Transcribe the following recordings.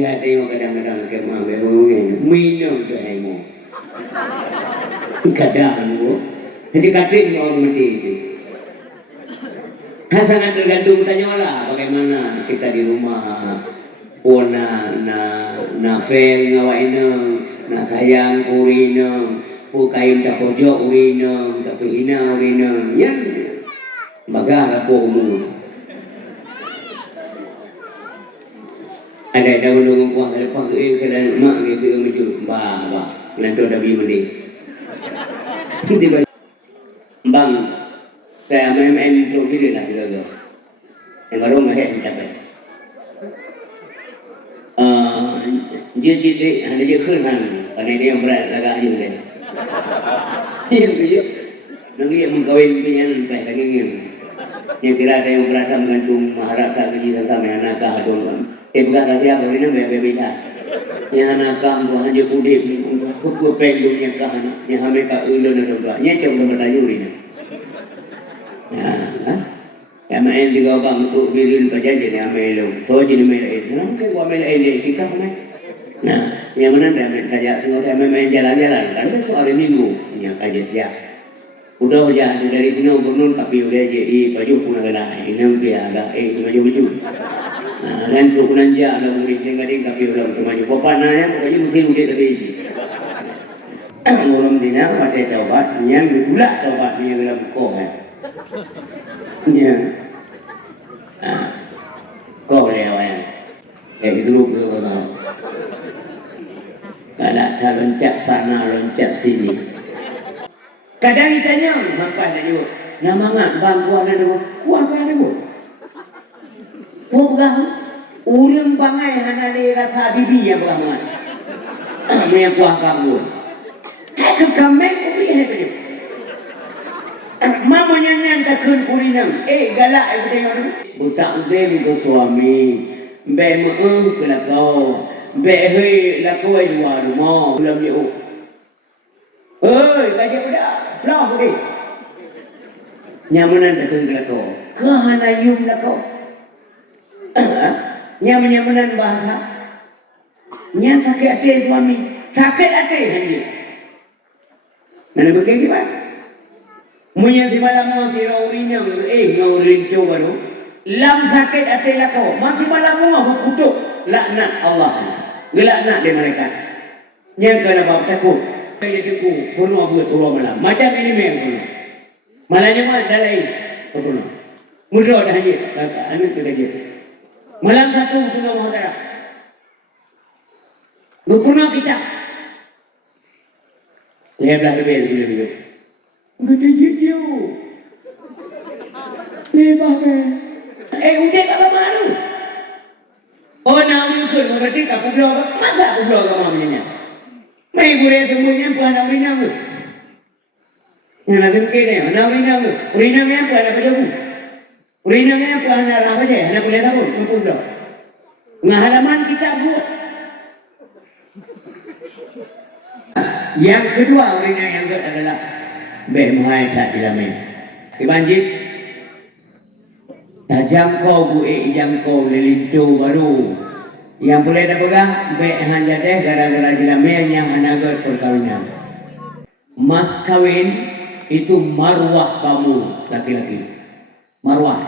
dia tengok kadang-kadang kemah berumur minum tu hemo. Kadang tu, jadi katin orang mati itu. Sangat tergantung tanya lah bagaimana kita di rumah. Pun na fail ngawain na sayang urina, pu kain tak pojok urina, tak hina urina, ya, bagah apa umur. Ada dahulu kuah lepas keadaan mak dia maju, bah, nanti ada biar mandi. Kita bang, saya main itu diri lah juga. Yang baru mahir kita ber. Dia ada je kerana dia yang berat agak aja dia. Yang dia nanti yang mengkawin dengan baik lagi ni. Yang kira ada yang berat mengandung maharap tak gaji sama anak kah adon. Bukan rahsia kau ni nampak beda. Yang anak kah tu hanya kudip ni, aku pendunya kah anak. Yang mereka ulun ada berat. Yang cakap bertanya ni. Yang main juga bang untuk birin pajan je ni ambil lu. So jadi main lain. Kenapa kau main lain dia cikah main? Nah, yang mana dah main kajak semua dah main jalan-jalan. Kan soal minggu yang kajak dia. Udah aja dari sini gunung tapi udah jadi baju pun agak ini dia agak maju. Nah, dan tu pun anja ada murid yang kadang tapi udah maju. Papananya pokoknya mesti udah tadi. Ngurung dina mati taubat, yang gula taubat ni yang dalam kau kan. Ya. Kau lewat. Grup tu kau tahu. Kalau tak loncat sana, loncat sini. Kadang ditanya, apa nak jawab? Nama ngat bang kuah ada dulu. Kuah kan ada dulu. Kuah pegang. Ulang bangai hanali rasa bibi yang pegang ngat. Yang kuah kamu. Aku kamen ubi hebat. Mama nyanyian tak kun kurinam. Galak aku tengok tu. Butak zem ke suami. Be ke lakau. Be hei lakau ai dua rumah. Ulam dia. Kajak budak. Pelah ni. Nyamanan tak kun lakau. Kehanayum lakau. Nyamanan bahasa. Nyam sakit hati suami. Sakit hati hanya. Mana begitu kan? Munya si malam masih raurinya, ngaurin coba tu. Lam sakit hati lakau. Masih malam aku kutuk laknat Allah. Gelaknat dia mereka. Yang kena bab takut. Dia cukup purna buat turun malam. Macam ini memang. Malahnya mana dah lain. Purna. Mudah dah hanya. Anak tu dah. Malam satu purna muhadara. Berpurna kita. Lepas lebih dulu. Gede dia. Lepas ke? Udah kat lama tu. Oh nama ke? Berarti aku blog. Masa aku blog kamu punya? Mai boleh semuanya puan nak urina ke? Yang nak ke ni? Nak urina ke? Urina ni apa? Nak kerja pun. Urina ni apa? Nak apa je? Nak boleh tak pun? Mampu blog. Halaman kita buat. Yang kedua urina yang kedua adalah Muhai tak dilamin. Banjir. Tak jangkau buik jangkau lelintu baru. Yang boleh dah pegang han jadeh gara-gara dilamin yang hanagar perkawinan. Mas kawin itu marwah kamu laki-laki. Marwah.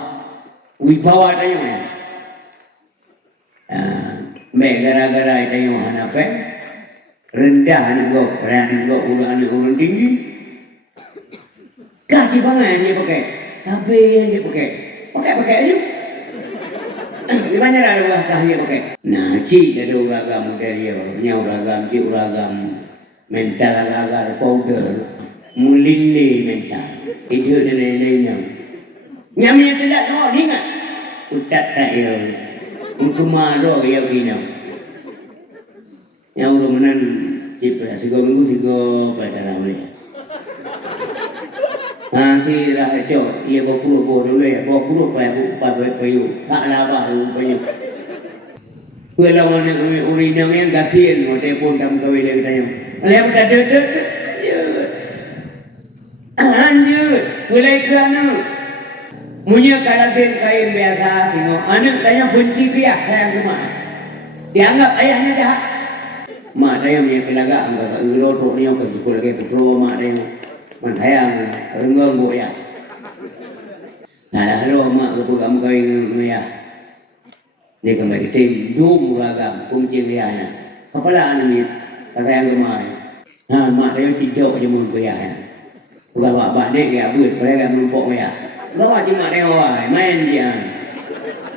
Wibawa tanya. Gara-gara tanya hanape. Rendah juga, berani juga ulang tinggi. Kaki bangan dia pakai. Sampai yang dia pakai. Pakai aja. Di mana ada wah dia pakai. Nah, cik ada uragam dari dia. Nya uragam, cik uragam. Mental agak-agak powder. Mulindi mental. Itu dan lain-lainnya. Nyamnya tidak tahu, ingat. Utat tak ya. Untuk maru ya gini. Yang urumanan tipe. Sigo minggu sigo pada ramai. Si rahajo, ia bawa dulu ya, bawa puluh payu, salah bahu payu. Kalau mana urina yang gasin, mau telefon kamu kawin dia katanya. Lihat dah lanjut, mulai ke anu. Punya kalatin kain biasa, sino. Anak tanya benci dia sayang rumah. Dianggap ayahnya jahat. Mak saya punya kelagaan kakak ngelotok ni aku juga lagi petro mak saya. Man sayang renggong bu ya. Nah dah lo mak ke pegang kau ya. Dia kembali tim dum ragam kumcing dia nya. Kepala ni kata yang kemarin. Ha mak saya tidak je mun ya. Bukan bak ni ke abut pada kan menumpuk ya. Bawa cuma dia awak main dia.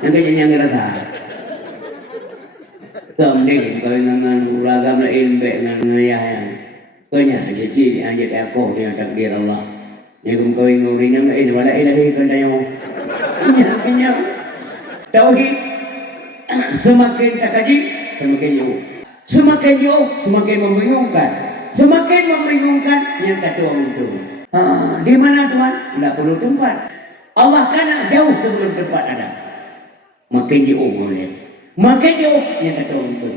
Yang yang rasa. Kemudian kalau dengan ragam lain baik dengan ayah banyak jadi anjat aku dia takdir Allah. Yang kau ingin orang lain wala ilahi kandayo. Punya tauhid semakin tak kaji semakin jauh. Semakin jauh semakin membingungkan. Semakin membingungkan yang tak tahu itu. Di mana Tuhan? Tidak perlu tempat. Allah kan jauh sebelum tempat ada. Makin jauh boleh. Makin jauh yang kata orang itu.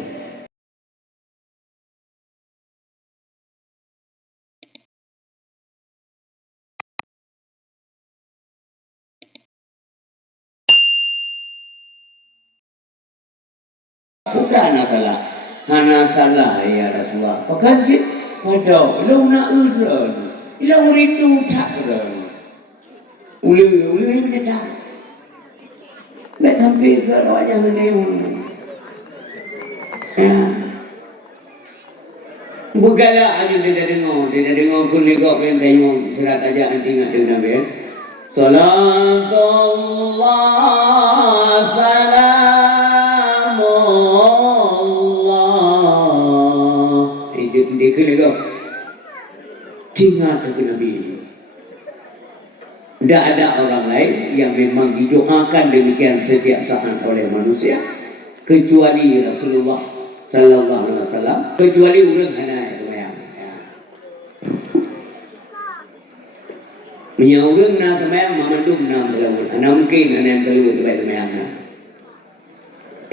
Bukan salah. Hana salah ya Rasulullah. Pekajit pada lu nak uran. Lu rindu tak uran. Ulu ini tak. Baik sampai ke wajah mendeung. Bukanlah hanya dia dengar kuliah yang tengok surat aja nanti nak dengar Nabi. Salatullah salamullah. Itu dia kuliah. Dengar ke Nabi. Tidak ada orang lain yang memang didoakan demikian setiap saat oleh manusia kecuali Rasulullah Sallallahu Alaihi Wasallam, kecuali orang hana itu yang. Punya orang na semayang mamandum nam selawat. Ana mungkin ana yang keluar tu baik semayang na.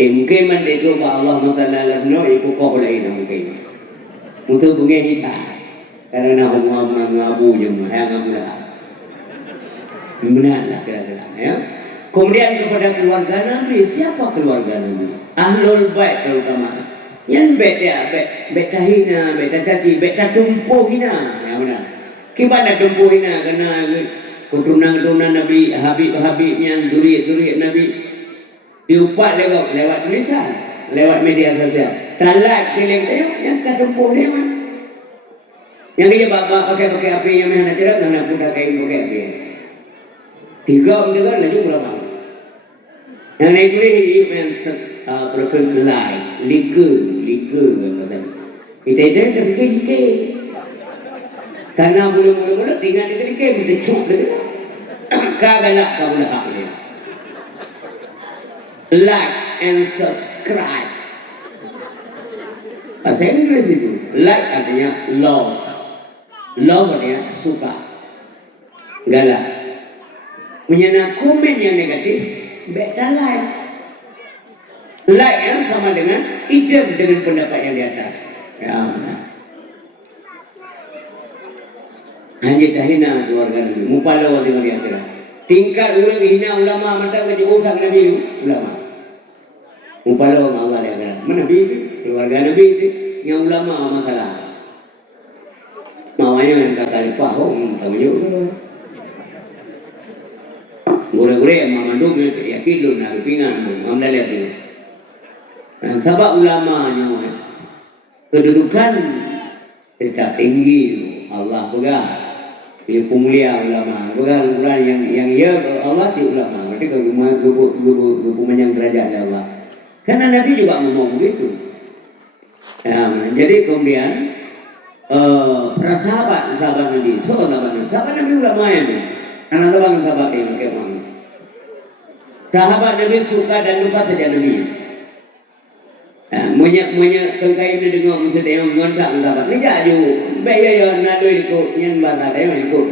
Mungkin man itu Allah Masallallahu Alaihi Wasallam ikut kau lain mungkin. Untuk bunga kita karena Allah mengabu jemaah yang amlah. Benarlah kira-kira ya. Kemudian kepada keluarga Nabi, siapa keluarga Nabi? Ahlul Bait terutama. Yang bait ya, bait kahina, bait caci, bait tumpu hina. Ya benar. Gimana tumpu hina kena keturunan Nabi, habib-habibnya, zuriat Nabi diupat lewat tulisan, lewat media sosial. Talat keleng tengok yang tumpu dia mah. Yang dia bapak pakai api yang mana cerah dan aku dah kain pakai api. Tiga laju berapa? Yang ini berapa lain, liker macam. Kita dah fikir. Karena mula tinggal fikir bercuk betul. Kagak kamu dah hak dia. Like and subscribe. Bahasa Inggris itu like artinya love, love artinya suka, galak. Punya komen yang negatif, beta like yang sama dengan idem dengan pendapat yang di atas. Ya, hanya tahina keluarga Nabi, mupalau dengan dia kira. Tingkat orang hina ulama mata baju orang Nabi ulama. Mupalau Allah dia kira. Mana Nabi keluarga Nabi itu yang ulama masalah. Mawanya yang kata faham tahu juga. Gure-gure yang mengandung itu yakin lu nak pingan amda lihat itu. Sebab ulamanya kedudukan tetap tinggi Allah pegang. Dia pemulia ulama. Pegang ulama yang ya Allah ti ulama. Berarti kegumaan yang derajat Allah. Karena Nabi juga ngomong begitu. Jadi kemudian para sahabat Nabi, sahabat Nabi ulama ini. Karena orang sahabat yang kemana. Sahabat Nabi suka dan lupa saja Nabi. Banyak tengkai ini dengar mesti tengok ngontak sahabat. Ni jaju, bayar nak ikut yang bahasa dia ikut.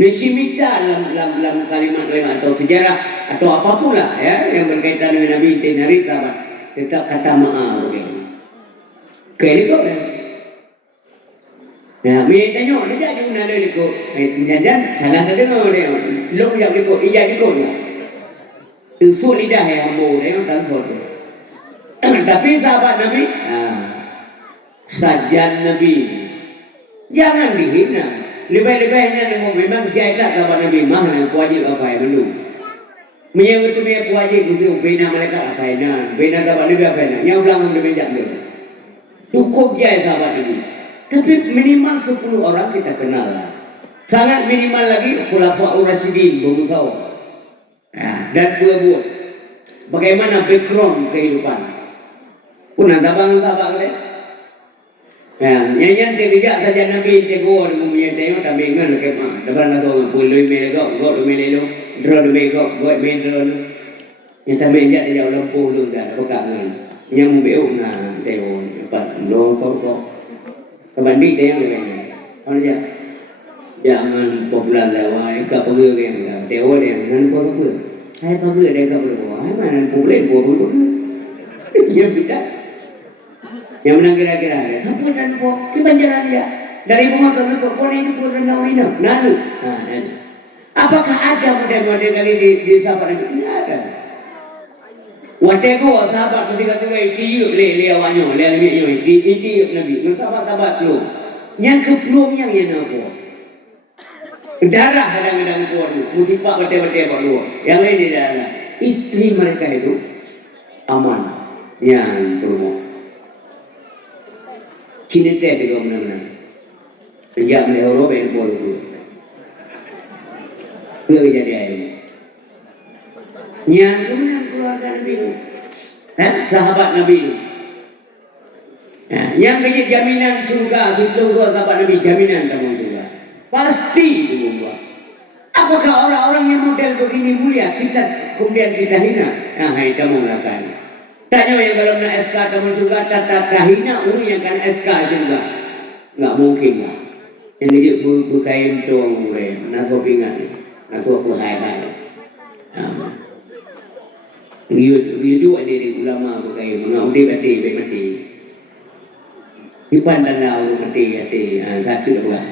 Nisimita dalam kalimat atau sejarah atau apapun lah ya yang berkaitan dengan Nabi tenari sahabat tetap kata maaf begitu. Kau kan? Ya, dia tanya, dia jadi nak ikut. Jangan salah dengar dia. Lu yang ikut, iya ikut lah. Usul lidah yang ambo, dia tak tahu. Tapi sahabat Nabi, sajian Nabi jangan dihina. Lebih-lebihnya dengan memang jaga sahabat Nabi mah yang wajib apa yang belum. Menyangkut punya wajib untuk bina mereka apa yang bina sahabat Nabi apa yang yang ulang lebih jauh. Cukup jaga sahabat Nabi. Tapi minimal 10 orang kita kenal. Sangat minimal lagi khulafaur rasyidin berbusau. Dan buah-buah. Bagaimana background kehidupan. Pun ada bang sahabat kita. Nyanyian terkejak saja Nabi tegur mumia tengok tak mengen ke mah. Depan langsung pului melego, gok melelo, drone melego, gok melelo. Yang tak menjak dia jauh lempuh lu dah pegangan. Yang mubeu na tengok empat long kok. Kebanding tengok ni. Kalau dia jangan popular lewat ke pergi ke yang tengok dia nan kau apa? Hai pergi dia ke berbuat. Hai mana popular buat. Ya kita. Yang menang kira-kira dia. Sampai dan buat kebanjaran dia. Dari bunga ke nukuk pun itu pun renau ini. Nalu. Apakah ada model-model kali di sahabat Nabi? Tidak ada. Wateko sahabat ketika-ketika itu le awanyo le Nabi itu Nabi. Sahabat-sahabat lu. Yang kepeluang yang aku. Darah kadang-kadang kuat tu. Musibah betul-betul buat lu. Yang lain dia adalah isteri mereka itu aman. Yang perlu. Kini teh juga benar-benar. Sejak melehoro ben pol itu. Itu kejadian ini. Yang kemudian keluarga Nabi itu, sahabat Nabi itu. Yang kejadian jaminan surga, itu sahabat Nabi jaminan kamu surga. Pasti itu buat. Apakah orang-orang yang model begini mulia kita kemudian kita hina? Hai kamu melakukan. Tanya yang kalau nak SK kamu juga tata kahina uri yang kan SK juga. Enggak mungkin lah. Yang dia berkain tuang ure, naso pingat, naso hai. Dia dari ulama berkain, mengauti mati. Di pandang lau mati, satu dah buat.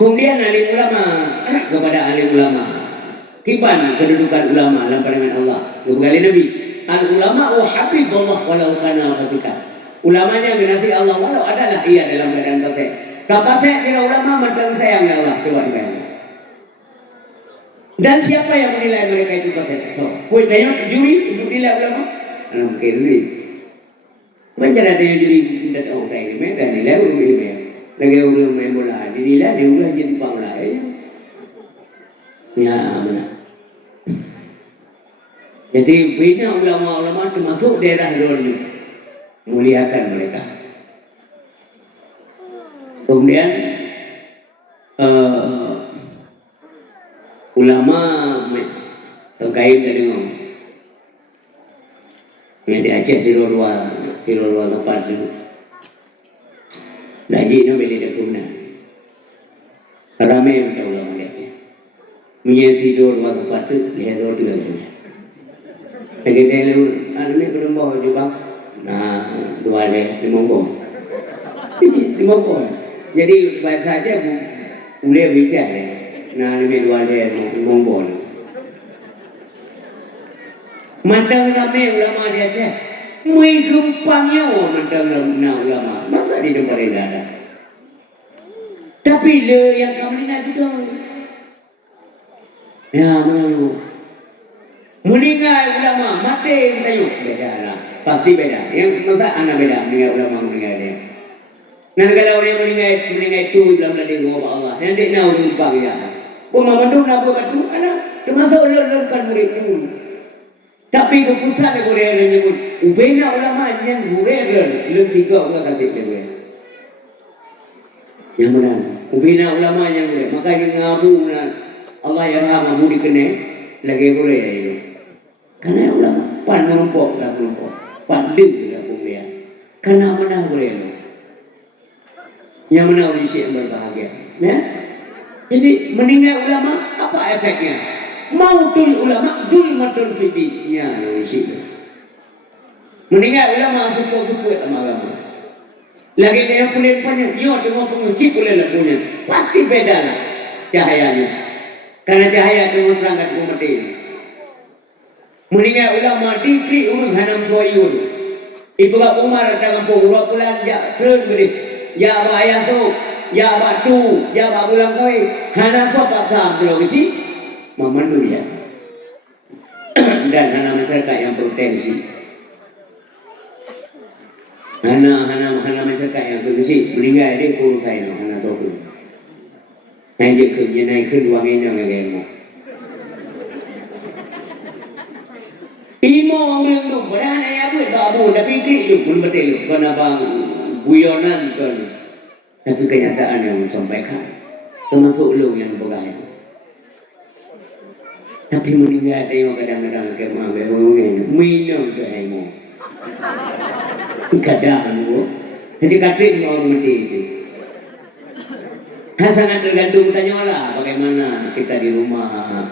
Kemudian alim ulama kepada alim ulama. Kiban kedudukan ulama dalam pandangan Allah. Kepada Nabi. Al-ulama wa habibullah walau kana fasikan. Ulamanya menasih Allah walau adalah ia dalam keadaan fasik. Kapasik kira ulama macam sayang Allah coba dibayangkan. Dan siapa yang menilai mereka itu fasik? So, kau tanya juri untuk nilai ulama? Mungkin ni. Macam ada juri tidak tahu saya ni, dan nilai ulama ni. Lagi ulama main bola, dinilai dia ulama jadi panglah. Ya, benar. Jadi bina ulama-ulama termasuk daerah dulu muliakan mereka. Kemudian ulama terkait dengan yang di Aceh Sirolua tempat itu. Lagi no beli dah guna. Ramai macam ulama dia. Punya Sirolua tempat itu lihat dua tu. Kita lalu, ni belum bawa juga. Nah, 2 le, 5 bom. 5 bom. Jadi bahasa saja boleh bicara. Nah, ni 2 le, 5 bom. Mantang ramai ulama dia cek. Mui gempangnya mantang ulama. Masa di depan ini ada. Tapi le yang kami nak betul. Ya, mana? Meninggal ulama, mati tayuk beda lah, pasti beda. Yang masa anak beda meninggal ulama meninggal dia. Nah kalau orang meninggal itu dalam ladang rumah Allah, yang dia nak lupa ya. Pemabandung nak buat itu, anak termasuk lelaki murid itu. Tapi keputusan yang Korea yang menyebut, ubena ulama yang Korea lebih 3 orang kasih dia. Yang benar, ubena ulama yang Korea, maka yang ngabu Allah yang maha ngabu dikenai lagi Korea itu. Karena ulama pan menumpuk, pan dah kuliah. Karena mana boleh yang mana ulisi yang berbahagia. Ya? Jadi meninggal ulama apa efeknya? Mautul ulama zulmatul fidi. Ya ulisi. Meninggal ulama suku agama. Lagi dia kuliah punya, yo cuma penguji kuliah punya. Pasti beda lah cahayanya. Karena cahaya itu menerangkan umat ini. Meninggal ulama dikri urang hanam soyun. Ibu gak umar datang kampung urang pulang ya turun beri. Ya ba ayah so, ya ba tu, ya ba pulang koi. Hana so pasam tu lagi si. Memandu ya. Dan hana masyarakat yang bertensi. Hana masyarakat yang bertensi. Meninggal dia kurus saya no hana so tu. Naik je ke naik ke dua minyak lagi mo. Imo orang tu berada ya buat babu tapi kiri pun betul kerana bang guyonan kan. Tapi kenyataan yang sampaikan termasuk lu yang pegang. Tapi meninggal tengok kadang-kadang kemah berongeng minum ke imo. Kadang tu, jadi katrik orang mati itu. Sangat tergantung tanyalah bagaimana kita di rumah.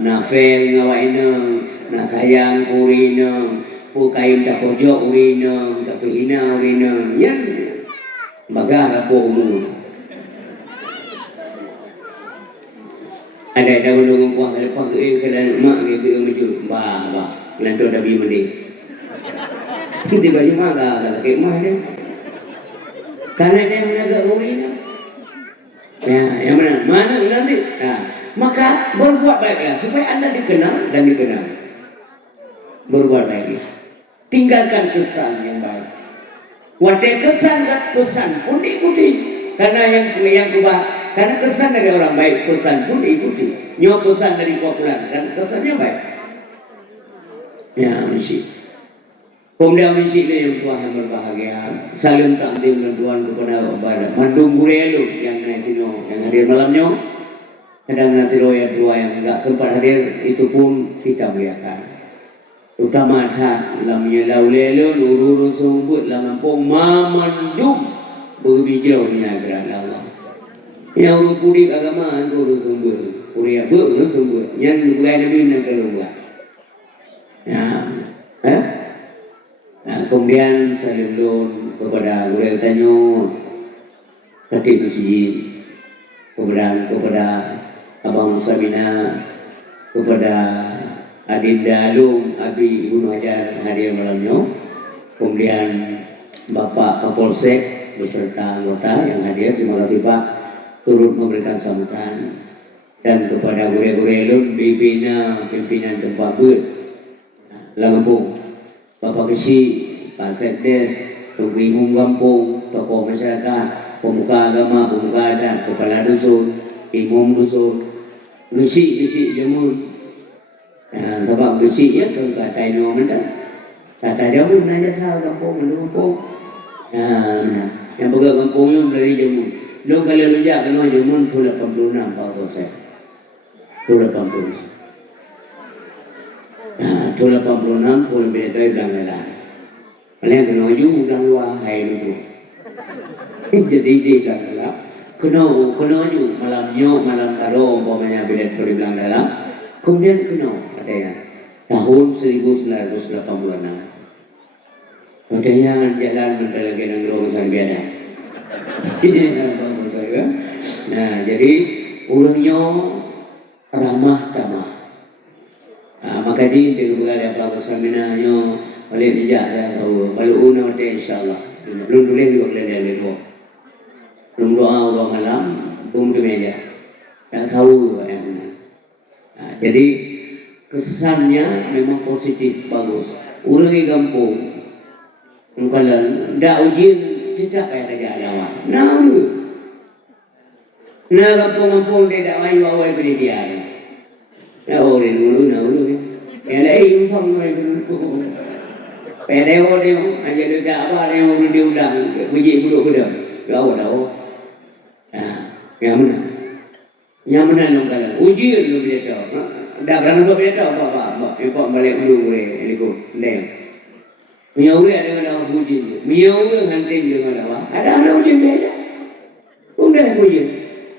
Na feng ngawaina na sayang urina pu kain tak pojok urina tak hina urina yan baga po mu ada dulu kuang ada pang kelan mak ke meju ba lanto dah bi mandi kita baju maga ke mah dia karena dia menaga urina ya yang mana nanti maka berbuat baiklah supaya anda dikenal dan dikenal. Berbuat baiklah. Tinggalkan kesan yang baik. Wadah kesan pun diikuti. Karena yang berubah, karena kesan dari orang baik, kesan pun diikuti. Nyawa kesan dari populer, dan kesannya baik. Ya, misi. Kemudian misi yang Tuhan yang berbahagia. Saling takdim dan Tuhan kepada ibadah. Mandung gurelu yang naik sino, yang hadir malamnya. Kadang nasi roya dua yang enggak sempat hadir itu pun kita muliakan. Utama saat lamnya laulelo lurur sumbut langampong mamandum berbijau ni agra Allah. Yang urupudi agama urus sumbut, kuria berurus sumbut. Yang bulan nabi nak keluar. Ya, kemudian saya lulun kepada guru tanyo Khatib Masjid kepada Abang Musabina, kepada Adinda Alung, Abi Ibu Hajar hadir malamnya, kemudian Bapak Kapolsek beserta anggota yang hadir, terima kasih Pak, turut memberikan sambutan, dan kepada guru-guru Elun, pimpinan tempat ber, Lampung, Bapak Kesi, Pak Sekdes, Pembingung Kampung, tokoh masyarakat, pemuka agama, pemuka adat, kepala dusun, imam dusun, besi jemun. Sebab besi ya kalau kata ini macam kata dia pun nanya sah kampung melumpung. Yang pegang kampungnya dari jemun. Lo kalau lejak kena jemun tu 86 Pak Tosek. Tu 86. Tu 86 pun beda bilang lah. Kalian kena ju ulang luar hai dulu. Jadi dia kata kena ju malam karo umpamanya bila bilang dalam. Kemudian kena katanya tahun 1986. Katanya jalan bentar lagi nang roh sang biada. Nah, jadi orangnya ramah tamah. Maka di berada apa seminarnya balik dijak saya tahu. Balik una insyaallah. Belum boleh juga dia itu. Belum doa orang malam, belum di meja. Tak tahu yang jadi kesannya memang positif, bagus. Orang di kampung, kalau tidak ujian, tidak payah kerja lawan. Nah, kampung-kampung tidak mahu awal pendidikan. Ya orang dulu, yang lain usang dulu. Pada orang aja tidak apa yang diundang, biji buruk kedam. Kau tahu? Yang mana? Yang mana nongkalan? Ujian lu dia tahu. Dah berapa tu dia tahu apa? Import balik dulu boleh. Ini ko, leh. Miau dia dengan apa ujian? Miau dia hantin dengan apa? Ada ujian dia. Unda lah ujian.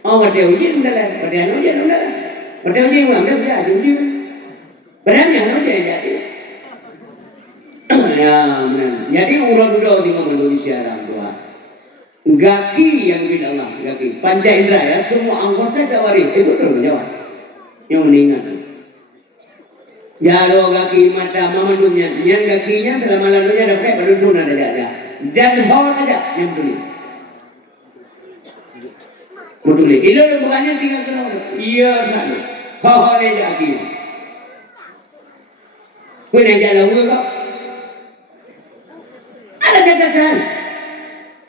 Pada ujian unda lah. Pada ujian unda lah. Pada ujian mana dia ujian? Pada mana ujian jadi? Ya, jadi urut-urut di Malaysia orang tua. Gaki yang bin Allah, gaki panca indera ya, semua anggota jawari itu terus jawab. Yang meninggal. Jalo kaki mata mamadunya, yang kakinya selama lalunya dapat berdudun ada aja. Dan hawan aja yang tulis. Betul. Itu bukannya tinggal terus. Iya satu. Hawan aja kakinya. Kau nak jalan kau? Ada catatan.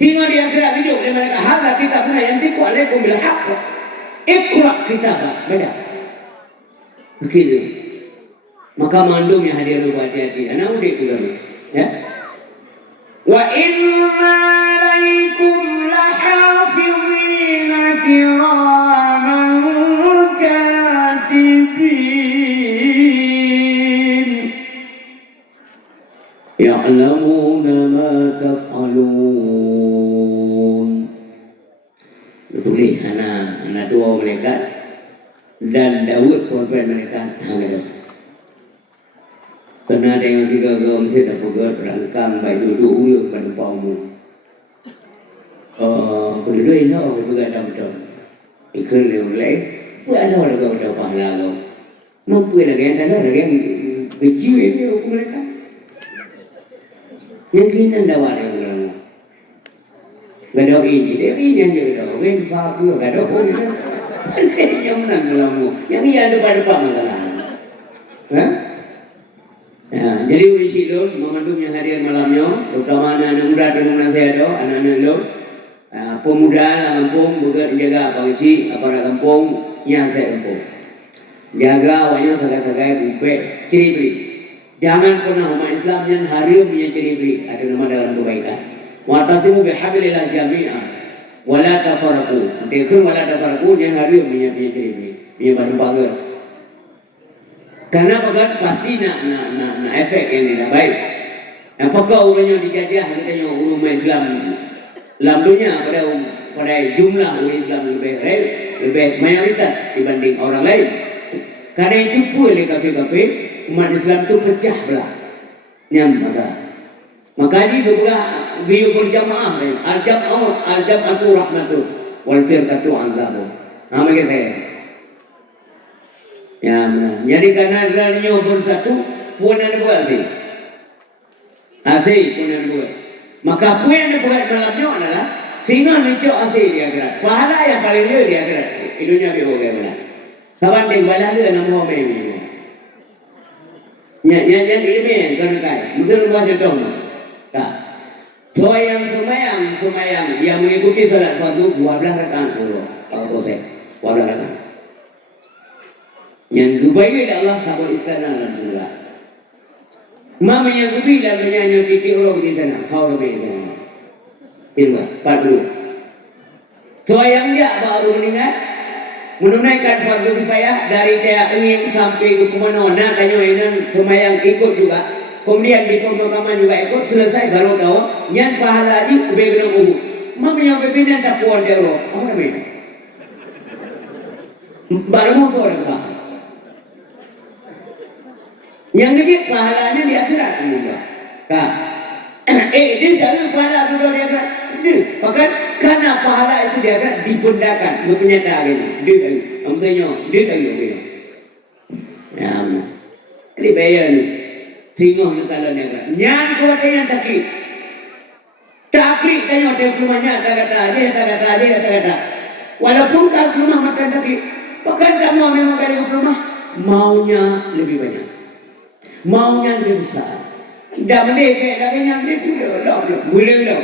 Tinggal di akhirat hidup di mana hadza kitabuna yantiqu alaikum bil haqq. Iqra kitabah. Baca. Begitu. Maka mandum yang hadir lupa hati-hati. Anak udah itu dulu. Ya. Wa inna alaikum lahafizina kiraman katibin ya'lamuna ma taf'alun. Betul anak dua mereka dan Daud perempuan mereka. Karena ada yang tiga gaul mesti tak berbuat berangkang baik duduk uyuh pada paumu. Kedua ini orang juga dah betul. Ikut yang lain, pun ada orang kau dah pahala kau. Mampu lagi yang ada lagi yang biji ini orang mereka. Yang kini anda wadah yang berlalu. Gada ini, dia ini yang dia dah. Wen faku, gada pun itu. Yang menang berlalu. Yang ini ada pada depan masalah. Hah? Ya, jadi urisi itu memandum yang hadir malamnya, terutama anak-anak muda dan nasihat itu, anak-anak itu, pemuda kampung juga jaga pengisi aparat kampung yang saya kampung. Jaga wajah sagai-sagai bupe ciri-ciri. Jangan pernah umat Islam yang hari punya ciri-ciri ada nama dalam kebaikan. Watasimu bihablillah jami'ah, wala tafarraqu. Tekun wala tafarraqu yang hari punya ciri-ciri, punya badan pagar. Karena bagan pasti nak efek yang tidak baik. Apakah orangnya dijajah katanya umat Islam lampunya pada jumlah umat Islam lebih mayoritas dibanding orang lain. Karena itu pun oleh kafir-kafir umat Islam itu pecah belah. Yang masalah. Maka ini juga beliau berjamaah al-jam'atu rahmatuh wal firqatu azabuh. Nama kita saya. Ya benar. Jadi karena adanya bersatu, pun ada buat sih. Asih pun ada buat. Maka pun yang dibuat malamnya adalah sehingga mencok asih di akhirat. Pahala yang paling dia di akhirat. Hidupnya lebih bagaimana? Kawan yang balas dia nama Muhammad ini. Yang ilmu yang kena kai. Mungkin buat contoh. Tak. Semayang yang mengikuti salat fardu 12 rakaat dulu. Kalau saya 12 rakaat. Yang Dubai dah Allah sabar istana dalam surga. Mama yang Dubai dah menyanyi titik orang di sana. Kau lebih di sana. Pilih, 40. So yang dia baru meninggal menunaikan fardu kifayah dari kayak ini sampai ke Kumano. Nak tanya ini semayang ikut juga. Kemudian di pemakaman juga ikut selesai baru tahu. Yang pahala di beberapa Uhud. Mama yang berbeda tak puan dia Allah. Apa namanya? Baru mau tahu orang. Yang ini pahalanya di akhirat juga. Dia jangan pahala dulu di akhirat. Bahkan karena pahala itu di akhirat dibendakan. Berpenyata ini. Dia tahu. Maksudnya, dia tahu. Ya, ini bayar ni. Singoh ni kalau ni akhirat. Yang kuat yang takik. Takik tanya dia rumahnya kata. Walaupun kalau rumah makan takik. Bahkan kamu memang kali rumah. Maunya lebih banyak. Maunya lebih besar. Dah mendek, katanya dia pula lah. Boleh lah.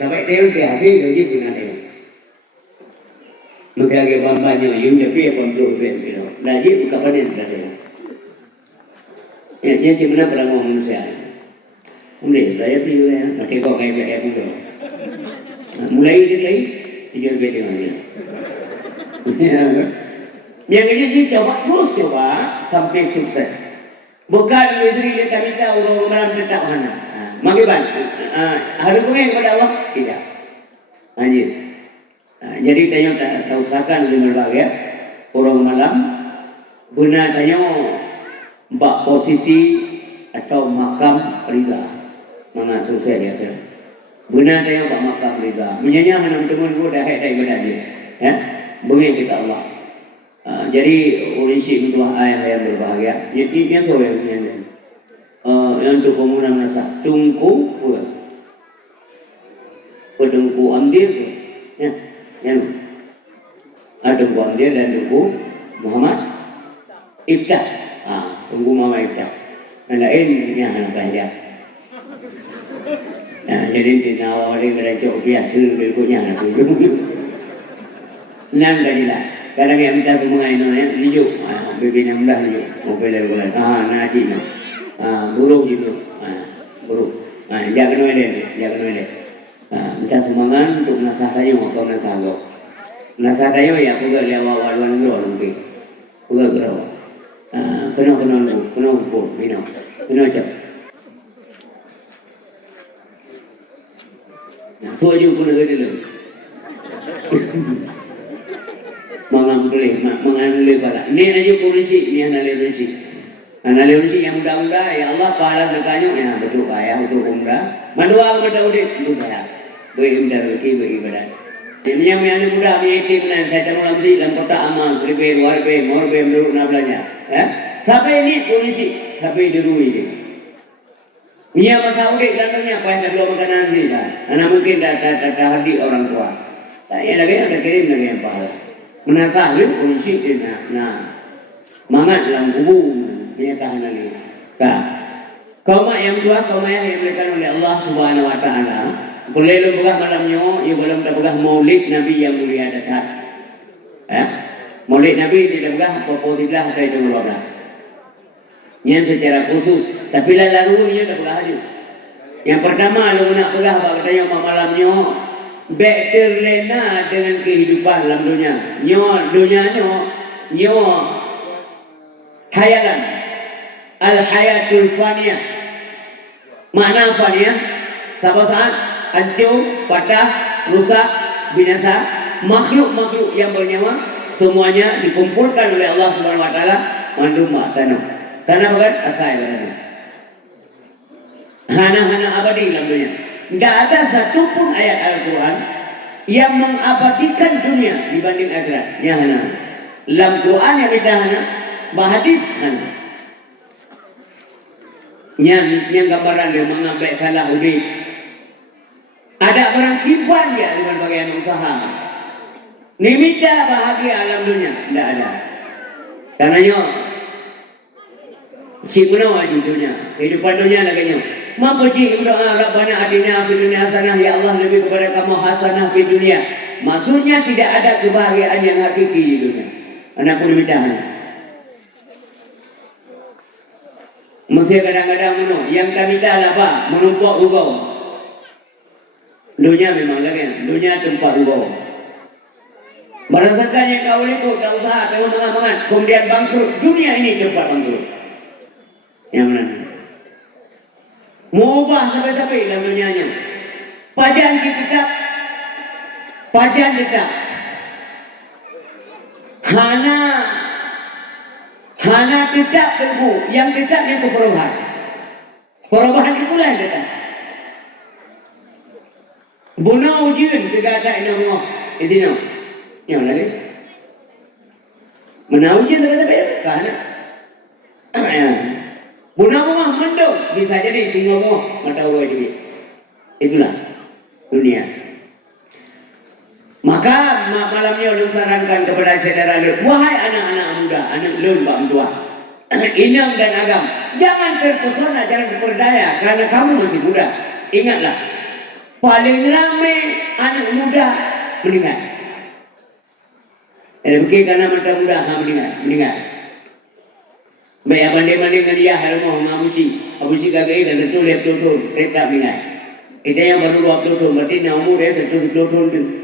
Dapat dia hasil dia guna dia. Mesti agak banyak yang jadi pembunuh dia. Lagi buka panen dia. Yang cuma perang manusia. Mulai saya pilih ya. Nanti kau kayak saya pun. Mulai dia beda dengan dia. Yang ini coba terus sampai sukses. Bukan istri dia minta orang malam letak mana. Magiban. Harus yang kepada Allah tidak. Anjir. Jadi tanya tak usahakan dengan bahagia orang malam benar tanya bak posisi atau makam rida. Mana sukses dia tu. Benar tanya bak makam rida. Menyanya hanam teman gua dah ibadah dia. Ya. Bagi kita Allah. Jadi urisi mentua ayah yang berbahagia. Ini so yang untuk pemuda nasah tungku pedengku amdir ya ya tungku amdir dan tungku Muhammad Iftah tungku Muhammad Iftah yang lainnya anak bahaya. Nah jadi kita awalnya ngerajok biasa berikutnya anak itu enam kali lah. Kadang yang minta semua ini ya lijuk bibir yang mudah lijuk mobil level nanti buruk gitu buruk jangan oleh minta sumbangan untuk nasah tayo atau nasah tayo ya puga lewa walwan ngro nungki puga gro kena ufo kena cak tuju pun ada dulu mengambil bala ini aja kursi ini analisis yang mudah-mudah ya Allah pahala berkanya ya betul kaya untuk umrah mandua kepada udik itu saya beri rezeki beri ibadah yang mudah yatim dan saya tahu sih dalam kota amal seribu warbe morbe menurut nablanya ya sampai ini kursi sampai dulu ini dia masa udik datangnya apa yang belum makanan sih kan karena mungkin tak hadir orang tua saya lagi ada kirim lagi yang pahala menasah lu kursi nah mangat dalam kubur punya tahanan ini. Kau yang dua kau yang diberikan oleh Allah Subhanahu Wa Taala. Boleh lu begah malamnya, you belum dah begah Maulid Nabi yang mulia datang. Maulid Nabi tidak begah apa positiflah atau itu berapa. Yang secara khusus, tapi lalu dia dah begah aja. Yang pertama lu nak begah apa katanya malamnya, better lena dengan kehidupan dalam dunia. Dunia hayalan. Al-hayatul faniyah. Makna faniyah sahabat saat hancur, patah, rusak, binasa. Makhluk-makhluk yang bernyawa semuanya dikumpulkan oleh Allah Subhanahu Wa Taala manduma tanah. Tanah bukan asal tanah. Hana abadi dalam dunia. Tidak ada satupun ayat Al-Quran yang mengabadikan dunia dibanding akhirat. Ya hana. Dalam Quran yang kita hana, bahadis hana. Yang gambaran yang mengambil salah udik. Ada orang kipuan dia dengan bagian usaha. Nimita bahagia alam dunia. Tidak ada. Karenanya si guna wajib dunia. Kehidupan dunia lagi mampu cik berdoa Rabbana atina fid dunya hasanah ya Allah lebih kepada kamu hasanah fid dunia. Maksudnya tidak ada kebahagiaan yang hakiki di dunia. Anakku diminta mesti kadang-kadang yang kami tahu apa menumpuk ubau. Dunia memang lagi, dunia tempat ubau. Merasakan yang kau ikut, tak usaha, kau mengamangan, kemudian bangkrut. Dunia ini tempat bangkrut. Yang mana? Mau ubah sampai-sampai dalam dunianya. Pajan tetap. Hana tetap ibu, yang tetap itu perubahan. Perubahan itulah yang tetap. Buna ujian juga ada ini Allah. Izino. Yang lagi. Mana ujian juga ada karena. Buna bunga mendung bisa jadi tinggal bunga mata uang juga. Itulah dunia. Maka malamnya ulun sarankan kepada saudara lu, wahai anak-anak muda, anak ulun bang tua, inam dan agam, jangan terpesona, jangan terperdaya, karena kamu masih muda. Ingatlah, paling ramai anak muda meninggal. Bukan karena mata muda meninggal. Baik banding-banding dengan dia harumoh abusi kagak kan tentu lihat tutur, tetap meninggal. Kita yang baru 20 tahun, berarti umur dia tentu 10 tahun.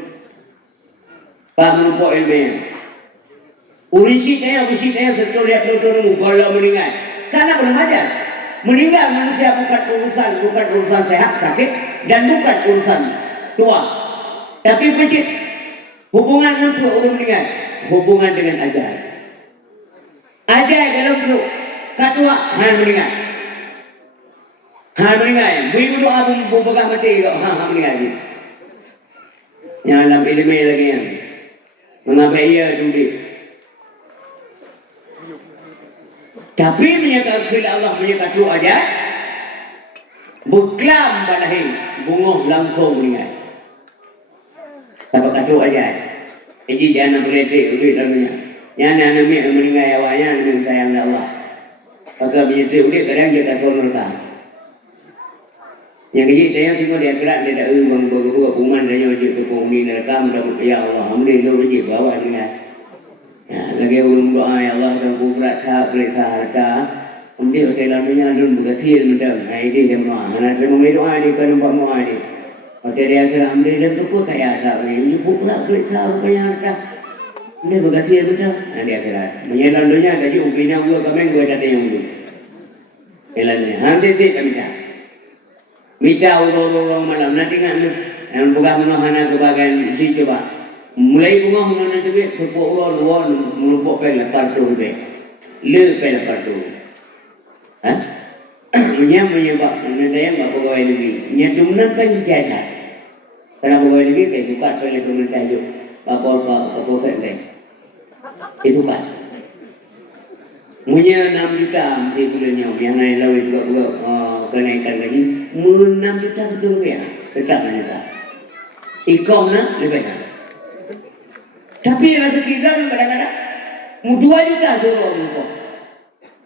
Pak menumpuk ilmu. Urisi saya setelah lihat tutur kalau meninggal. Karena belum ajar. Meninggal manusia bukan urusan sehat, sakit, dan bukan urusan tua. Tapi pecik. Hubungan untuk orang meninggal. Hubungan dengan ajar. Ajar dalam grup. Katua, hal meninggal. Ibu doa berbegah mati. Meninggal. Yang dalam ilmu lagi yang. Mengapa ia duduk? Tapi menyatakan bila Allah menyatakan tu aja, berkelam balahi bungoh langsung dengan. Sebab kata aja. Jadi jangan berledek duit dalamnya. Yang anak mi meninggal awaknya dengan sayang Allah. Maka menyatakan duit kadang dia kata mereka. Yang kecil saya tengok dia kerak dia tak bang berbuat kuman dia je ke pungni rekam dah ya Allah alhamdulillah dia bawa dengan. Ya, lagi ulun doa ya Allah dan kubrat tak boleh saharta. Kemudian hotel lamanya dun berhasil mendang. Hai dia semua. Mana terima doa dia kan nampak doa dia. Hotel dia kira alhamdulillah tu pun kaya tak boleh. Ibu pula boleh sahar kaya harta. Dia berhasil mendang. Dia kira. Menyelan dunia ada juga bina gua kami gua ada yang dulu. Elannya. Hanti kami dah. Minta urung-urung malam nanti kan yang bukan menahana kebagian si coba. Mulai bunga mengenai duit sepuluh urung menumpuk pel partu be. Le pel partu. Hah? Menyebab menandai mak pegawai negeri. Nya dumnan kan jasa. Karena pegawai negeri kayak suka pel pemerintah ju. Pak Polsek deh. Itu kan. Punya 6 juta mesti bulannya. Yang lain lawan juga kenaikan gaji. Mula 6 juta rupiah. Tetap juta. Ikom na lebih kan. Tapi rezeki dalam kadang-kadang. 2 juta suruh lupa.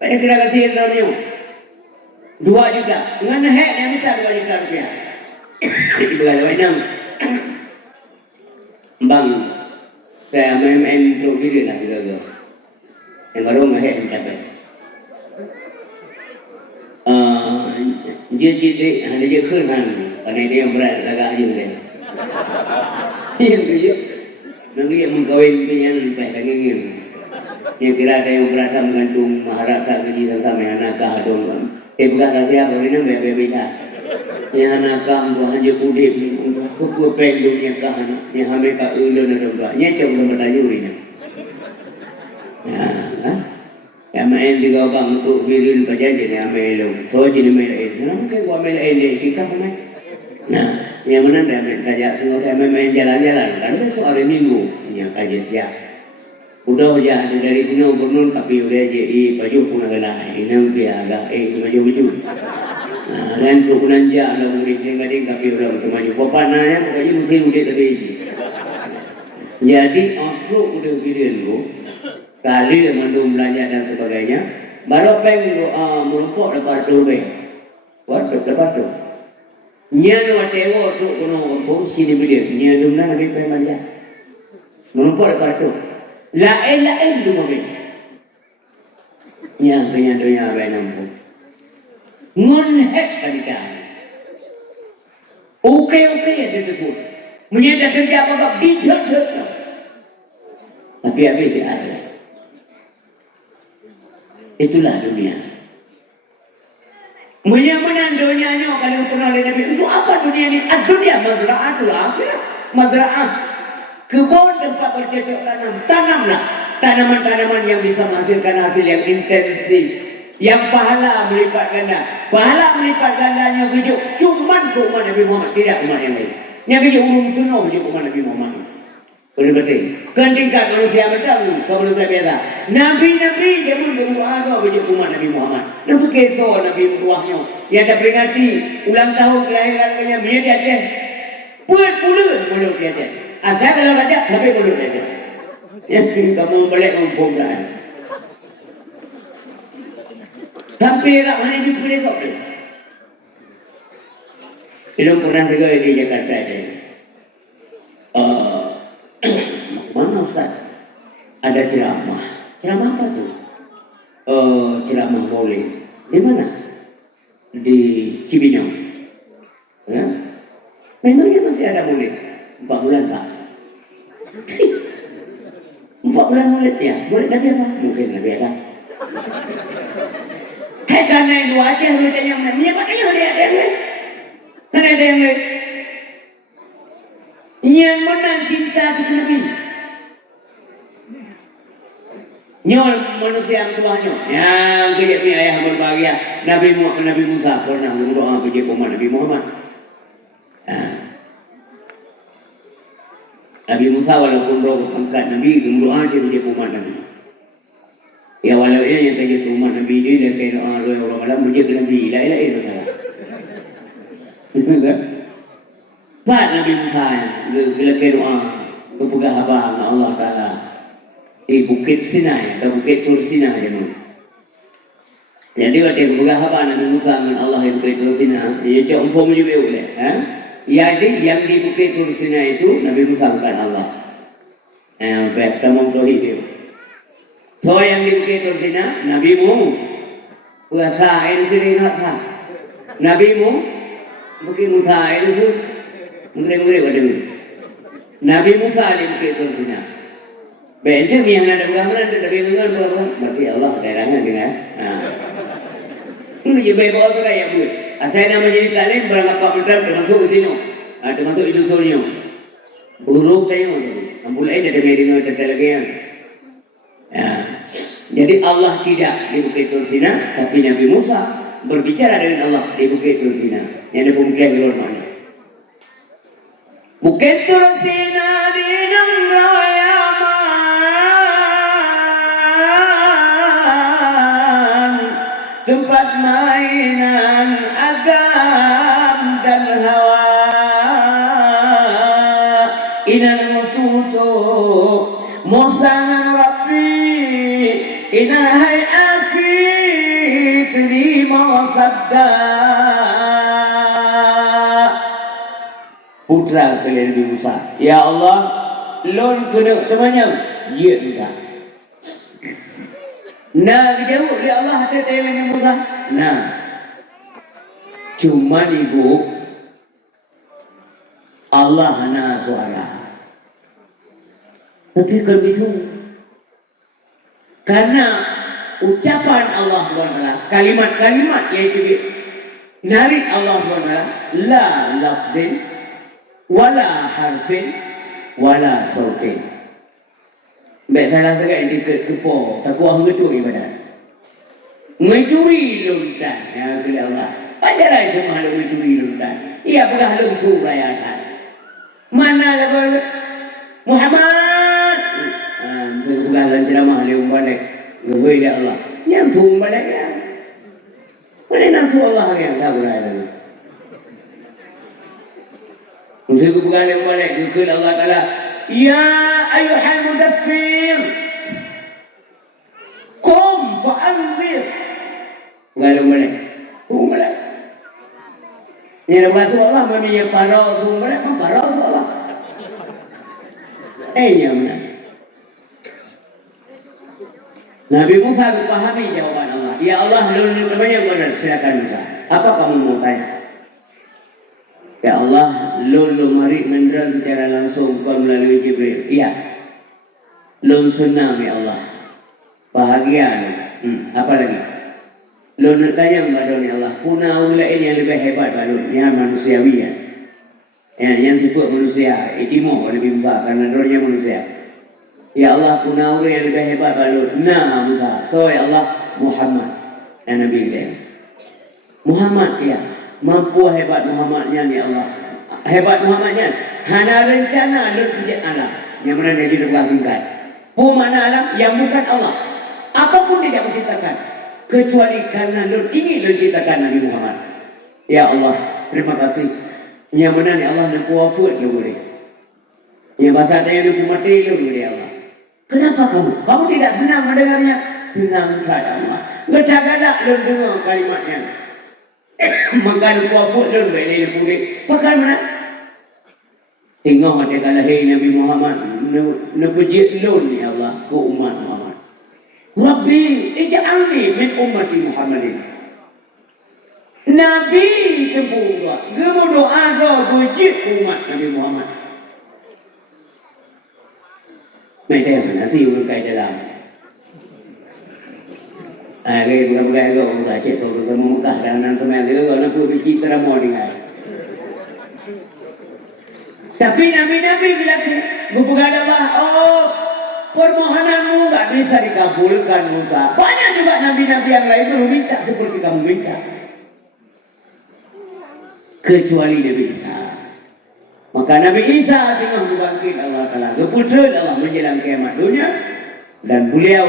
Pada kira gaji tahun ni. 2 juta. Dengan hek dia minta 2 juta rupiah. Jadi berlalu enam. Bang. Saya main untuk diri lah juga. Yang baru mahir mencapai. Dia cik ada je kenan kerana dia yang berat agak aja dia. Yang kerja, nanti yang mengkawin dengan sampai lagi ni. Dia kira ada yang berat menggantung maharata gaji sama yang nakah dong. Bukan rahsia baru ni beda. Yang nakah tu hanya kudip untuk pendung yang kah yang hamil kah ulen dong. Yang cakap bertanya ni. Ya main juga bang untuk birin perjanjian yang main so jadi main lain. Mungkin gua main lain dia kita main. Nah, yang mana dia main kajak semua dia main jalan-jalan. Kan soal minggu yang kajian dia. Udah aja dari sini bernun tapi udah je baju pun agak lain. Ini dia agak baju. Nah, dan tu pun anja ada murid yang kadang tapi udah maju. Papananya pokoknya mesti udah tadi. Jadi untuk udah birin tu kali mandum belanja dan sebagainya baru peng merumpuk lepas tu lepas tu nya no tewo tu kono pun sini video nya dumna nabi peng belanja merumpuk lepas tu lain dulu be nya dunia benam pun ngun hek kadika oke ada tu menyata kerja apa bintar tapi habis ada. Itulah dunia. Menyamakan dunianya kalau pernah oleh Nabi. Untuk apa dunia ini? Dunia mazra'atul akhirah. Mazra'ah. Kebun tempat bercocok tanam. Tanamlah tanaman-tanaman yang bisa menghasilkan hasil yang intensif. Yang pahala melipat ganda. Pahala melipat gandanya kejuk. Cuman ke umat Nabi Muhammad. Tidak umat yang lain. Yang kejuk urung sunnah kejuk umat Nabi Muhammad. Betul-betul. Kan tingkat manusia betul. Kau manusia biasa. Nabi-Nabi jamun berdoa doa bagi umat Nabi Muhammad. Nabi keso Nabi berdoanya. Yang ada peringati ulang tahun kelahirannya dia di Aceh. Pulut mulut dia Aceh. Asal kalau ada sampai mulut dia Aceh. Yang kamu balik ngumpul dah. Sampai rak mana jumpa dia kau. Belum pernah juga di Jakarta aja. Mana Ustaz? Ada ceramah. Ceramah apa tu? Ceramah maulid. Di mana? Di Cibinong. Ya? Memangnya masih ada maulid? 4 bulan tak? 4 bulan maulid ya? Maulid Nabi apa? Mungkin Nabi ada. Karena yang dua aja ada yang namanya makanya ada yang lain. Ada yang lain. Yang menang cinta dengan Nabi. Nyol manusia yang tuanya. Yang kejap ni ayah berbahagia. Nabi Musa pernah berdoa bagi umat Nabi Muhammad. Nabi Musa walaupun roh pangkat Nabi berdoa dia bagi umat Nabi. Ya walau yang tanya tu umat Nabi dia kena orang malam menjaga Nabi lah masalah. Pak Nabi Musa bila doa berpegang abang Allah Ta'ala di Bukit Sinai atau Bukit Tur Sinai dia. Jadi waktu berpegang abang Nabi Musa dengan Allah di Bukit Tur Sinai, dia cakap umpam juga boleh. Jadi yang di Bukit Tur Sinai itu Nabi Musa bukan Allah. Pertama tauhid dia. So yang di Bukit Tur Sinai Nabi mu puasa itu kena tak. Nabi mu Bukit Musa itu mungkin ada. Nabi Musa di Bukit Tur Sinai. Betul yang ada gambaran Nabi Musa berarti Allah daerahnya dengan. Ini juga bawa tu kayak buat. Asal nama jadi talim berangkat Pak Menteri termasuk di sini. Termasuk ilusornya. Buruk kayak mana? Ambulai ada medina terlagi yang. Jadi Allah tidak di Bukit Tur Sinai, tapi Nabi Musa berbicara dengan Allah di Bukit Tur Sinai. Yang ada pemikiran luar mana? Bukit Tur Sinai di Nangraya tempat mainan agam dan hawa inan mututup musangan Rabbi inan hai akhi terima sabda putra kalian Nabi Musa. Ya Allah lon kena temannya ya Musa. Nah, jauh oleh Allah hati Nabi Musa. Nah, cuma ibu Allah hana suara. Tapi kalau bisa, karena ucapan Allah SWT, kalimat-kalimat yaitu narik Allah SWT, la lafzin, wala harfin, wala sautin. Baik salah sangat yang kepo, tak kuah mengetuk ibadat. Ngejui luntan, ya bila Allah. Pajarai semua halus ngejui luntan. Ia pegah halus surayatan. Mana lagu Muhammad? Saya pegah dalam ceramah halus balik. Ngejui dia Allah. Yang suruh balik ya. Boleh nafsu Allah yang tak boleh lagi. Saya pegah halus balik. Ngejui Allah Ta'ala. Ya ayuhal mudassir Qum fa'anzir Galau balik Qum balik Ini lepas Allah Mami parau Qum balik parau Allah yang mana Nabi Musa berpahami jawaban Allah. Ya Allah lulun namanya benar. Silakan Musa. Apa kamu mau tanya? Ya Allah, lu mari ngendran secara langsung bukan melalui Jibril. Iya. Lu senang ya Allah. Bahagia lu. Apa lagi? Lu nak tanya kepada Allah. Puna ulain yang lebih hebat baru. Yang manusiawi ya. Yang sifat manusia. Itimo Nabi Musa karena dornya manusia. Ya Allah puna ulain yang lebih hebat baru. Nah Musa. So ya Allah Muhammad. Dan Nabi dia. Muhammad ya. Mampu hebat Muhammadnya ni Allah. Hebat Muhammadnya. Hana rencana lu pijak alam. Yang mana dia hidup singkat. Pu mana alam yang bukan Allah. Apapun tidak menciptakan. Kecuali karena lu ingin lu ciptakan Nabi Muhammad. Ya Allah, terima kasih. Yang mana ni Allah nak wafat lu boleh. Yang bahasa dia lu mati lu boleh Allah. Kenapa kamu? Kamu tidak senang mendengarnya? Senang kepada Allah. Bercakaplah lu dengar kalimatnya. Maka lu wafat lu boleh lu boleh. Bagaimana? Tengok dia kata, hei Nabi Muhammad, puji lu ni Allah ke umat Muhammad. Rabbi, ij'alni min ummati Muhammadin. Nabi terbuka, gemu doa puji umat Nabi Muhammad. Mereka yang nasi urut kaya dalam. Kaya bukan-bukan kau orang tak cek tu, kamu Mekah dan nan semayang dia kau nak pergi kita ramah dengan. Tapi Nabi-Nabi bilang, berpegang Allah, oh permohonanmu tak bisa dikabulkan Musa. Banyak juga Nabi-Nabi yang lain belum minta seperti kamu minta. Kecuali Nabi Isa. Maka Nabi Isa sehingga membangkit Allah Ta'ala. Keputusan Allah menjelang kiamat dunia. Dan beliau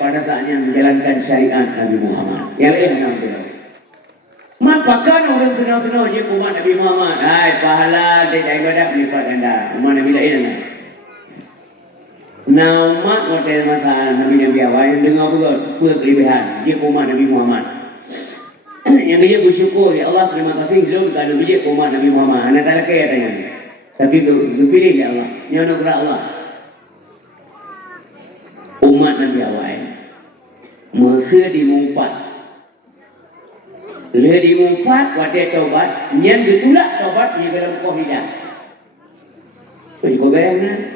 pada saatnya menjalankan syariat Nabi Muhammad. Yang lain enam tu. Mapakan orang senang-senang je umat Nabi Muhammad. Hai, pahala dia ibadat melipat ganda. Umat Nabi lain lah. Nah, umat model masa Nabi awal yang dengar pula kelebihan. Dia umat Nabi Muhammad. Yang dia bersyukur, ya Allah terima kasih hidup kerana bijak umat Nabi Muhammad. Anak tak lakai katanya. Tapi kepilih ya Allah. Ini anugerah Allah. Umat Nabi awal. Masa dimumpat. Bila dimumpat, wadah taubat. Yang ditulak taubat, dia dalam kohlidah. Kau juga bayang kan?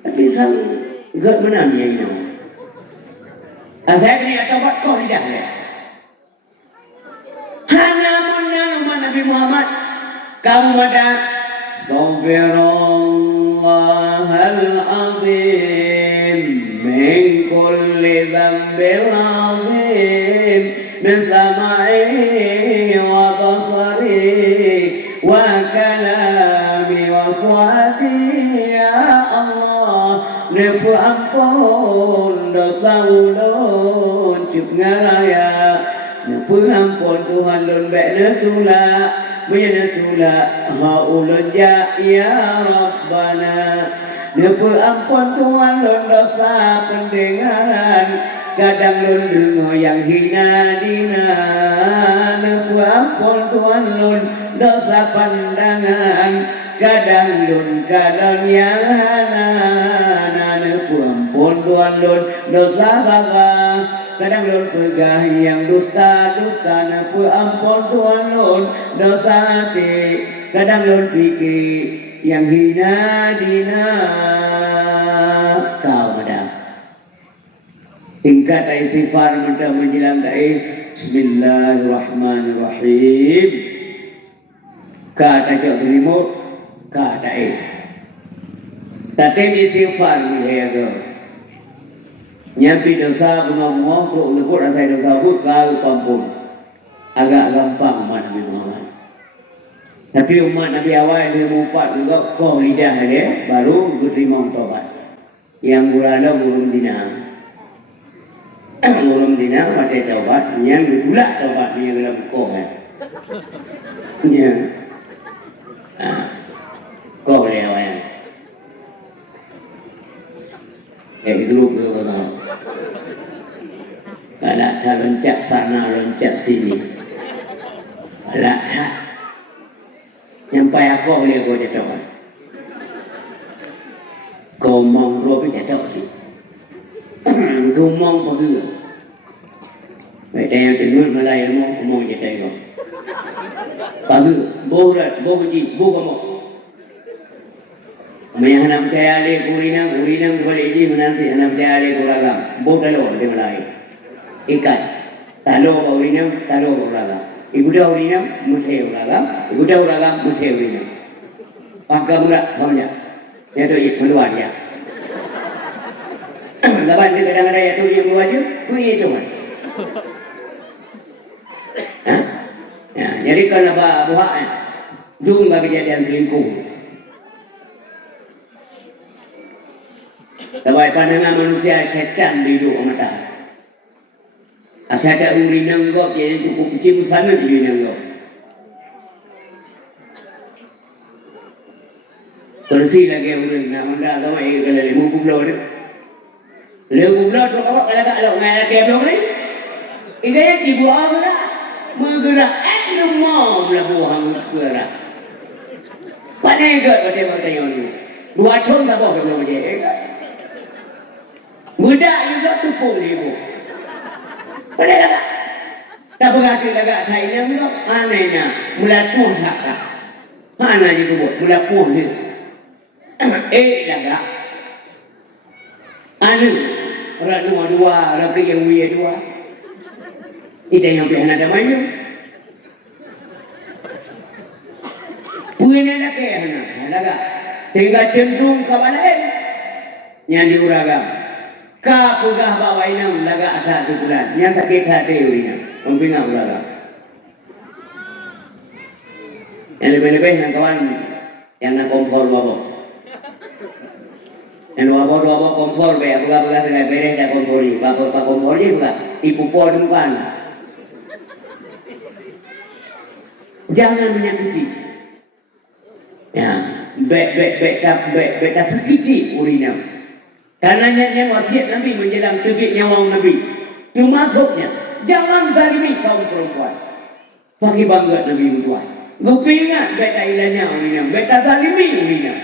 Tapi sang gak menang yang ini. Saya kena taubat kohlidah ya. Hanamun umat Nabi Muhammad kamu pada Astaghfirullahal azim min kulli dzambil azim min sam'i wa basari wa kalami wa fuadi ya Allah nepu ampun dosa ulun cuk ngaraya pengampun Tuhan lun bekna tulak menyana tulak haulun ja ya Rabbana pengampun Tuhan lun dosa pendengaran kadang lun dengar yang hina dina pengampun Tuhan lun dosa pandangan kadang lun kadang yang hana pengampun Tuhan lun dosa bagang kadang lun pegah yang dusta-dusta nepu ampun Tuhan lun dosa hati kadang lun fikir yang hina dina kau madam tingkat istighfar mentah menjelang Bismillahirrahmanirrahim kata jauh selimut kata tapi istighfar menjaya nyampi dosa bunga-bunga untuk lekut rasa dosa pun kalau kampung agak gampang umat Nabi Muhammad. Tapi umat Nabi awal dia mumpat juga kau lidah dia baru diterima taubat. Yang gurala gurung dina mati taubat yang ditulak taubat dia dalam kau kan. Ya. Kau boleh awal. Itu dulu kau. Kalau tak loncat sana, loncat sini. Kalau tak nyampai aku boleh kau jatuh. Kau mong robi jatuh sih. Kau mong pergi. Baik yang tengok malai mong jatuh kau. Pagi, borat, boji, kamu. Maya hanam tayale urinang balik ini menanti hanam tayale kuragam. Botalo di malai. Ikan, talo urinang, talo kuragam. Ibu dah urinang, muthe kuragam. Ibu dah kuragam, muthe urinang. Pangka murat, bawanya. Dia tu keluar dia. Laban dia kadang-kadang ya tu dia keluar je, tu dia itu kan. Ya, jadi kalau buah, jum bagi kejadian selingkuh. Tapi pandangan manusia setan di hidup mata. Asal ada urinang kau, jadi cukup kecil sana di urinang kau. Bersih lagi urin, nak hendak kau mai kalau 50 belau ni. 50 belau tu kau kalau tak ada mai lagi belau ni. Ini yang cibu apa? Menggerak mau melabuh menggerak. Pada ikut pada bertanya ni. Dua tahun tak boleh belum jadi. Muda juga tupung ibu. Pada lagak. Tak berarti lagak saya ni kok anehnya melapuh sakak. Mana je tu buat melapuh ni. Lagak. Anu orang dua, orang yang wia dua. Kita yang pihak ada banyak. Punya nak kena, lagak. Tinggal cenderung kawalan yang diuragam. Ka pegah bawa inam laga ada tukulan yang sakit hati urinya pembinga ulaga yang lebih-lebih yang kawan yang nak kompor bawa Yang dua kompor be buka dengan beres dah kompor ni. Bapa kompor ni buka. Ibu por depan. Jangan menyakiti. Ya, tak sakiti urina. Karena yang wasiat Nabi menjelang terbit nyawa Nabi. Termasuknya, jangan zalimi kaum perempuan. Pakai bangga Nabi bertuan. Kau ingat beta ilahnya urina, beta zalimi urina.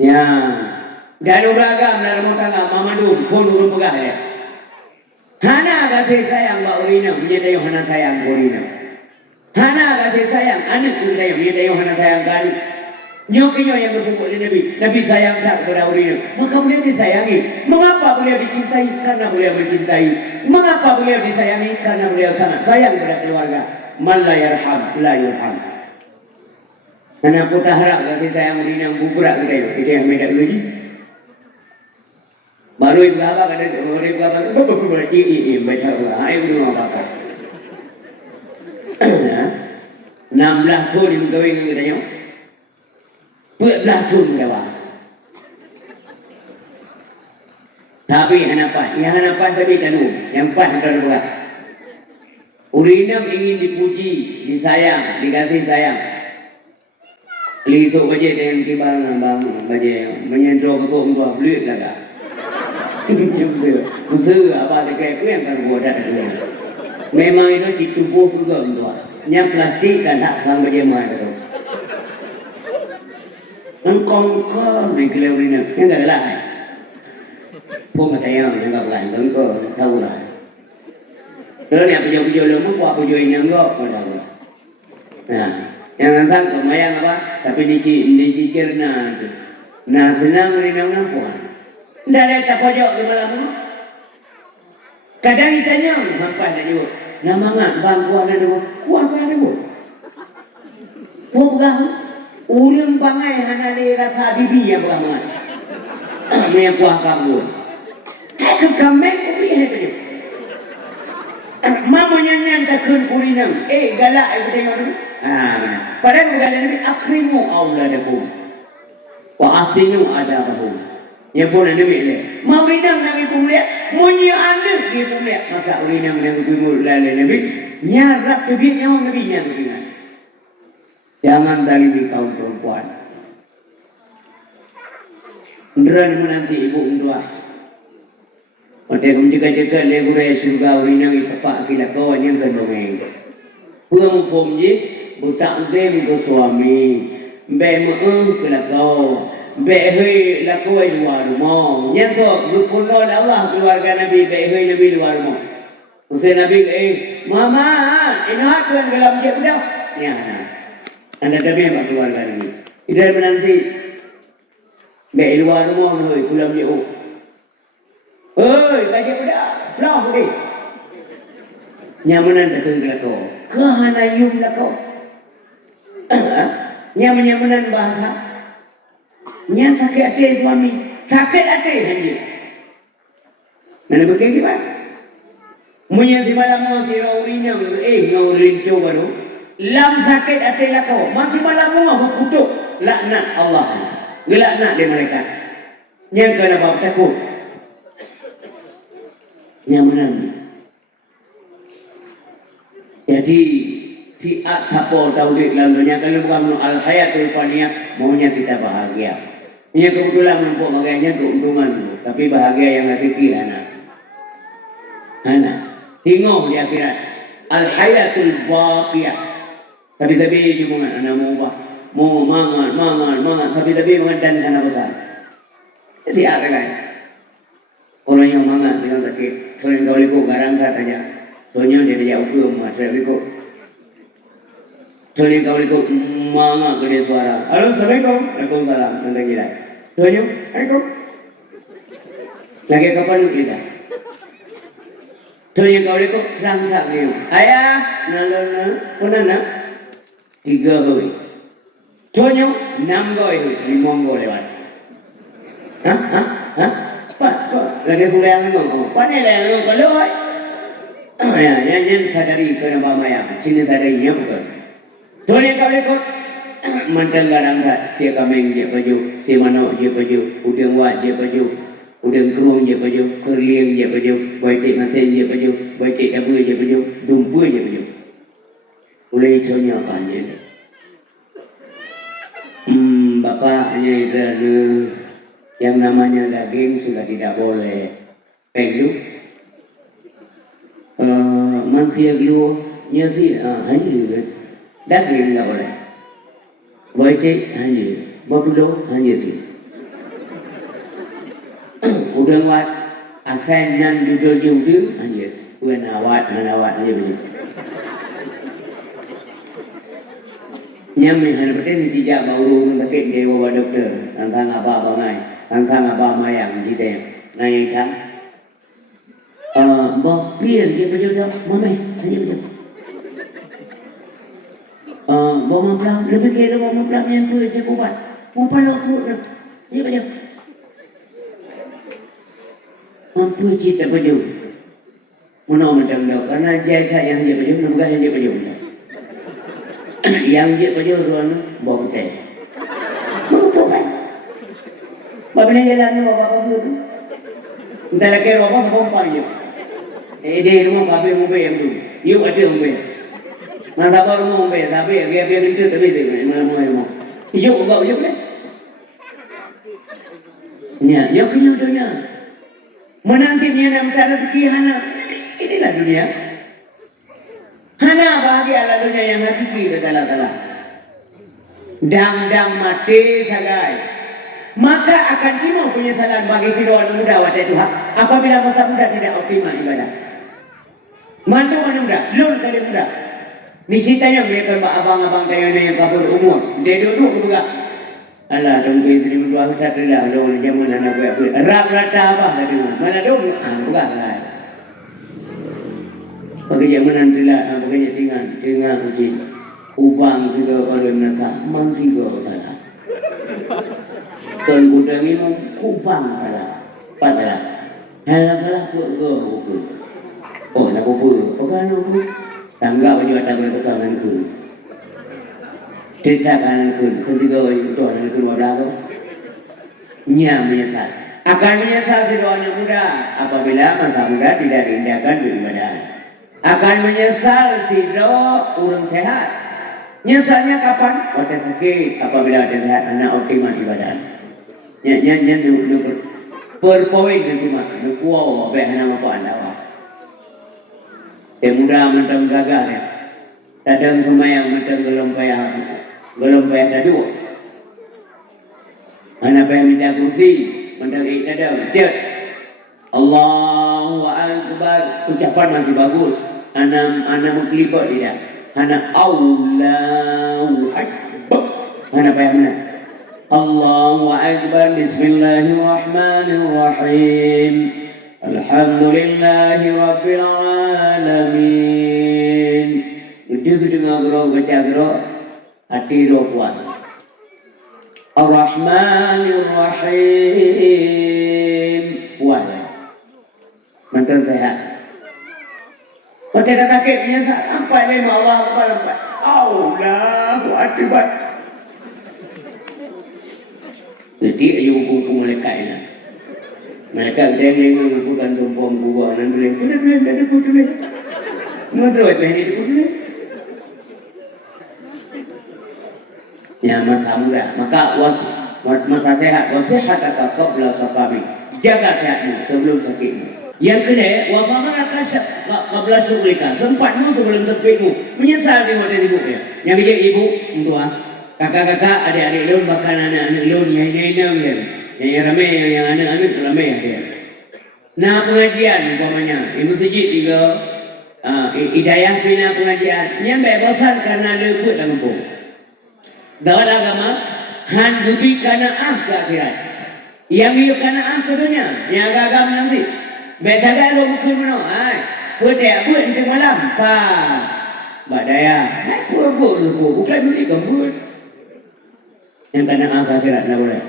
Ya, dan uragam dalam rumah tangga Mamadun pun urung pegah ya. Hana kasih sayang ba urina, menyertai hana sayang urina. Hana kasih sayang anak urina, menyertai hana sayang kali. Nyokinya yang berkumpul di Nabi sayang tak kepada urina, maka beliau disayangi. Mengapa beliau dicintai? Karena beliau mencintai. Mengapa beliau disayangi? Karena beliau sangat sayang kepada keluarga. Man la yarham la yurham. Karena aku tak harap kasih sayang urina buburak kita itu yang medak lagi. Baru ibu apa kata baru ibu apa baca Allah ayo dulu apa 16 tahun ibu kawin kita nyo 14 tahun berapa tapi hanapan tapi tanu yang pas kita buat urina ingin dipuji disayang dikasih sayang lisuk baje dengan kibal nambang baje menyendro kesong dua belut lah tak Usaha apa tak kayak aku yang kan buat ada tu. Memang itu di tubuh juga tuan. Yang plastik kan tak sampai dia mana tu. Engkong kau ni kalau ni yang tak lah. Pun kata yang tak lah. Engkau tahu lah. Kalau ni apa jauh-jauh lama, apa jauh ini engkau tahu. Nah, yang nanti kemayang apa? Tapi dicikir nah senang ni nampak. Dah letak pojok di malam. Kadang ditanya, hampas nak jawab. Nama ngak bang kuah nak jawab. Kuah kan jawab. Kuah berah. Urang bangai hana le rasa bibi yang berah mangat. Yang kuah kabur. Ke kamen uri he. Mama nyanyian tak kun kurinam. Galak aku tengok tu. Padahal bukan Nabi akrimu auladakum. Wa asinu adabahum. Yang pun ada milik. Mau rinang Nabi pun lihat. Munyi anda dia pun lihat. Masa rinang Nabi pun lalai Nabi. Nyarap tebiak nyawa Nabi nyarap dengan. Jangan zalimi kaum perempuan. Beneran menanti ibu undua. Maka kamu jaga-jaga legu raya surga rinang itu pak kita kawan yang kedongeng. Pulang mufum je. Butak dem ke suami. Bema ke kau. Behei lakuai luar rumah. Nyentok berpunol Allah keluarga Nabi behei Nabi luar rumah. Usai Nabi Mama, ingat tuan dalam dia udah. Ya, anda tapi apa keluarga Nabi? Idar menanti behei luar rumah noi pulang dia. Oi, kaji udah. Pulang deh. Nyamanan datang ke kau. Kehanayum lah kau. Nyamanan bahasa. Yang sakit hati suami, sakit hati hanya. Mana begitu kan? Munya si malam mau si raurinya, ngaurin tu baru. Lam sakit hati lah kau, masih malam mau berkutuk laknat Allah, gelaknat dia mereka. Yang kena bab takut, yang mana? Jadi si siapa tahu dia lalunya kalau bukan al hayatul faniyah maunya kita bahagia. Ini kebetulan mampu makanya keuntungan, tapi bahagia yang hakiki anak. Tengok di akhirat. Al hayatul baqiyah. Tapi cuma anak mau mangat. Tapi mengadan karena besar. Si ada kan? Orang yang mangat dengan sakit. Kalau kau lihat garang katanya, soalnya dia jauh ke rumah. Saya lihat. Kalau kau lihat mangat ke dia suara. Halo, assalamualaikum. Waalaikumsalam. Nanti kita. Tuanyo, ayo. Lagi kapan lu kita? Tuanyo kau lihat sang ni. Ayah, nalona, puna na. 3 hari. Tuanyo 6 hari, 5 lewat. Hah? Pak. Lagi sudah yang ngomong. Pandai lah ngomong kalau. Ya, yang sadari kena mama ya. Cina sadarinya bukan. Tuanyo kau lihat Mantang garang kat sia kameng je baju, sia manok je baju, udang wat je baju, udang kerung je baju, kerliang je baju, baitik masen je baju, baitik dabu je baju, dumpu je baju. Mulai contohnya apa je? Bapaknya itu yang namanya daging sudah tidak boleh. Pegu, manusia gelu, nya sih hanya daging tidak boleh. Baitik hanya, bakulo hanya sih. Udang wat, asen nan judul hanya, bukan awat hanya begitu. Nyamai hanya berarti ni sejak baru sakit dewa doktor, tentang apa bangai, tentang apa mayang kita naik kan. Bapir dia baju dah, mamai hanya begitu. Bawa pelang, lebih kira bawa pelang yang tu je kuat. Mampu lah tu, dia baju. Mampu cita baju. Mana macam dok, karena jasa yang dia baju, nampak yang dia baju. Yang dia baju ruan bawa putih. Mampu kan? Babnya jalan bawa tu. Entah lagi bawa sekompang je. Dia rumah babi mumbai yang tu, you ada mumbai. Masa baru mumbai, tapi agak itu tapi tu, mana. You bawa you kan? Nya, you punya dunia. Menantinya dalam cara sekihana. Inilah dunia. Hana bahagia lah dunia yang hakiki bertala-tala. Dang mati sagai. Maka akan timbul penyesalan bagi jiwa muda wahai Tuhan. Apabila masa muda tidak optimal ibadah. Mantu muda, lun kali muda. Ni ceritanya mereka abang-abang kayak yang kabur umur. Dia duduk juga. Alah, dong istri berdua kita telah dong zaman anak gue. Rap rata apa tadi mah? Mana dong? Bukan lah. Bagi zaman nanti lah, bagi tinggal kucing. Ubang juga orang nasa, mang juga salah. Tuan udang ini ubang salah, patah. Hal salah buku. Oh nak buku, bukan buku. Tangga baju ada berapa kanan kun. Kita kanan kun, ketika baju tu kanan kun wablah. Nya menyesal. Akan menyesal si doanya muda apabila masa muda tidak diindahkan beribadah. Akan menyesal si orang sehat. Nyesalnya kapan? Waktu sakit. Apabila ada sehat, anak optimal ibadah. Nya berpoin ke sini, berkuau, berhana apa anda? Muda mentang gagah ya. Kadang semayang mentang gelompayah tadu. Anak payah minta kursi, mentang kadang cet. Allahu Akbar, ucapan masih bagus. Anak muklibat tidak. Anak Allahu Akbar. Anak payah mana? Allahu Akbar. Bismillahirrahmanirrahim. Alhamdulillahi Rabbil Alamin. Gede ngagro baca gro, hati lo puas. Ar-Rahmanir-Rahim. Puas. Mantan sehat. Pada kata sakitnya sampai lima Allah Akbar. Allahu Akbar. Jadi ayo buku malaikat ini. Malaikat dia mengumpulkan tumpang buah dan bilang, "Boleh ada buku ni." Menurut ini buku. Ya masa muda, maka masa sehat, wasihat atau qabla saqami. Jaga sehatmu sebelum sakitmu. Yang kedua, wa faqaraka qabla syughlika. Sempatmu sebelum sakitmu. Menyesal di hotel ibu ya. Yang bijak ibu, tua, kakak-kakak, adik-adik lun, bahkan anak-anak lun yang yang ramai, yang anak-anak ramai ada. Nah pengajian umpamanya, ibu sejid tiga, hidayah bina pengajian. Yang bebasan karena lebut dan kampung. Dalam agama, han dubi kana ke akhirat. Yang ia kana ke dunia, yang agama nanti. Betada lo bukan mana? Putih itu malam, badaya. Bukan beli kembut. Yang kana ke akhirat nak boleh.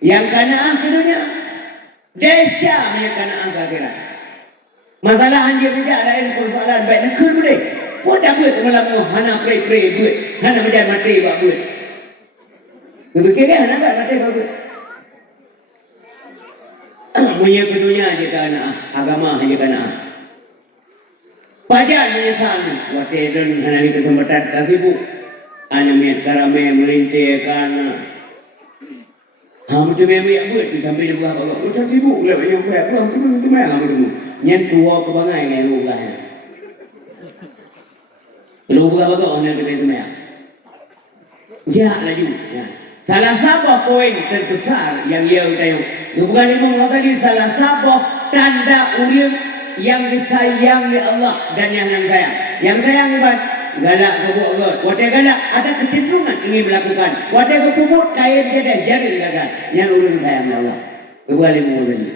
Yang kana ke dunia, desa yang kana ke akhirat. Masalah dia tidak lain persoalan baik nak boleh. Pun dah buat malam tu, hana pray buat, hana macam mati buat. Kira-kira anak mati bagus. Punya kedunya aja kan agama aja kan. Pajak menyesal ni. Waktu itu hari ke tempat kasih bu. Anak miat karame melintirkan. Ham tu memang yang buat sampai dia buat apa? Udah sibuk lah yang buat apa? Tu tu mana ham tu? Yang tua ke bangai yang lu lah. Lu buat apa? Orang tu mana? Jah laju. Salah satu poin terbesar yang ia utayung. Bukan lima tadi salah satu tanda urim yang disayang oleh Allah dan yang sayang. Yang sayang ibarat galak kebuk-kebuk. Waktu galak ada kecenderungan ingin melakukan. Waktu kebuk kain jadi gagal. Yang urim sayang oleh Allah. Bukan lima tadi.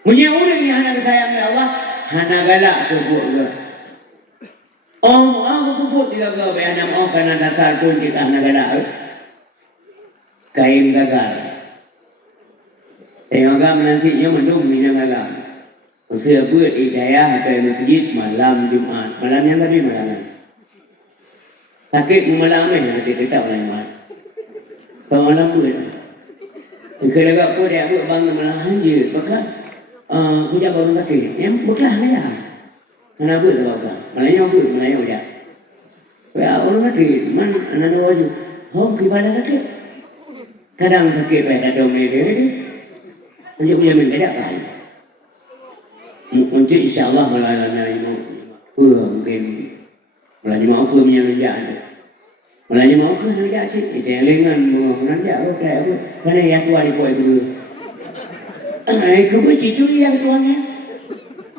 Punya urim yang hana sayang oleh Allah, hana galak kebuk-kebuk. Aku kebuk tidak kau bayar nama karena dasar pun kita hana galak. Kain gagal. Agam nasinya mendung minang agam. Usia buat hidayah sampai masjid malam Jumat. Malam yang tadi malam. Sakit malam ni nanti kita malam Jumat. Malam buat. Kalau agak kau dia buat bang malam hanjir. Maka punya baru sakit. Yang beklah ni ya. Mana buat tu bang? Malamnya buat malamnya dia. Ya orang sakit. Man anak waju. Hom kibala sakit. Kadang sakit pada domai dia. Untuk punya mendadak apa? Untuk insyaAllah malalana ibu mungkin malanya mau ke punya menjadi malanya mau ke menjadi cik itu yang lengan menjadi apa kayak apa karena ya tua di poin dulu kebuci curi yang tuannya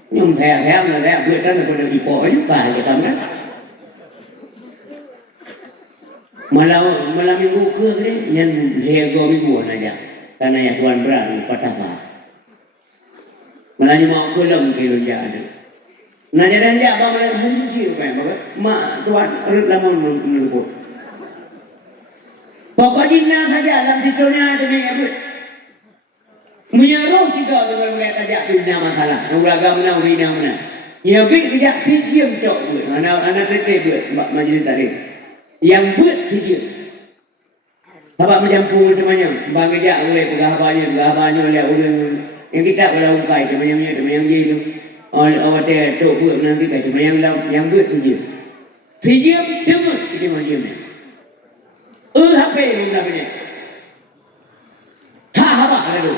nhưng saya buat kan kepada ipo itu pak kita kan malam minggu ke ni yang lego minggu aja karena ya tuan berat patah pak malanya mau pulang ke lunjana. Nah jalan dia apa malam hanji kan, mak tuan urut lama menunggu. Pokoknya saja dalam situnya ada yang abut. Menyaruh kita dengan mereka tajak punya masalah. Uragam mana urina mana. Ya bit kejak sijim cok buat. Anak teteh buat majlis tadi. Yang buat sijim. Apa macam pun temannya. Bang kejak oleh pegawainya oleh orang. Yang kita kalau ungkai cuma yang itu awak tu buat nanti kan cuma yang buat sijil cuma itu macam ni apa yang namanya apa ada tu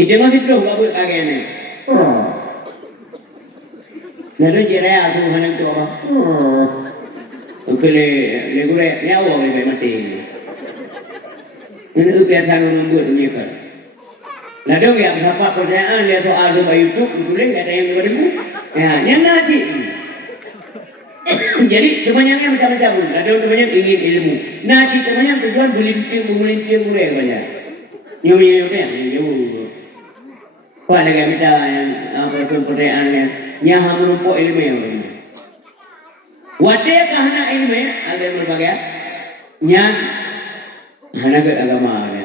itu masih tu buat kagak ni lalu jerai tu mana tu apa okey le gure nyawa le mati ini biasa orang buat dunia kan. Nah dong ya siapa pertanyaan lihat soal di YouTube tulis ada yang dua ribu, ya yang ngaji. Jadi cuma yang macam-macam, ada yang cuma ingin ilmu. Ngaji cuma yang tujuan melintir mulai banyak. Yang yang Pak ada kita yang apa pertanyaan yang menumpuk ilmu yang ini. Wadah kahana ilmu ada berbagai yang hana agama ada.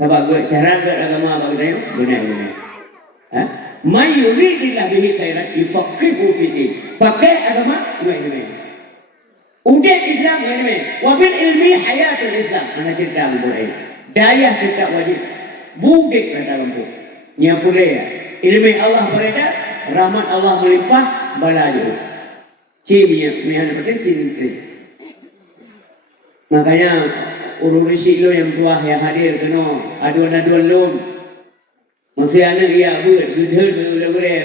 Sebab cara beragama bagaimana? Benar. May yuridillah bihi khairan yufaqihu fi din. Pakai agama ini. Udah Islam ini. Wabil ilmi hayatul Islam. Anak cerita mulai. Daya kita wajib. Budik dalam buku. Nya pula ya. Ilmu Allah beredar, rahmat Allah melimpah, balaju. Ciminya seperti makanya ururisi lo yang tua yang hadir kena aduan-aduan lo masih anak ia buat gudhul boleh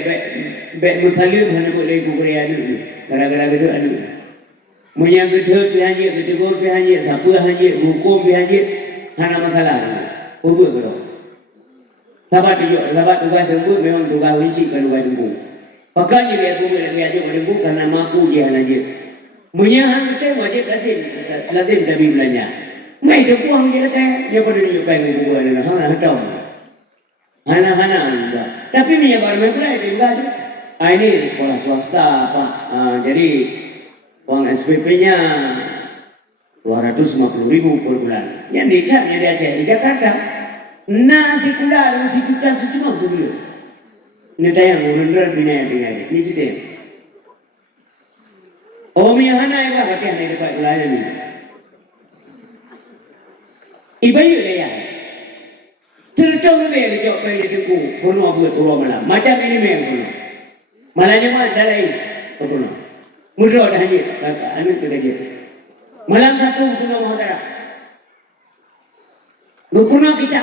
bet musalim hana boleh gugure anu gara-gara gitu anu punya gudhul pihanji gudhul pihanji sapu hanji hukum pihanji hana masalah ubud bro sahabat tugas sembuh memang tugas kunci kan tugas sembuh pakanya dia tu boleh dia sembuh karena mampu dia aja menyahan kita wajib lazim demi belanja mai tu puang dia kata dia pada dia pengen gua ni hana hatam hana tapi punya baru mulai tinggal ini sekolah swasta Pak jadi uang SPP-nya 250.000 per bulan yang dikatnya dia di Jakarta nasi kuda dengan si juta semua tu dulu ini tayang benar-benar bina tinggal ini cerita Om yang hana yang kata hana dapat lain ni Iba yu le ya. Tertong le ke jok pe de ku kono buat ulo malam. Macam ini memang kono. Malahnya mah dalai kono. Mudro dah haji anu tu dia. Malam satu kono saudara. Kono kita.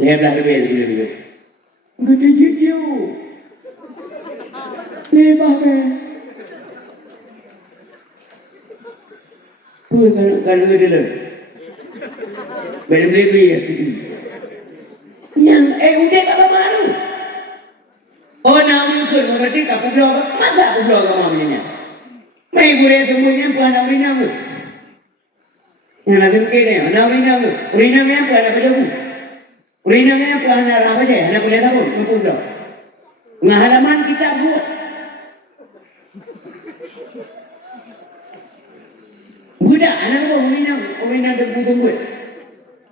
Lebar lebih dulu. Gede jiu. Lebar be. Tuh kalau dulu. Beli-beli ya. Yang udah apa malu? Oh namun kan berarti aku blog masa aku blog sama punya. Mai gure semuanya puan awina mu. Yang nanti kene, awina mu. Urina me apa ada pada bu. Urina me apa ada apa je? Anak boleh tahu, mumpun dah. Ngalaman kita buat. Budak anak bu urina debu tunggu.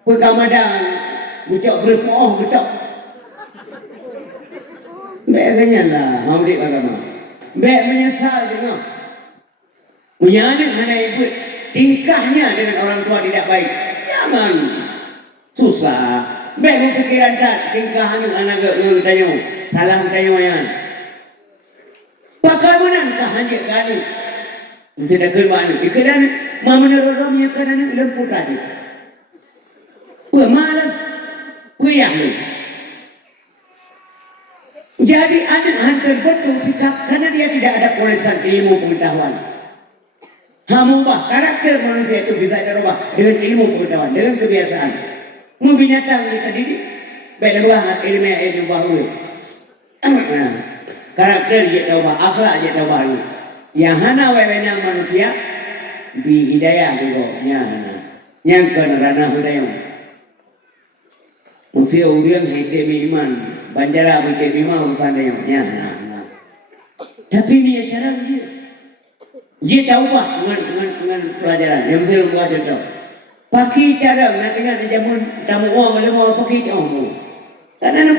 Pekamadang bucak berpoh budak. Beganya lah, hamdi agama. Beg menyesal juga. Punya anak ibu tingkahnya dengan orang tua tidak baik. Nyaman, susah. Beg berpikiran tak tingkah anak tanya, salah tanya yang. Bagaimana hanya kali? Sudah kerana ikan mama nerodamnya kerana lemput tadi. Malam, yang ni. Jadi anak hancur betul sikap karena dia tidak ada polesan ilmu pengetahuan. Hamubah karakter manusia itu bisa dirubah dengan ilmu pengetahuan, dengan kebiasaan. Mu binatang kita didik, beda dua ilmu yang baru. Karakter dia tahu, akhlak dia tahu baru. Yang hana wewenang manusia di hidayah juga, yang kena ranah hidayah. Musia uriang hite iman, banjara hite iman urusan dia. Tapi ini cara dia. Dia tahu pak dengan pelajaran. Yang mesti lupa dia tahu. Pakai cara nanti kan jamun tamu uang boleh mau pakai tahu. Karena nak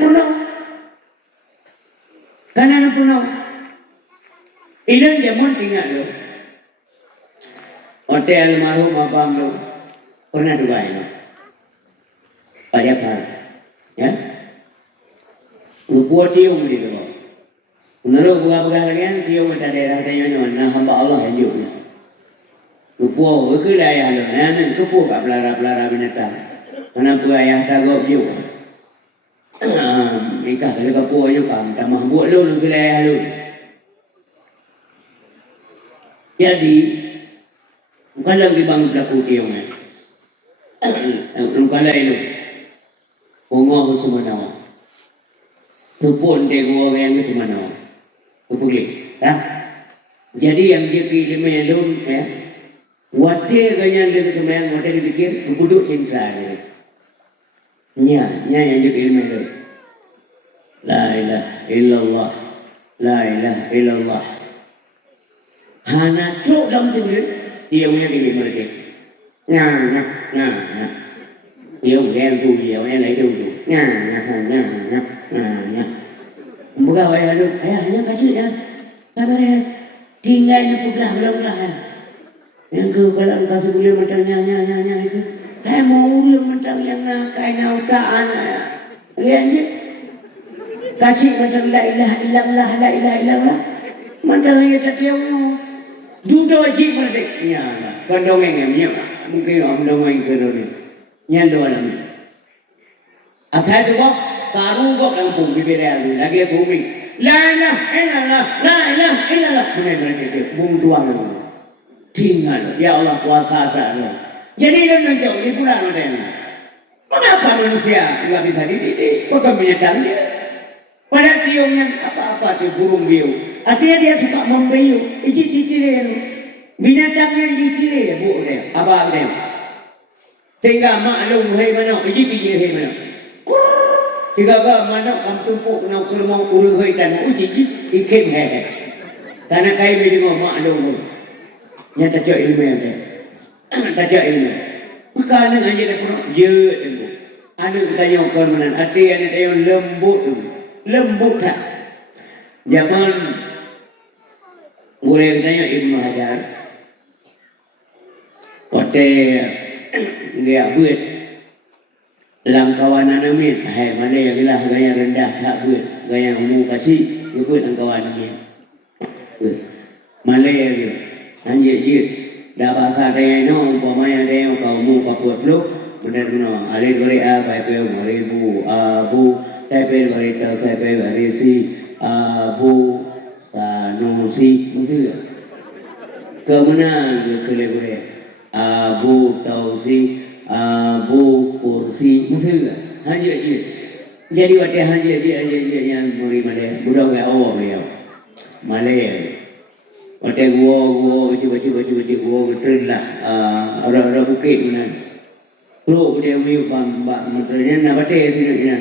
punau. Ilan jamun tinggal lo. Hotel maru mabang lo. Pernah Dubai lo. Banyak hal. Ya, lupa tiung di tu. Menurut buka-buka lagi tiung ada daerah tanya hamba Allah yang juga. Lupa, berkelai halu. Yang lupa kat pelara-pelara binatang. Kenapa ayah tagap juga? Mereka kalau kapuanya paham. Tak mahu buat lu kelai halu. Jadi, bukan lagi bang pelaku tiung. Bukan lagi lu. Ongo ko sumanaw. Tupon de ko yang ke sumanaw. Tupuli, ha? Jadi yang dia ilmu yang dun ya. Wate ganyan dia ke sumanaw, wate dipikir kebuduk cinta dia. Nya yang dia ilmu yang dun. La ilaha illallah. La ilaha illallah. Hana truk dalam sini dia punya gini mereka. Nah. Yêu đen dù nhiều em lấy đâu rồi nha mua gạo ấy là được nhá cái chuyện nha cái này thì ngay nó cũng làm lâu lại em cứ cái lần cái sự liên mình nha cái mau liên mình trong yang cái nào ta ăn liền chứ cái gì mình trong lại là mình trong như thật yêu nhau dù đôi chi mà định nhà con đâu anh em nhiều mungkin om đâu anh cứ đâu Nyan doa lagi. Asal tu kok karu kok kampung bibirnya lagi sumi. La ilah illallah. Kemudian mereka itu bungtuang lagi. Tinggal. Ya Allah kuasa Allah. Jadi dia menjauh di bulan Ramadan. Kenapa manusia nggak bisa dididik? Kok binatang dia? Pada tiungnya apa-apa tu burung biu. Artinya dia suka membiu. Icit-icit binatangnya diciri bu dia. Apa dia? Sehingga maklum hai mana, iji hai mana. Sehingga mana kampung nak kermau urang hai tan uji ikem hai. Karena kai me dengan maklum. Nya tak ilmu ada. Tak ilmu. Maka anak aja dah pernah je tengok. Anak tanya kau mana, arti anak tanya lembut tak. Zaman boleh tanya Ibnu Hajar. Hotel gaya buat langkawan amit, hai mana yang lah gaya rendah tak buat, gaya umum kasih buat langkawan amit, Malay gitu, anjir jir, dah bahasa dia no, umpamanya dia kau umum pakuat lu, benar no, alih beri apa itu beribu, abu, saya beri tahu saya beri si, abu, sanusi, mesti kemenang kele-kele abu tausi abu kursi mesti hanya je jadi waktu hanya je yang muri Malay budak gak awak beliau Malay waktu gua baca gua betul lah orang bukit mana lu dia miu bang menternya nak baca sini ina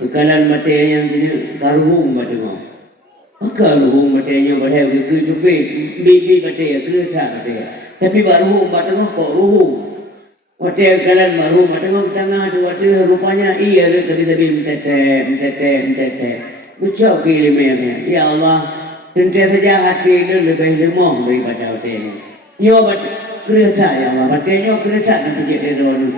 kekalan baca yang sini karuhung baca kau maka ruhung matanya pada begitu bibi matanya kerja matanya tapi baru matanya kok ruhung matanya kalan baru matanya tengah tu matanya rupanya iya le tapi mentete ucap kilimnya ya Allah tentu saja hati itu lebih lemah daripada matanya nyobat kerja ya Allah matanya kerja nanti jadi dulu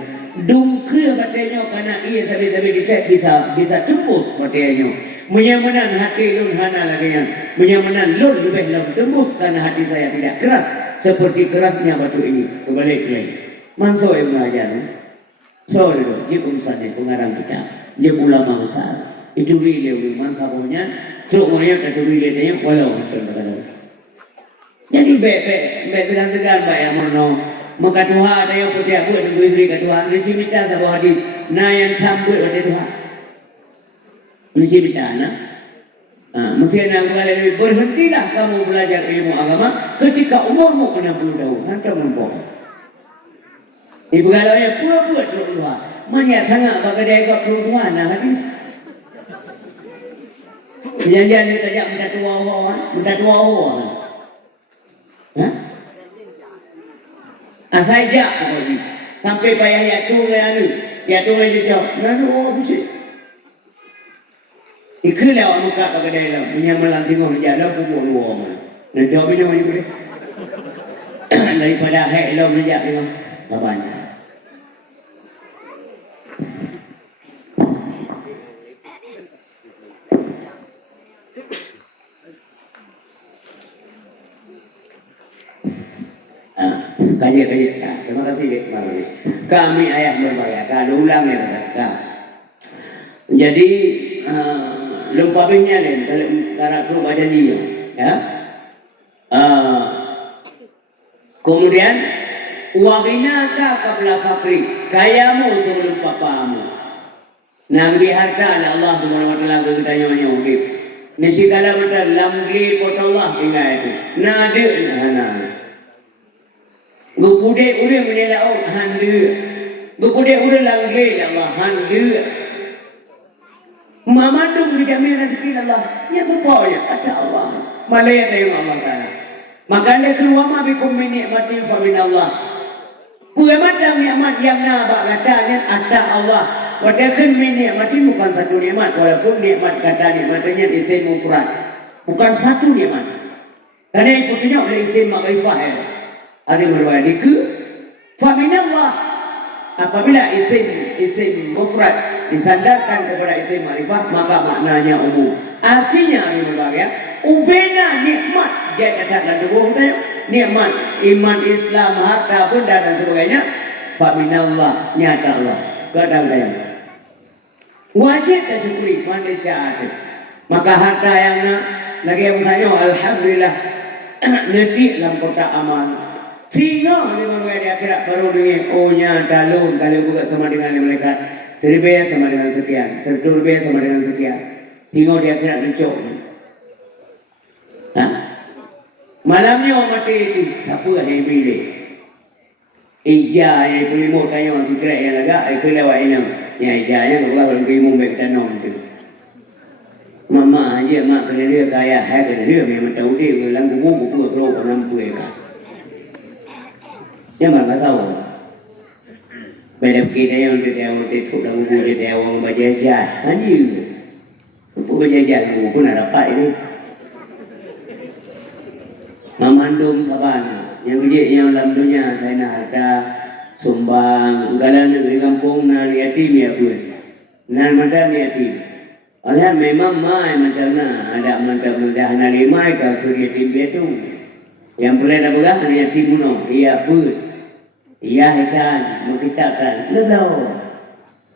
dum kerja matanya karena iya tapi kita bisa tembus matanya menyamanan hati lun hana lagi yang menyamanan lun lebih lem tembus karena hati saya tidak keras seperti kerasnya batu ini kebalik lagi manso yang mengajar so itu dia kumsanya pengarang kita dia ulama besar itu rile mansa punya truk monya itu rile dia walau jadi tegan bayar mono maka Tuhan ada yang percaya buat dengan istri Tuhan ini cerita sebuah hadis na yang campur pada Tuhan mesti bicara, mesti nak berhentilah kamu belajar ilmu agama ketika umurmu 60 tahun, nanti mumpung. Ibu kalau yang buat dua, mana sangat bagi dia ikut perempuan nah hadis. Jangan dia tajak minta tua orang, Asal jak pokoknya, sampai payah ya tu itu jauh, nanti mesti. Ikut lewat muka pada dalam punya malam tengok jalan pukul dua orang. Nanti apa yang mana boleh? Daripada hek lo menjak tengok kabarnya. Kaji. Terima kasih. Kami ayah berbayar. Ulang ya kata. Jadi lumpabihnya lain kalau karakter ada dia ya kemudian wabinaka qabla fakri kayamu sebelum papamu nagri harta Allah Subhanahu wa taala kita nyonya nisi kala betul lamgli pot Allah tinggal itu nade hana gupude urang menelaut handu gupude urang lamgli Allah handu Mamandung dijamin rezeki Allah. Ya tu ya kata Allah. Malaya tayo Allah Taala. Maka anda keluar bikum min nikmatin fa min Allah. Puamat dan nikmat yang naba katanya ada Allah. Walaupun min nikmatin bukan satu nikmat. Walaupun nikmat kata nikmatnya isim mufrad. Bukan satu nikmat. Karena ikutnya oleh isim makrifah ya. Ada berbalik ke fa min Allah. Apabila isim mufrad disandarkan kepada isim ma'rifah maka maknanya umum. Artinya ini berbahagia ubena nikmat dia katakan tubuh kita nikmat iman Islam harta benda dan sebagainya fa minallah nyata Allah kadang-kadang wajib tersyukuri manusia ada maka harta yang lagi yang saya alhamdulillah netik dalam kotak amal sehingga di akhirat baru dengan ohnya dalun kalau buka sama dengan malaikat 1000 sama dengan sekian, 1000 sama dengan sekian. Tinggal di akhirat mencok. Malamnya orang mati itu siapa yang pilih? Ija yang pilih mau tanya orang secret yang agak, itu lewat ini. Yang ijanya kalau orang pilih baik tanam itu. Mama aja mak kena dia kaya, saya kena dia memang tahu dia bilang buku terus orang tua kan. Jangan tahu. Pada kita yang tidak untuk dalam buku kita orang berjajah, anjir. Buku berjajah, buku pun ada apa ini. Memandum saban, yang kecil yang dalam dunia saya nak harta, sumbang galan di kampung na yatim ya pun nan mandan yatim oleh memang mai mandana ada mandan na limai ka ke yatim itu yang boleh dah berah yatim muno iya pun iya hitan mengkitabkan lelau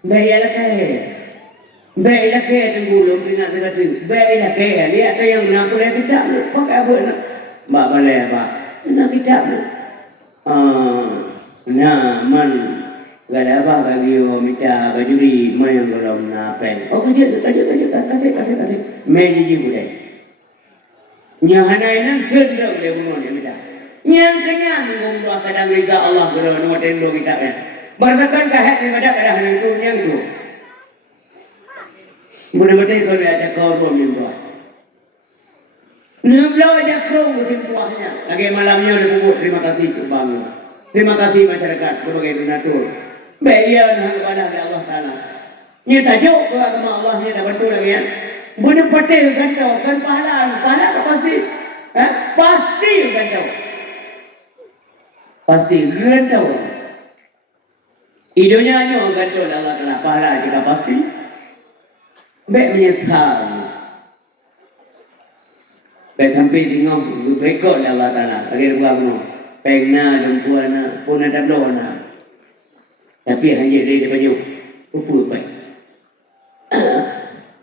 bayar baiklah kaya tenggulung dengan terkata baiklah kaya dia ada yang nak boleh kitab lu pakai apa nak mak balai apa nak kitab lu nah man gak ada apa bagi orang minta bajuri main golong na pen kasih main je boleh yang hanainan gendong dia bunuh dia minta yang kenyang ngomong kadang rida Allah gerak no tendo kitabnya berdasarkan kahat daripada kadang itu yang itu mudah-mudahan kalau ada korban yang buat. Nublau aja kerong ke timpuahnya. Lagi malamnya dia bubuk terima kasih untuk bangun. Terima kasih masyarakat sebagai donatur. Bayan kepada Allah Ta'ala. Ini tajuk ke agama Allah ni dah betul lagi ya. Benar patil kan tahu kan pahala ke pasti. Pasti kan tahu. Pasti kan tahu. Idenya hanya kan tahu Allah Ta'ala pahala jika pasti. Baik menyesal. Baik sampai tengok berikut Allah Ta'ala. Lagi dua bunuh. Pengna dan puana pun ada dona. Tapi hanya dia baju. Apa baik.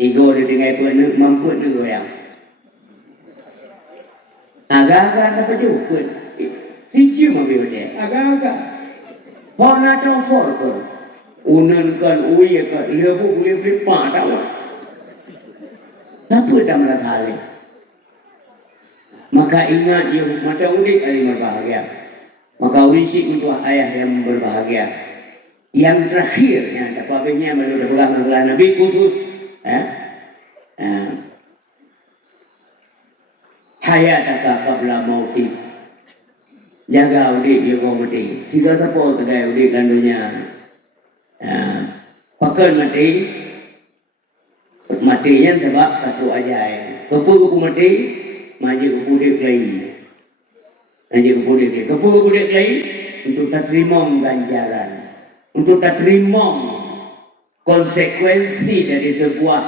Ego dia dengan puana mampu nak goyang. Agak-agak ada baju pun. Cici mobil dia. Agak-agak. Pona tahu forkor. Unankan uyakan. Lebu boleh beri tak. Apa dah merasa hal ini? Maka ingat yang mata udik yang berbahagia. Maka urisik untuk ayah yang berbahagia. Yang terakhirnya dapat habisnya baru pegang masalah Nabi khusus. Hayataka qabla mautik. Jaga udik jaga mati. Siapa siapa kedai udik dan dunia. Pakai mati. Matinya sebab katu ajaib. Kepu mati, maju kepu dia kelai. Maju kepu dia kelai. Kepu dia kelai untuk tak terima ganjaran. Untuk tak terima konsekuensi dari sebuah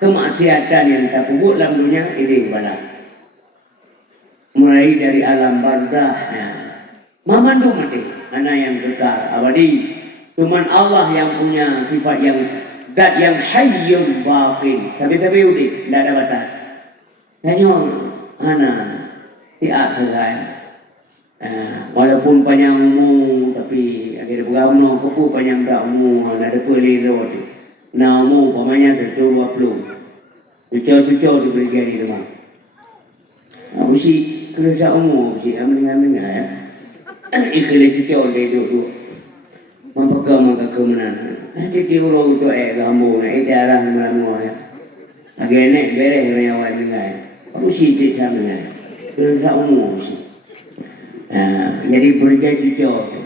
kemaksiatan yang tak pupuk dalam dunia ini kepada. Mulai dari alam barzahnya. Mamandu mati. Anak yang kekal abadi. Cuman Allah yang punya sifat yang zat yang hayyun baqin. Tapi udik, tidak ada batas. Tanya ana tiak selai. Walaupun panjang umur tapi akhirnya bergabung kepu panjang dah umur ada pelirot. Nah umur pamanya tertua 20. Cucu-cucu diberi di rumah. Usi kerja umur usi amin ya. Ikhlas cucu dia duduk. Maka kemenan. Nanti diurut tu kamu nak darah mana ya. Agaknya beres rewat dengan. Aku sih tidak sama. Kerja umum sih. Jadi pergi cucu.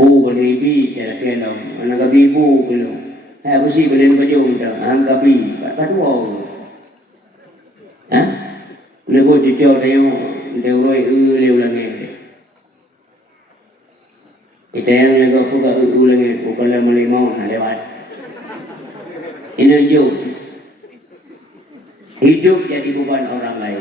Bu boleh bi jalan kelam. Anak kabi bu belum. Aku sih boleh baju dah. Anak kabi. Apa tu? Lepas cucu dia urut dia ulang ni. Kita yang lega aku tak ulang ni, bukan lama limau nak lewat. Ini hidup jadi beban orang lain.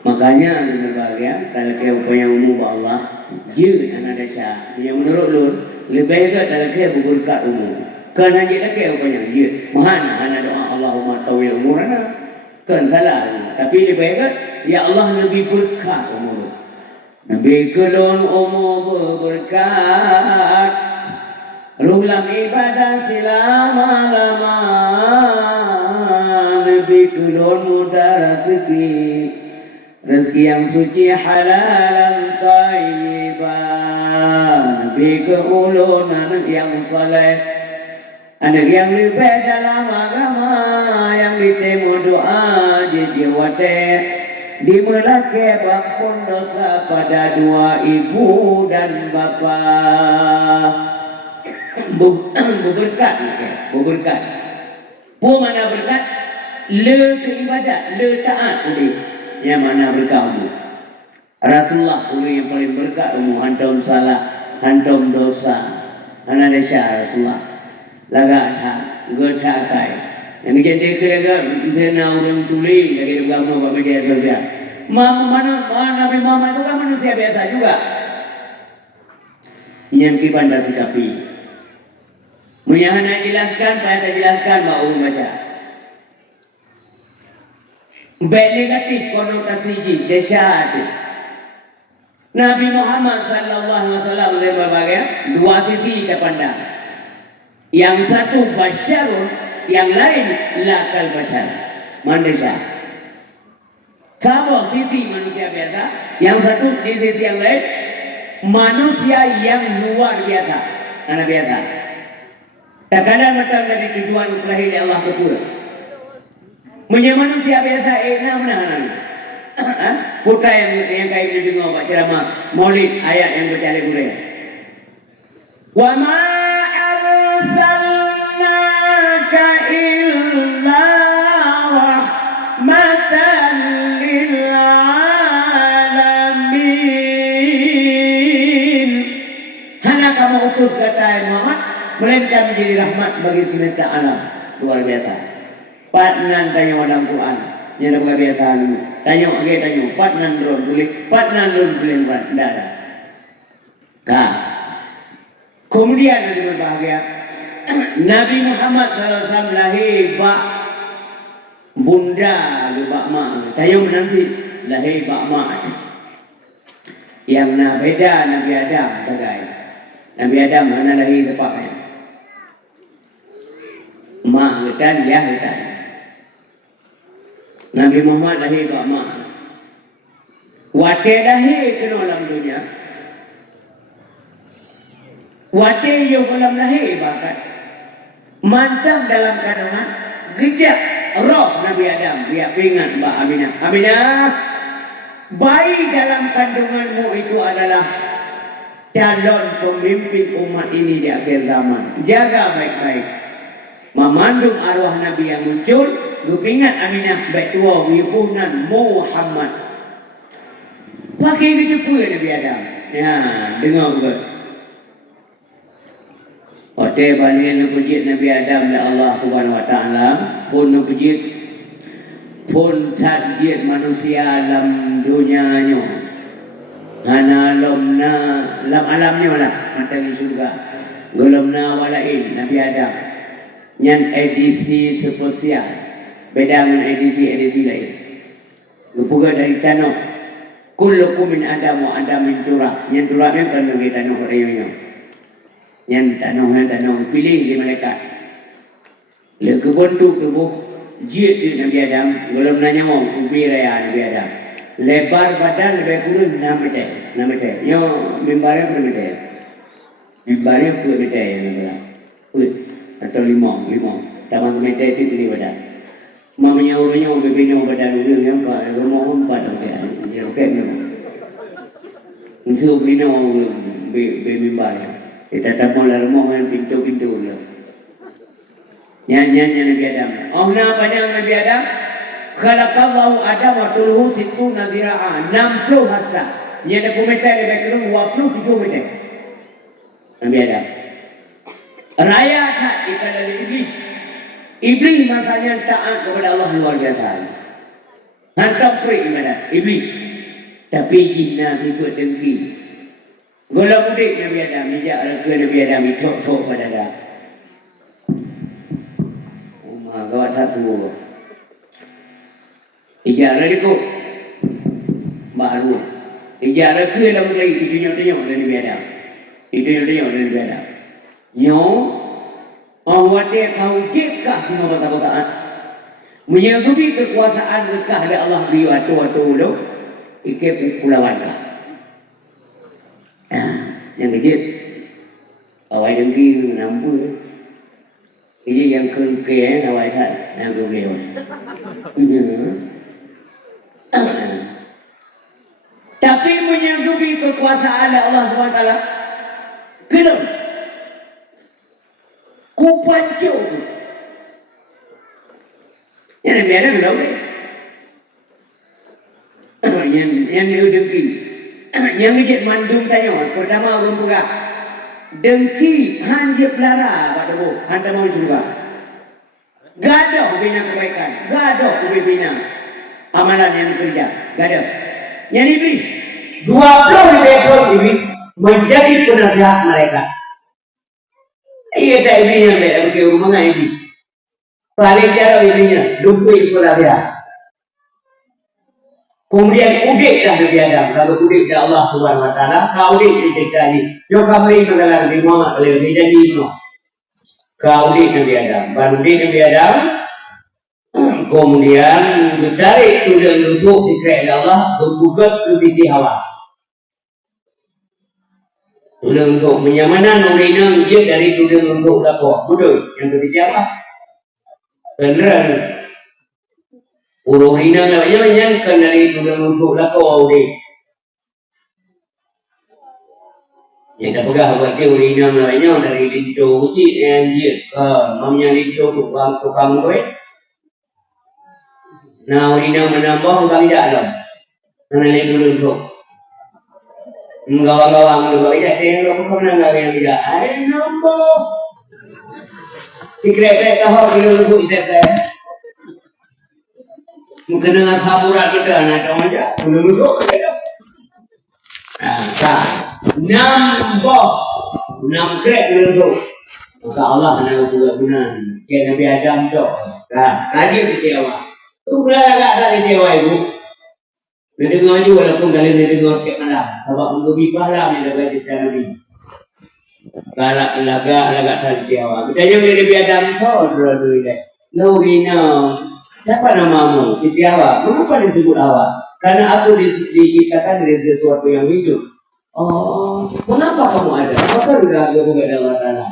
Makanya berbahagia kalau kau yang umum Allah, dia anak desa. Yang menurut lu lebih baik kalau kau berberkat umum. Kerana dia kau yang dia. Mahana anak doa Allahumma tawil umurana. Kan salah. Tapi lebih baik ya Allah lebih berkat umur. Nabi kelon umur berberkat. Rulam ibadah selama-lama. Nabi kelon mudah rezeki yang suci halalan tayyiban. Nabi keulun anak yang saleh, anak yang lebih dalam agama, yang ditemu doa jiwate. Dimulai ampun dosa pada dua ibu dan bapa. Berberkat. Pu mana berkat? Le ke ibadat, le taat tadi. Yang mana berkat? Rasulullah ulu yang paling berkah hantam salah, hantam dosa. Anak desa Rasulullah laga tha gotha kai. Yang jadi kira zina orang tuli lagi dalam media sosial. Nabi Muhammad itu kan manusia biasa juga. Yang kibanda sikapi. Munyahana jelaskan, pada jelaskan bau baca. Baik negatif konotasi desa hati. Nabi Muhammad sallallahu alaihi wasallam berbagai dua sisi kita pandang. Yang satu basyarun, yang lain lakal basyar. Manusia. Sama sisi manusia biasa, yang satu di sisi yang lain manusia yang luar biasa, anak biasa. Tak kalah macam dari tujuan kelahiran Allah betul. Menjadi manusia biasa, mana? Putra yang kayak ini dengar baca ceramah Maulid ayat yang baca lagu dia. Wa ma arsalnaka illa rahmatan lil alamin. Hanya kamu utus kata Muhammad melainkan menjadi rahmat bagi semesta alam. Luar biasa. Patnan tanya dalam Quran. Yang ada kebiasaan tanya pat nan drone boleh tidak ada. Nah, kemudian nanti berbahagia Nabi Muhammad SAW lahir bak bunda ke bak mak. Tanya menansi lahir bak mak. Yang nak beda Nabi Adam segai. Nabi Adam mana lahir tepatnya. Mak hutan ya hutan. Nabi Muhammad lahir bak mak. Wate lahir kena dalam dunia. Wate yo dalam lahir bakat. Mantap dalam kandungan. Gejak roh Nabi Adam. Dia peringat Mbak Aminah. Aminah, bayi dalam kandunganmu itu adalah calon pemimpin umat ini di akhir zaman. Jaga baik-baik. Memandung arwah Nabi yang muncul, ingat Aminah baik tua wibunan Muhammad. Pakai gitu pun Nabi Adam. Ya, dengar juga. Hotel balik nak pujit Nabi Adam dan Allah Subhanahu Wa Taala pun nak pujit pun target manusia alam dunianya. Hana lamna lam alamnya lah matang surga. Gulamna walain Nabi Adam. Yang edisi spesial beda dengan edisi lain. Lupuga dari tanah kullukum min adam wa adam min turab. Yang turabnya kan dari tanah rayunya. Yang tanah pilih di malaikat. Le kebun tu kebuh jid di Nabi Adam belum nanya mau ubi raya Nabi Adam. Lebar badan lebih kurang 6 meter. Yo mimbarnya berapa meter? Mimbarnya 2 meter ya. Atau lima taman semeter itu di badan mamanya orangnya bebenyo badan orang yang apa rumah empat dia roket memang usul bina orang bemimbar kita tapon la rumah yang pintu lah nyanyi Nabi Adam na panjang Nabi Adam khalaqallahu Adam wa tuluhu sittuna dhira'an 60 hasta nyana meter lebih kurang 27 meter Nabi Adam raya tak ikan dari iblis. Iblis masanya taat kepada Allah luar biasa. Hantar perik kepada iblis. Tapi jinna sifat dengki. Gula mudik Nabi Adam. Mijak raka Nabi Adam. Tok pada dah. Umar gawat satu. Ijak raka. Baru. Ijak raka dalam lagi. Itu nyok Nabi Adam. Nabi Adam. Nyo, orang kau dekah semua kota-kotaan. Menyanggupi kekuasaan dekah dari Allah di waktu-waktu dulu. Ikut pulauan kah. Yang kecil. Awal dengki nampu. Ini yang kengkeh awal tak. Yang kebeliau. Tapi menyanggupi kekuasaan Allah SWT. Kenapa? Kupancu tu. Yang Nabi Adam tahu ni. Yang dia dengki. Yang ngejek mandum tanya, pertama orang perak. Dengki hanya pelara pada bu, hantar mau juga. Gaduh bina kebaikan, gaduh bina amalan yang bekerja, gaduh. Yang iblis, 20 ekor iblis menjadi penasihat mereka. Iya tak iblis yang mereka ke rumah ini. Paling jauh iblisnya, 20 ekor dia. Kemudian udik dah Nabi Adam. Kalau udik dah Allah Subhanahu Wa Taala, kau udik cerita ni. Yo kami mengalar Nabi Muhammad kalau dia jadi semua. Kau udik Nabi Adam. Baru udik Nabi Adam. Kemudian ditarik tulang rusuk di kerajaan Allah bergugat ke Siti Hawa. Tulang rusuk menyamanan orang dia dari tulang rusuk lapor. Betul. Yang ketiga apa? Beneran. Urung rina namanya menyangkan dari tulang rusuk lapor ni. Yang tak pegah berarti urina namanya dari lintu kecil yang dia mamanya lintu tukang duit. Nah urina menambah tukang jalan. Mana lintu lintu. Menggawang-gawang juga tidak ada yang pernah nggak yang tidak. Ayo nambah. Dikira-kira tahu bila lintu tidak. Mungkin dengan saburan kita nak tahu aja. Belum lintu ada. Nah, nambah 6 krek lintu. Maka Allah nak buat guna. Kayak Nabi Adam tu. Tadi kecewa. Tu kalau agak kecewa ibu. Dia dengar je walaupun kali dia dengar cek malam. Sebab mengebi pahala dia dah cerita Nabi. Kalau lagak tak kecewa. Kita yang Nabi Adam saudara dia. Lorina. Siapa namamu? Siti Hawa. Mengapa disebut Hawa? Karena aku diciptakan dari sesuatu yang hidup. Oh, mengapa kamu ada? Apakah sudah ada bukan Allah Ta'ala?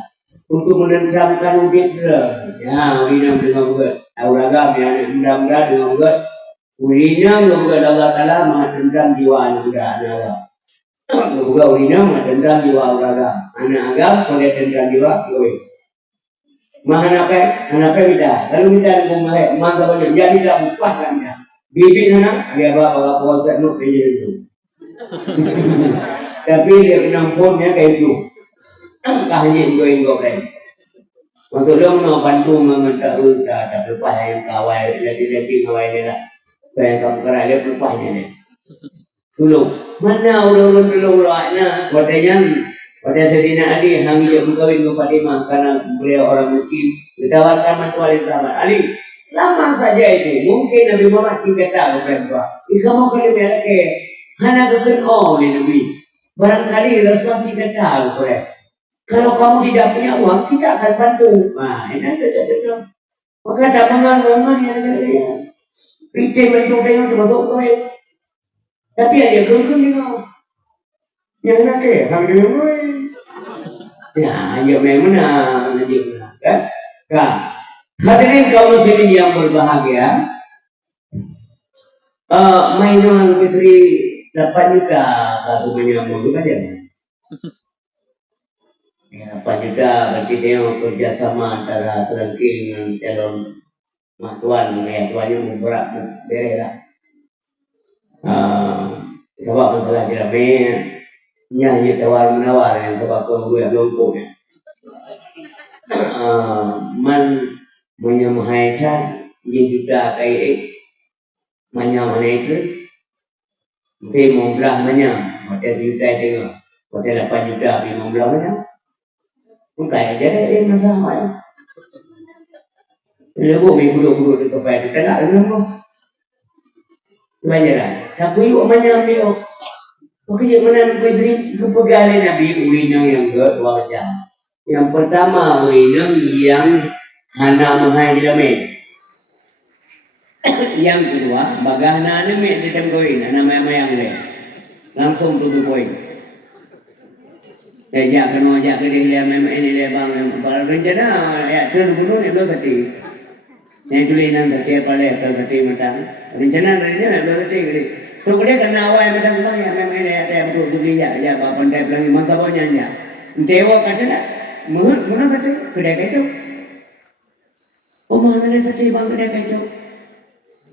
Untuk menentramkan udik dia. Ya, Urina dengan bukan. Auragam yang mudah-mudah dengan bukan. Urina dengan Allah Ta'ala menentram jiwa anak muda. Juga Urina menentram jiwa Auragam. Anak agam boleh tentram jiwa. Anak minta. Kalau minta dengan mangga banyak. Dia minta upahkan dia. Bibit anak, dia bawa puasa nuk dia itu. Tapi dia kena phone-nya kayak itu. Kahnya engkau kan. Untuk dia nak bantu meminta tak lepas yang kawal jadi kawal dia lah. Saya kamu kerana dia lepasnya dia. Tolong. Mana orang tolong rohnya? Pada Sayyidina Ali hangi dia berkahwin dengan Fatimah karena beliau orang miskin. Ditawarkan mantu Ali sama Ali. Lama saja itu. Mungkin Nabi Muhammad 3 tahun berapa. Kamu kalau biar ke hana keken ni Nabi. Barangkali Rasulullah 3 tahun berapa. Kalau kamu tidak punya uang, kita akan bantu. Nah, ini ada. Maka tak mengaruh yang ada. Kita bantu tengok termasuk kau. Tapi ada keken tengok. Yang nak ke? Kami dulu. Ya, hanya memang kan? Kan? Hadirin kaum muslimin yang berbahagia, mainan istri 8 juta satu menyambung juga dia. 8 juta berarti tengok kerjasama antara selengking dan calon matuan, ya tuannya berat beres lah. Sebab masalah jerami, nyanyi tawar menawar yang sebab kau gue lumpuhnya. Menyemahaikan dia juta kaya menyemahaikan mungkin membelah banyak macam juta tengok macam 8 juta tapi membelah banyak bukan jadi dia masalah ya lebih minggu-minggu di tempat itu tak ada lembut pelajaran tapi yuk mana ambil kerja mana istri kepegalan Nabi ulinang yang kedua macam yang pertama ulinang yang hana mahai jamin. Yang kedua, bagahna namin di kawin, na mayang le. Langsung tutup poin. Jak kena jak ke dia ini le bang rencana ya terbunuh ni belum tadi. Yang tulinan tadi pale tadi matang. Rencana rencana belum tadi. Tu dia kena awal matang bang ya memang ini ada untuk dia ya apa pandai lagi masa banyak. Dewa kata mana tadi kedai itu. Mana tadi bang kedai itu.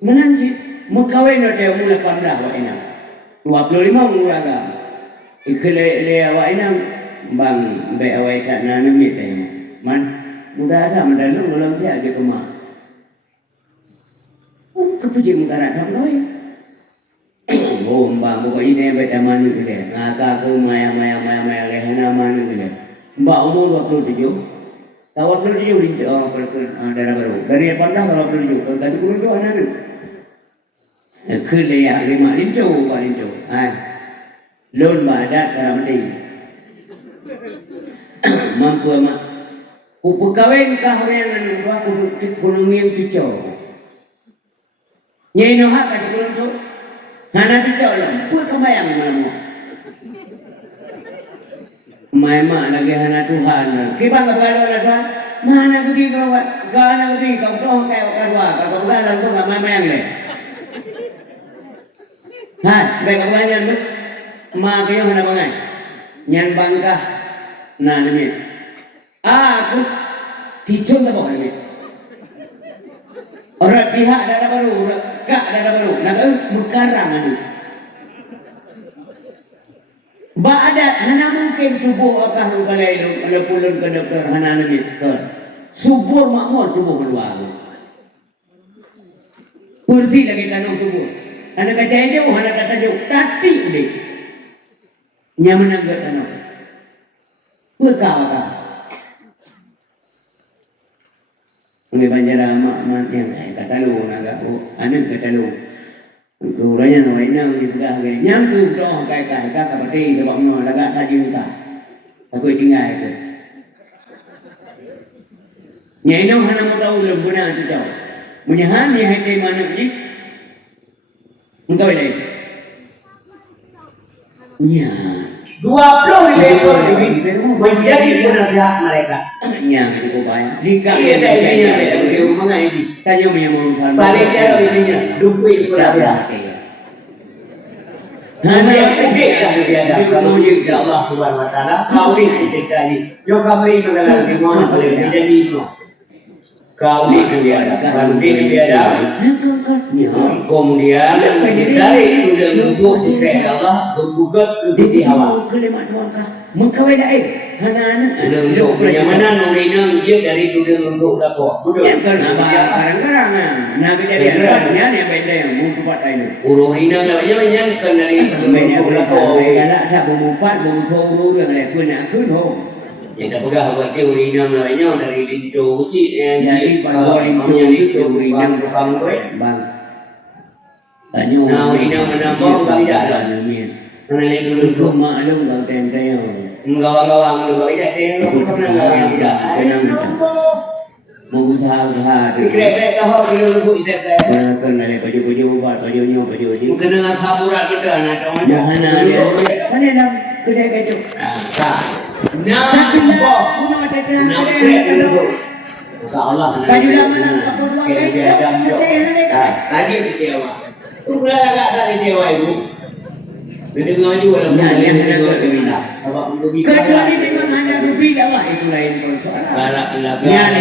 Menanjit, mau kawin ada mulai 18 wak ina 25 mulaga Ikhle awak inang bang be awak tak na nemit man mudah ada mendalam dalam saya aja kemak kepuji mengkarat tak noi oh mbak buka ini be taman ni dia ngaka ke maya lehana mana dia mbak umur 27 tahun 27 di daerah baru dari pandang kalau 27 tadi kurang tu anak ni ikhle ya 5 lintu pak lintu lon badat karamati mampu amat upekawin kahurian anu dua kunungin tuco nyai no hak ka kulun tu hana tuco lah pu kebayang mamu maima lagi hana Tuhan kibang kabalo na Tuhan mana gudi kau kana gudi kau toh kau kadua kau galang tu enggak mamayang le baik kau ganyan ma kayo hana bangai nyan bangkah na namit aku tidur tak boleh namit orang pihak darah baru kak darah baru nak berkarang ni baadat hana mungkin tubuh akah lu balai lu pulun ke doktor hana namit subur makmur tubuh keluar kursi lagi kanong tubuh anda kata jauh hana kata jauh tati ni nyaman angkat tanah berkah Kami banjara mak yang kata lu naga anu kata lu kuranya nawai nang di pegah gay nyam tu doh kai kapati sebab no laga saji ta aku tinggal itu nyai no hana mo tahu lembuna tu jauh munyahan ni hati mana ni engkau ini nya 20 ekor ini menjadi penasihat mereka. Nya itu bayar. Dika iya saya ini mana ini? Tanya yang urusan. Balik dia ininya 20 ekor ada. Hanya yang gede dah dia ada. Memuji Allah Subhanahu Wa Taala. Kawin kita ini. Yo kawin dengan di mana boleh jadi itu. Kawin dia ada. Kawin dia ada. Kemudian dari itu dia menuju kepada Allah bergugat ke sisi hawa. Kelemak doangkah? Mengkawai daim. Hana-hana. Untuk kenyamanan orang dia dari itu dia menuju lapor. Yang kena barang-barang. Nah kejadian yang benda yang membuat ini. Urung ina yang kan dari banyak lapor. Kalau tak membuat, membuat yang lain pun nak kunung. Yang tak pernah buat teori namanya dari lintu kecil yang jadi pada lintu itu teori yang bang. Tanya nah ina menambah belajar ni. Karena lintu Untuk maklum kau tentang gawang-gawang juga tidak tengok pernah yang tidak tenang mengusaha kereta tahu bila lu itu kena baju buat bajunya baju ni kena saburat kita nak tahu mana mana dah kedai kecu nah punya macam Allah baju lama apa dua tadi kecewa ulah agak tak kecewa ibu mendengar juga dalam yang hendak kita sebab kecuali memang hanya berbeda lah itu lain persoalan galak-galak yang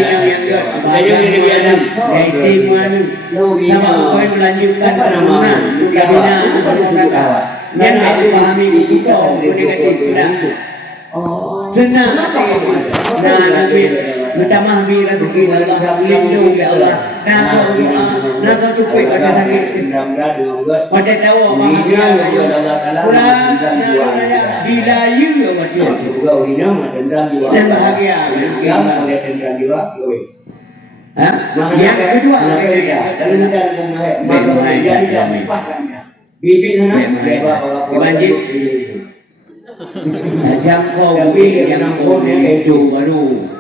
ayo ini biadab iman sama kau melanjutkan nama sudah bina yang ada pahami kita senang dan nabi bertamah bi rezeki Allah lindung ya Allah nak doa nak cukup pada sakit pada tahu bahagia pulang dilayu sama dia dan bahagia yang kedua bibit wajib jam kau bibit yang kau itu baru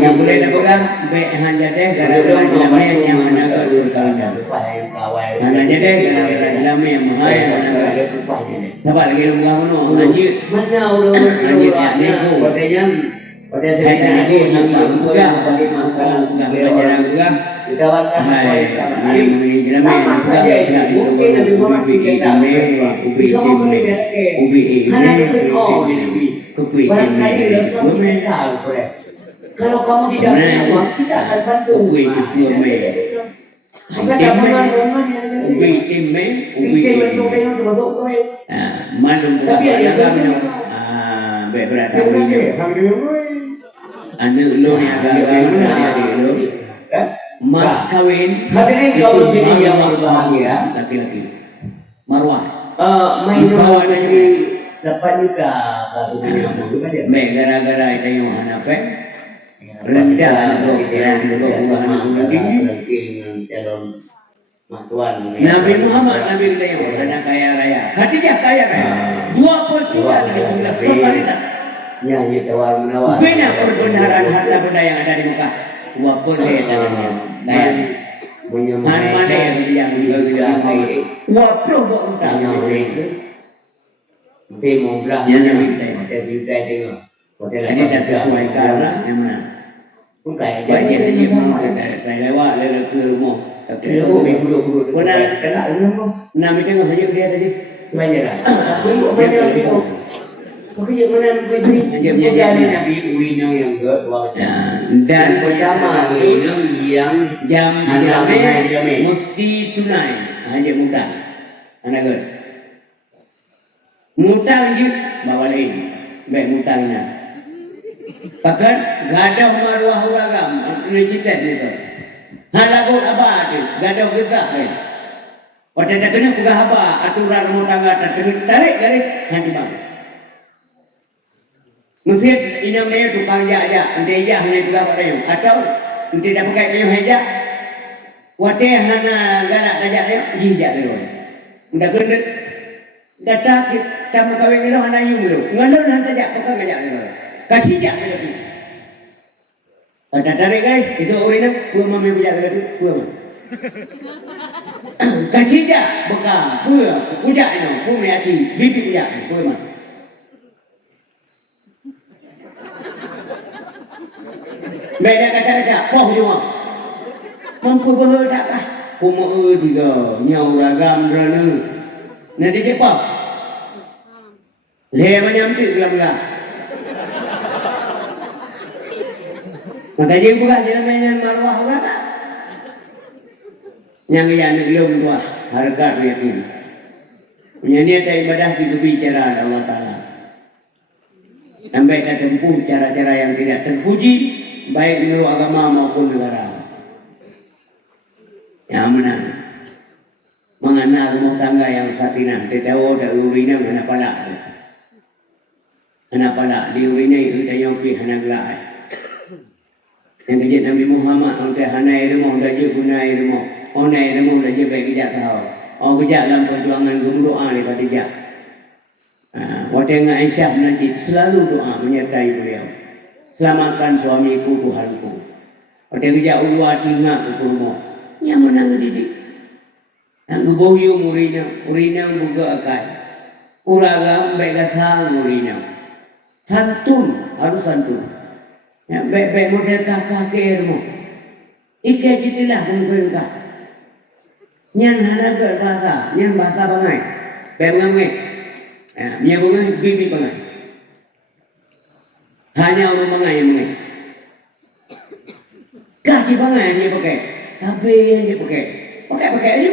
yang boleh nak pegang baik hanya deh gara-gara jamin yang mana kalau hanya deh gara-gara jamin yang mahal sebab lagi lumah kuno haji mana udah yang nego pada saya nego yang juga bagi makan belajar juga kita wakan yang beli jamin juga mungkin lebih murah kita ubi kalau kamu tidak punya uang, kita akan bantu. Ubi itu ubi timme, ubi Bikin timme. bentuk tengok tu masuk tu. Malum pula Tapi ada agam tu. ni. Baik berat tahu ni. Anu lo ni agam ni ada lo. Mas kawin. Hadirin kaum muslimin yang berbahagia. Laki-laki. Marwah. Mainan dari dapat juga kalau punya Baik gara-gara itu yang hanape. Rendah tu kira sama tinggi. calon matuan. Nabi Muhammad Nabi kita yang karena kaya raya. Khadijah kaya raya. 2/3 dari jumlah wanita. Nyanyi tawar menawar. Bina perbenaran harta benda yang ada di Mekah. 2/3 tangannya. Dan mana yang juga baik. Waduh buat utang. Mungkin mau belah. Yang Nabi kita yang. Kita tengok. Ini tak sesuai karena memang. Bukan. Banyak dia mau tak lewat lalu ke rumah. Benar. Kena rumah. Nabi tengok hanya dia tadi. Banyak lah. Banyak tengok. Okey, mana begini? Jadi Nabi urinnya yang kedua. Dan pertama urinnya yang jam jamin mesti tunai. Hanya mudah. Anak gue. Mutang je bawa lain. Baik mutangnya. Bahkan gadah maruah uragam. Ini cerita itu. Halagot apa tu? Gadah getah kan. Pada tak kena pegah apa aturan rumah tangga tak kena tarik garis nanti bang. Mesti inam dia tukang jak-jak, nanti jak hanya pegah pada yang. Atau nanti dah pakai kayu hijak. Wate hana galak tajak dia, hijak dulu. Ndak kena data kita mau kawin dulu hana yung dulu. Ngalor hana tajak pakai tajak dulu. Kasih jak dulu. Ada tarik garis, itu orang pun mami bijak dulu, pun. Kasih jak bekam, pun bijak itu, pun meaci, bibi bijak, pun. Beda kata-kata, poh cuma. Mampu berhutang lah. Puma juga, nyau ragam rana. Nanti siapa? Leh menyamtik gelam-gelam. Maka dia bukan dalam mainan marwah orang tak. Yang yang gelum tua, harga tu yakin. Punya niat ibadah juga bicara Allah Ta'ala. Sampai kita tempuh cara-cara yang tidak terpuji. Baik menurut agama maupun negara. Yang menang. Mengenal rumah tangga yang sakinah. Kita tahu ada urina mana palak. Mana palak. Di urina itu kita yoki hana gelak. Yang kejut Nabi Muhammad. Untuk hanai rumah. Untuk je punai rumah. Onai rumah. Untuk je baik kejap tahu. Oh kejap dalam perjuangan guru doa ni kata kejap. Waktu yang Aisyah nanti selalu doa menyertai beliau. Selamatkan suamiku Tuhanku. Pada kerja ulwa tinggal ke rumah. Yang menang didik. Yang kebohong urina buka akal. Uragam baik gasal urina. Santun harus santun. Yang baik model kakak ke rumah. Ika jadilah mengkau. Nyan halaga bahasa, nyan bahasa bangai. Baik bangai. Dia bangai bibi bangai. Hanya orang bangai yang bangai. Kaki bangai yang dia pakai. Sampai yang dia pakai. Pakai aja.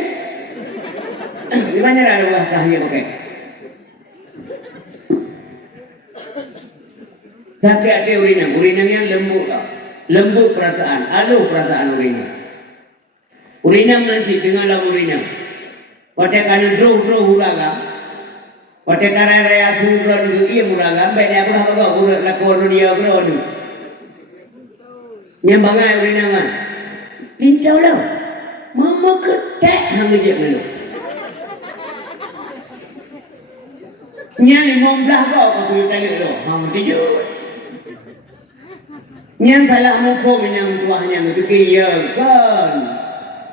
Di mana ada buah kah dia pakai. Sakit hati urina yang lembut lah. Lembut perasaan. Aluh perasaan urina. Urina nanti dengarlah urina. Pada kanan droh huraga. Pada kanan raya sumber juga ia huraga. Baik dia apa urat lakon dia berodu. Yang bangai urina kan. Lincau lah. Mama ketek hang je malu. Yang 15 kau tu tadi tu. Hang tidur. Yang salah mukum yang tuahnya itu kaya kan.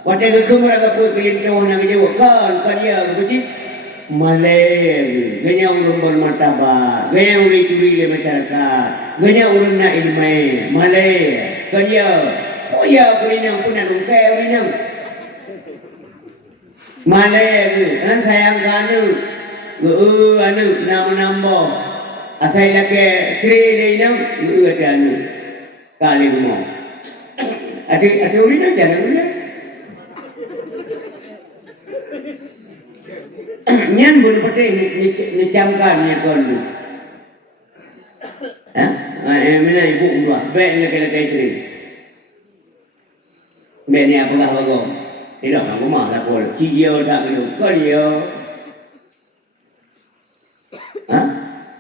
Waktu itu mereka pun kelincau nak jawab kan dia begitu. Malay, gaya urang bermartabat, gaya urang curi di masyarakat, gaya urang nak ilmu, Malay, kerja, oh ya kulinang pun nak ungkai kulinang. Malay, kan sayang kanu, anu nambah, asal laki kiri ni ada anu, kali rumah. Ada kulinang jangan kulinang. nyan bulu putih ni camkan ni kon tu. Mana ibu dua, baik ni kena kaitri. Baik ni apa kah bago? Tidak aku mah lah kol. Cio tak kau dia.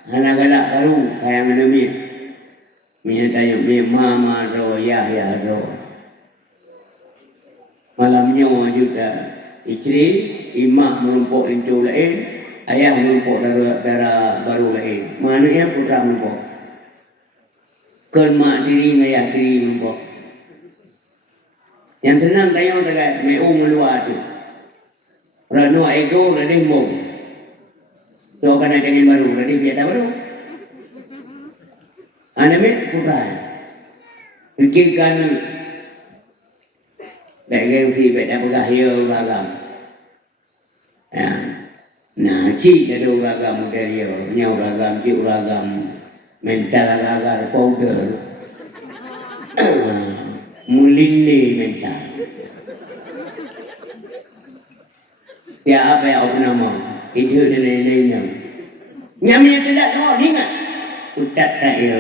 Anak galak baru sayang mana mi. Minyak tayang mi mama ro ya ro. Malamnya juga isteri imah menumpuk lincur lain, ayah menumpuk darah baru lain. Mana yang putra menumpuk? Mak diri ayah diri menumpuk. Yang tenang tayang tegak meung meluar tu. Ranu ego ladih mung. Tu kena dengan baru ladih biasa baru. Anak ni putra. Fikirkan baik gengsi baik apa gahir ragam. Nah, cik ada ragam model dia, nyau ragam, cik ragam, mental ragam, powder, mulili mental. Ya apa yang aku nama? Itu dan lain-lainnya. Nyamnya tidak tahu ingat. Utat tak ya.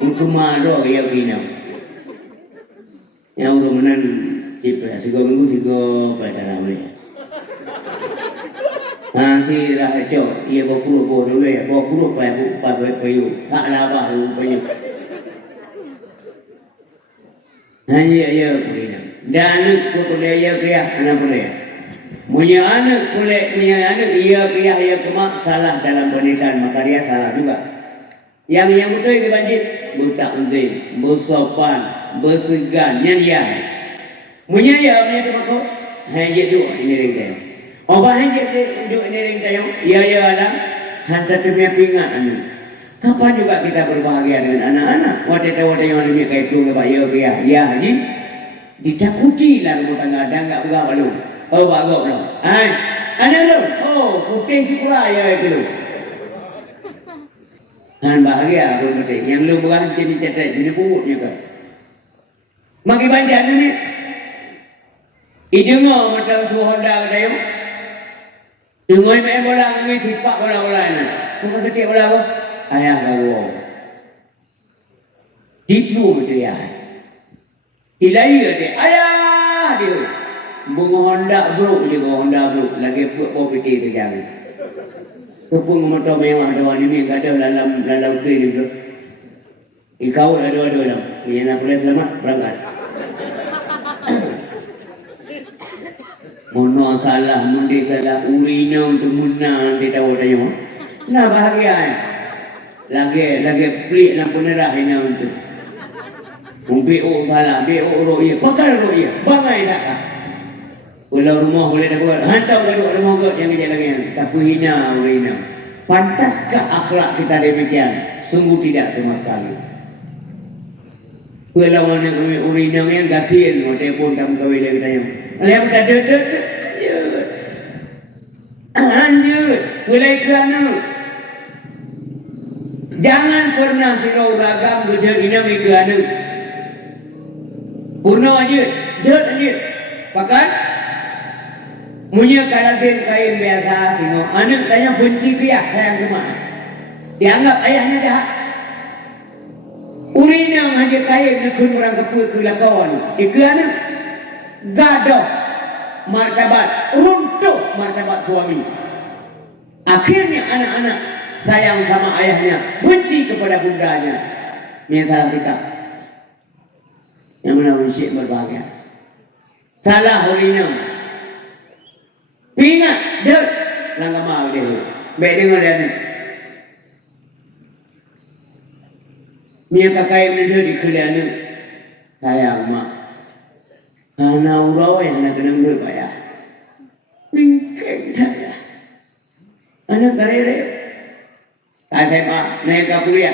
Untuk maru ya bina. Yang urunan tipe tiga minggu tiga pelajaran boleh. Si rahajo ia bawa dulu ya, bawa payu, tak labah payu. Hanya ia boleh. Dan boleh ia kaya anak boleh. Punya anak ia kaya ia kemak salah dalam pernikahan maka dia salah juga. Yang betul itu banjir buta penting, bersopan, bersegan, dia. Punya dia punya tu makro, hanya tu ini ringkaya. Obah hanya tu ini ringkaya. Ya alam, hantar tu punya pingat anu. Kapan juga kita berbahagia dengan anak-anak? Wadah yang lebih kaya tu lepas ya haji. Ditakuti lah rumah tangga dan enggak berapa lu. Oh bagus lu. Ada lu. Oh putih syukurlah ya itu lu. Bahagia rumah tangga. Yang lu bukan jadi cetek jadi pupuk juga. Maki banyak ni. Idengah macam tu Honda kata yo. Dengar main bola ni tipak bola ni. Bukan ketik bola apa? Ayah bawa. Diplu dia. Ilai dia. Ayah dia. Bunga Honda bro juga Honda bro. Lagi bawa peti tu jangan. Kepung motor mewah doang ni ada dalam train bro. Ikau ada lah. Yang nak boleh selamat berangkat. Mono salah, mundi salah, urinya untuk munang kita tahu. Nah bahagia. Lagi pelik nak penerah ini untuk. BO salah, BO roya, pakar roya, bangai tak kah? Kalau rumah boleh dah buat, hantar ke rumah kot yang kejap lagi. Tapi hina. Pantaskah akhlak kita demikian? Sungguh tidak sama sekali. Kalau mana urina yang kasihan, mau telefon kamu kawin dia bertanya. Lihat tak lanjut, mulai kerana jangan pernah sirau ragam gejak ini kerana purna aja, jod aja, pakai punya kain biasa sino. Anak tanya benci kiak sayang rumah, dianggap ayahnya dah. Urina aja kain nekun orang kelakauan, kerana gadoh martabat, runtuh martabat suami. Akhirnya anak-anak sayang sama ayahnya, benci kepada bundanya. Ini salah sikap. Yang mana bersih berbahagia. Salah urina. Ingat, dia langkah mahu dia. Baik dengar dia ni. Dia kakak yang dia di kerana sayang mak. Anak urau yang nak kena berbayar. Mungkin tak. Anak karir. Tak saya pak naik ke kuliah.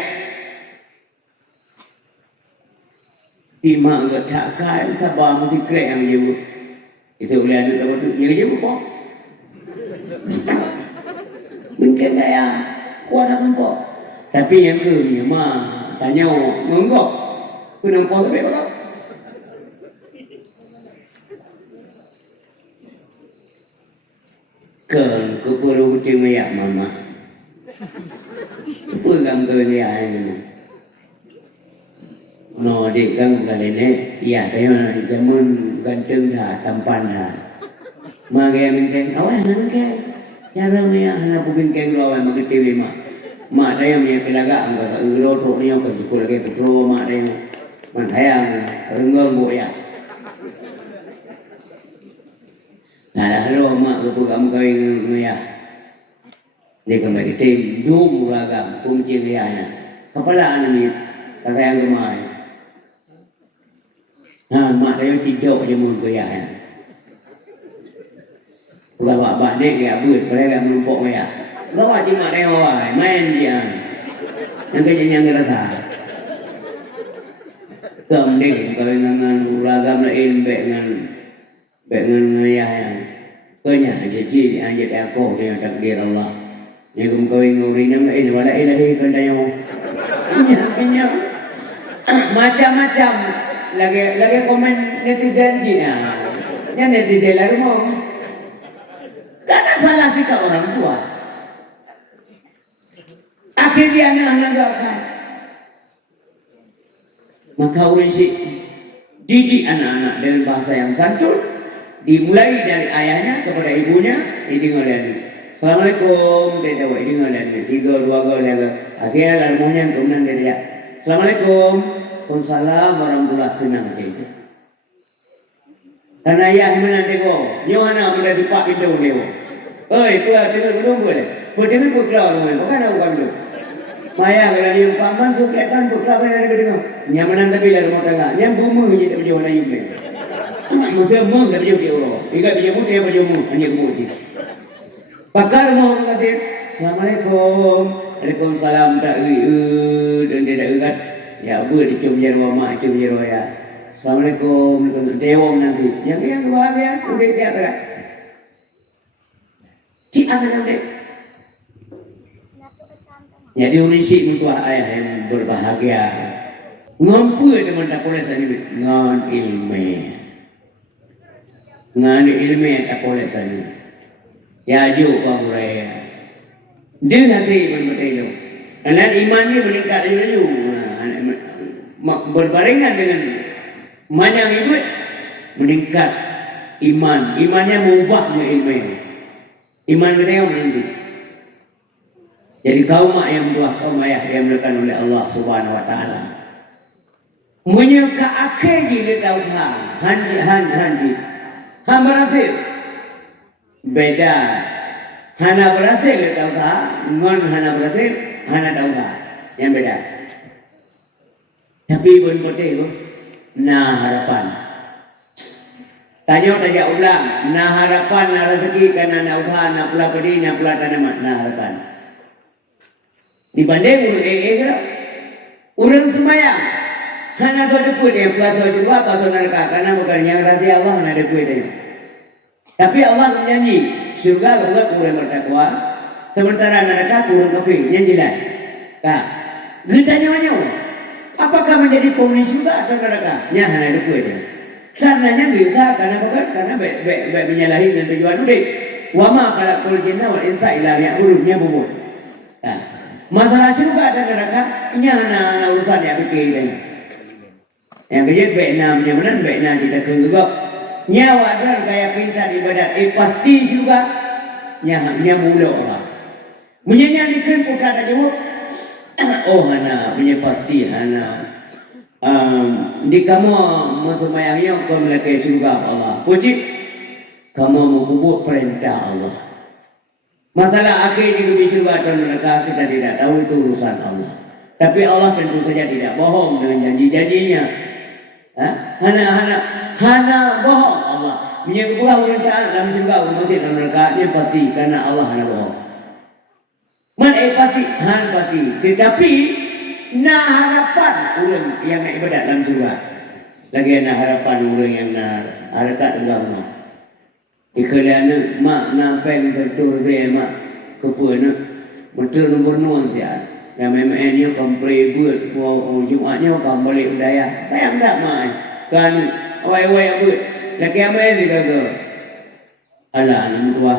Ima enggak tak kan sabar mesti krek yang dia buat. Itu boleh ada apa tu? Dia buat. Mungkin saya kuat apa? Tapi yang ke ni mah tanya menggok. Ku nampak tak apa? Ken kepuru tim ya mama. Kepuru gam ken ya ini. No di kang kali ni, iya tayo jamun ganteng dah, tampan dah. Magaya mingkeng, awak nak mingkeng. Cara maya anak ku mingkeng lo awak magiti lima. Mak tayo maya kelaga angka ka uro to niyo ka jukul lagi petro mak tayo. Man sayang renggong bu ya. Nah halo mak ku pegam kawin ngaya. Dia kembali tim dum ragam kumcin dia. Kepala anak ni kata yang gemai. Nah, mak saya tidur je mun ke ya. Bapak ni ya buat mereka menumpuk ya. Bapak cuma dia awak main dia. Yang kerjanya ngerasa. Kemudian kalau dengan uragam lain dengan ngayah yang kenya jadi aja aku dengan takdir Allah. Yang kau ngurinya lain wala ilahi kandayo. Kenya macam-macam lagi komen netizen dia. Yang netizen lalu mau. Karena salah sikap orang tua. Akhirnya anak-anak gagal. Maka orang si didik anak-anak dengan bahasa yang santun. Dimulai dari ayahnya kepada ibunya. Ini ngolani. Assalamualaikum. Dia tahu ini ngolani. 3, 2 gol. Akhirnya lalunya kemudian dia dia. Assalamualaikum. Waalaikumsalam warahmatullahi wabarakatuh. Karena ayah mana tengok, nyohana muda cepat pintu dia. Oi, keluar tengok gedung boleh. Boleh pun keluar rumah, bukan aku kan dulu. Maya kalau dia paman suka kan keluar dari gedung. Nyaman tapi lah rumah tangga. Yang bumi je tak berjauh naik ni. Masa mung tak berjauh dia Allah. Jika dia mung dia berjauh mung, hanya kemuji. Pakar mau kata, Assalamualaikum. Waalaikumsalam tak dan dia tak ingat. Ya, gue dicum jarwa mak, cium jarwa ya. Assalamualaikum, dewong nanti. Yang luar ya, udah tiap tak. Cik ada yang dek. Jadi orang si mentua ayah yang berbahagia. Ngompu teman tak boleh sani, ngan ilmu. Ngan ilmu tak boleh sani. Ya jo pamuraya. Dia nanti berbetul. Dan imannya meningkat lagi. Berbarengan dengan mana itu meningkat imannya mengubah ilmu iman kita yang meninggi. Jadi kaum yang buah kaum ayah yang dilakukan oleh Allah Subhanahu Wa Taala menyuka akhir di tauhid handi berhasil beda hana berhasil di tauhid ngon hana berhasil hana tauhid yang beda. Tapi pun putih tu, nah harapan. Tanya ulang, nah harapan, nah rezeki, karena nah usaha, nah pula pedih, nah pula tanaman, nah harapan. Dibanding urut ke tak? Urut semayang, hana so deput yang puasa juga, puasa neraka, karena bukan yang rahsia Allah, nak deput dia. Tapi Allah menjanji, syurga Allah kurang bertakwa, sementara neraka kurang kafir, yang jelas. Tak, kita nyawa. Apakah menjadi penghuni surga atau neraka? Ya hanya itu dia. Karenanya kita karena bukan karena baik menyalahi dengan tujuan udah. Wama kalau kul jinna wal insa illa liya'budunnya bubur. Nah, masalah surga dan neraka ini hanya urusan yang fikir ini. Yang kerja baik namanya benar baik nam kita juga. Nyawa dan kayak pintar ibadat pasti surga. Nya mula orang. Menyanyikan putra tak jawab. Oh hana punya pasti hana di kamu semayangnya kau melekat surga Allah. Puji kamu mengubur perintah Allah. Masalah akhir di surga atau neraka kita tidak tahu, itu urusan Allah. Tapi Allah tentu saja tidak bohong dengan janji-janjinya. Hana bohong Allah. Menyebut perintah dalam surga masih dalam neraka ini pasti karena Allah hana bohong. Pasti, pasti. Tetapi, nah harapan orang yang nak ibadat dalam surga. Lagi nak harapan orang yang nak harakat agama. Ikhlas mak napeng tertur dia mak kepuan betul nombor nuan dia. Yang memang dia kompre buat Jumatnya kam balik budaya. Saya tak mak kan awai buat. Lagi apa dia kata? Alah tua.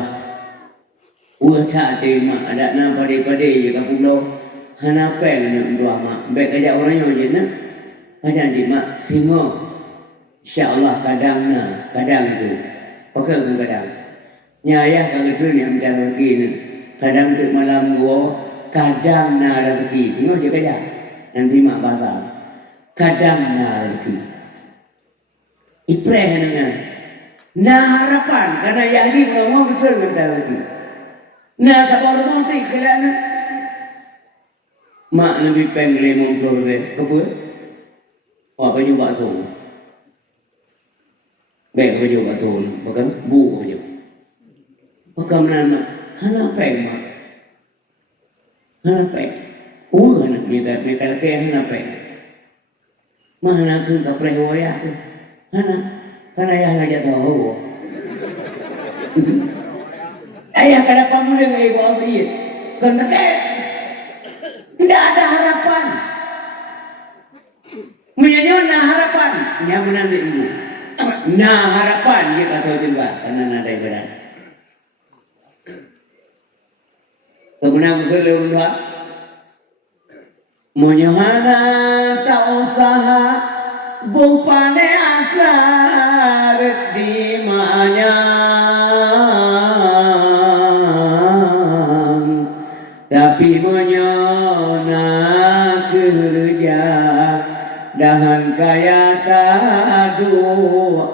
tak terima ada na pada je ka pulau hana peng nak dua mak baik kerja orang yang je nak macam di mak singo insyaallah kadang tu pakai ke kadang nya ayah kalau tu ni macam rezeki ni kadang tu malam gua kadang na rezeki singo je kerja nanti mak bazar kadang na rezeki ipreh dengan na harapan karena yahdi ngomong betul betul lagi na sabar rumah tu kelana mak lebih pengen mengkor ke apa baju bakso baik baju bakso bukan bu baju bukan mana hana peng mak hana peng hana mereka lagi hana peng mana tu tak perlu ya hana karena yang ngajak tahu ayah kada pamule ngai bawa iya kan tidak ada harapan menyanyona harapan nyamunan ini nah harapan dia kata juga karena nada ibadah kemudian berlumba menyohana tak usaha bupane akar di manya tapi menyona kerja dahan kaya kadu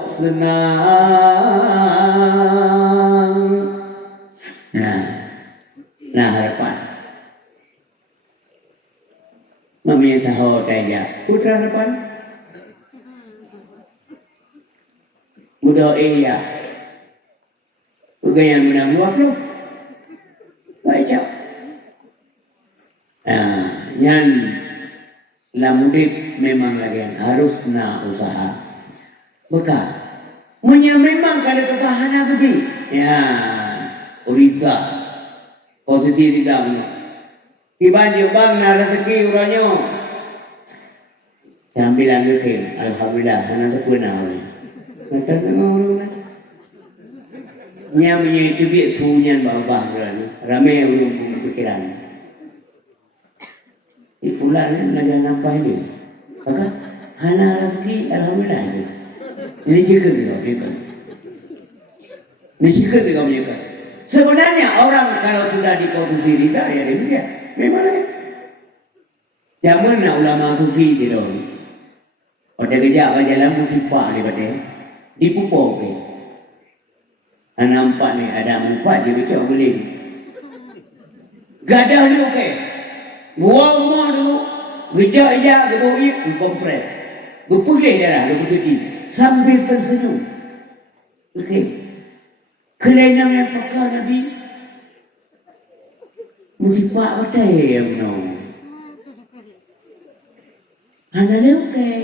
senang nah harapan mami sahur kaya putra harapan muda iya yang menang luar tu baca yang lamudit memang lagi harus na usaha bekal memang kalau ketahanan gede ya urita posisi tidak benar tiba-tiba bang na rezeki uranya sambil ambil alhamdulillah mana sempurna ni macam orang nya punya cubit sunyan bawah berani ramai belum pikiran pula ni nak nampak ni maka hana rezeki alhamdulillah ini juga mereka ini juga mereka sebenarnya orang kalau sudah di posisi rida ya dia memang zaman ulama sufi di dalam pada kerja jalan musibah ni pada dipupuk ni nampak ni ada empat je kecok boleh gadah ni okey gua rumah dulu gejak ijak geboi kompres berpulih darah berputih sambil tersenyum okey kelainan yang pakar Nabi musibah betul yang no hana le okey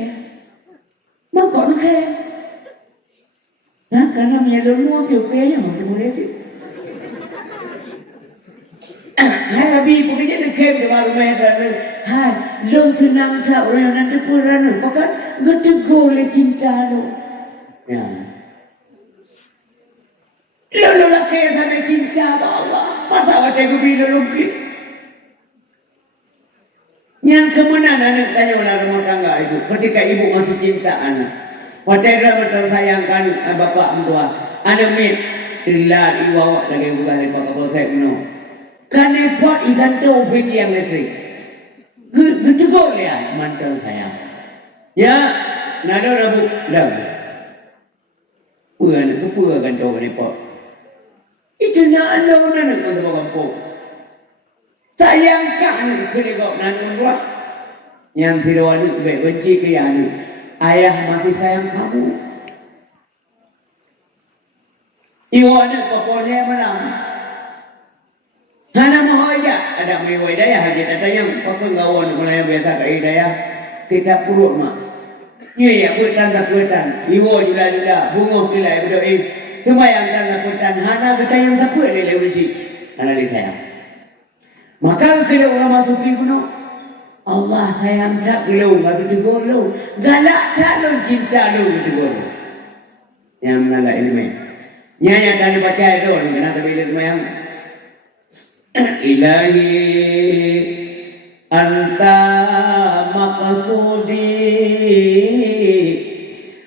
mak kok okey nah karena menyalur mua okey nya boleh sih hai Nabi pokoknya nak kem di malam merah hai long senang tak orang yang nanti purana pakai gedego le cinta lo ya lo laki sampai cinta Allah masa wate gubi lo lungki yang kemudian anak tanya oleh rumah tangga itu ketika ibu masih cinta anak wate ramai sayangkan bapak mentua anak mit tilat iwawa lagi bukan lepas kapal saya no karena pot ikan tu beti yang listrik, gedegol ya mantel saya. Ya, nado rabu dah. Puan itu puan kan tu ni pot. Itu nak alo nak untuk kampung. Sayangkan kerja nado buat. Yang sirawani benci ke yang ayah masih sayang kamu. Iwan itu pokoknya menang. Hana mahu aja ada mewah daya hajat ada yang pakai gawan mulai biasa ke daya kita puruk mak. Iya buatan tak buatan. Iwo jula bunga pilai berdoa. Semua yang tak buatan hana kita yang saput lele benci. Hana li sayang. Maka kalau orang masuk kuno Allah sayang tak kalau bagi tegolo galak tak lo cinta lo tegolo. Yang nala ilmu. Nyaya tadi baca itu ni kena tapi ilmu yang Ilahi anta maqsudi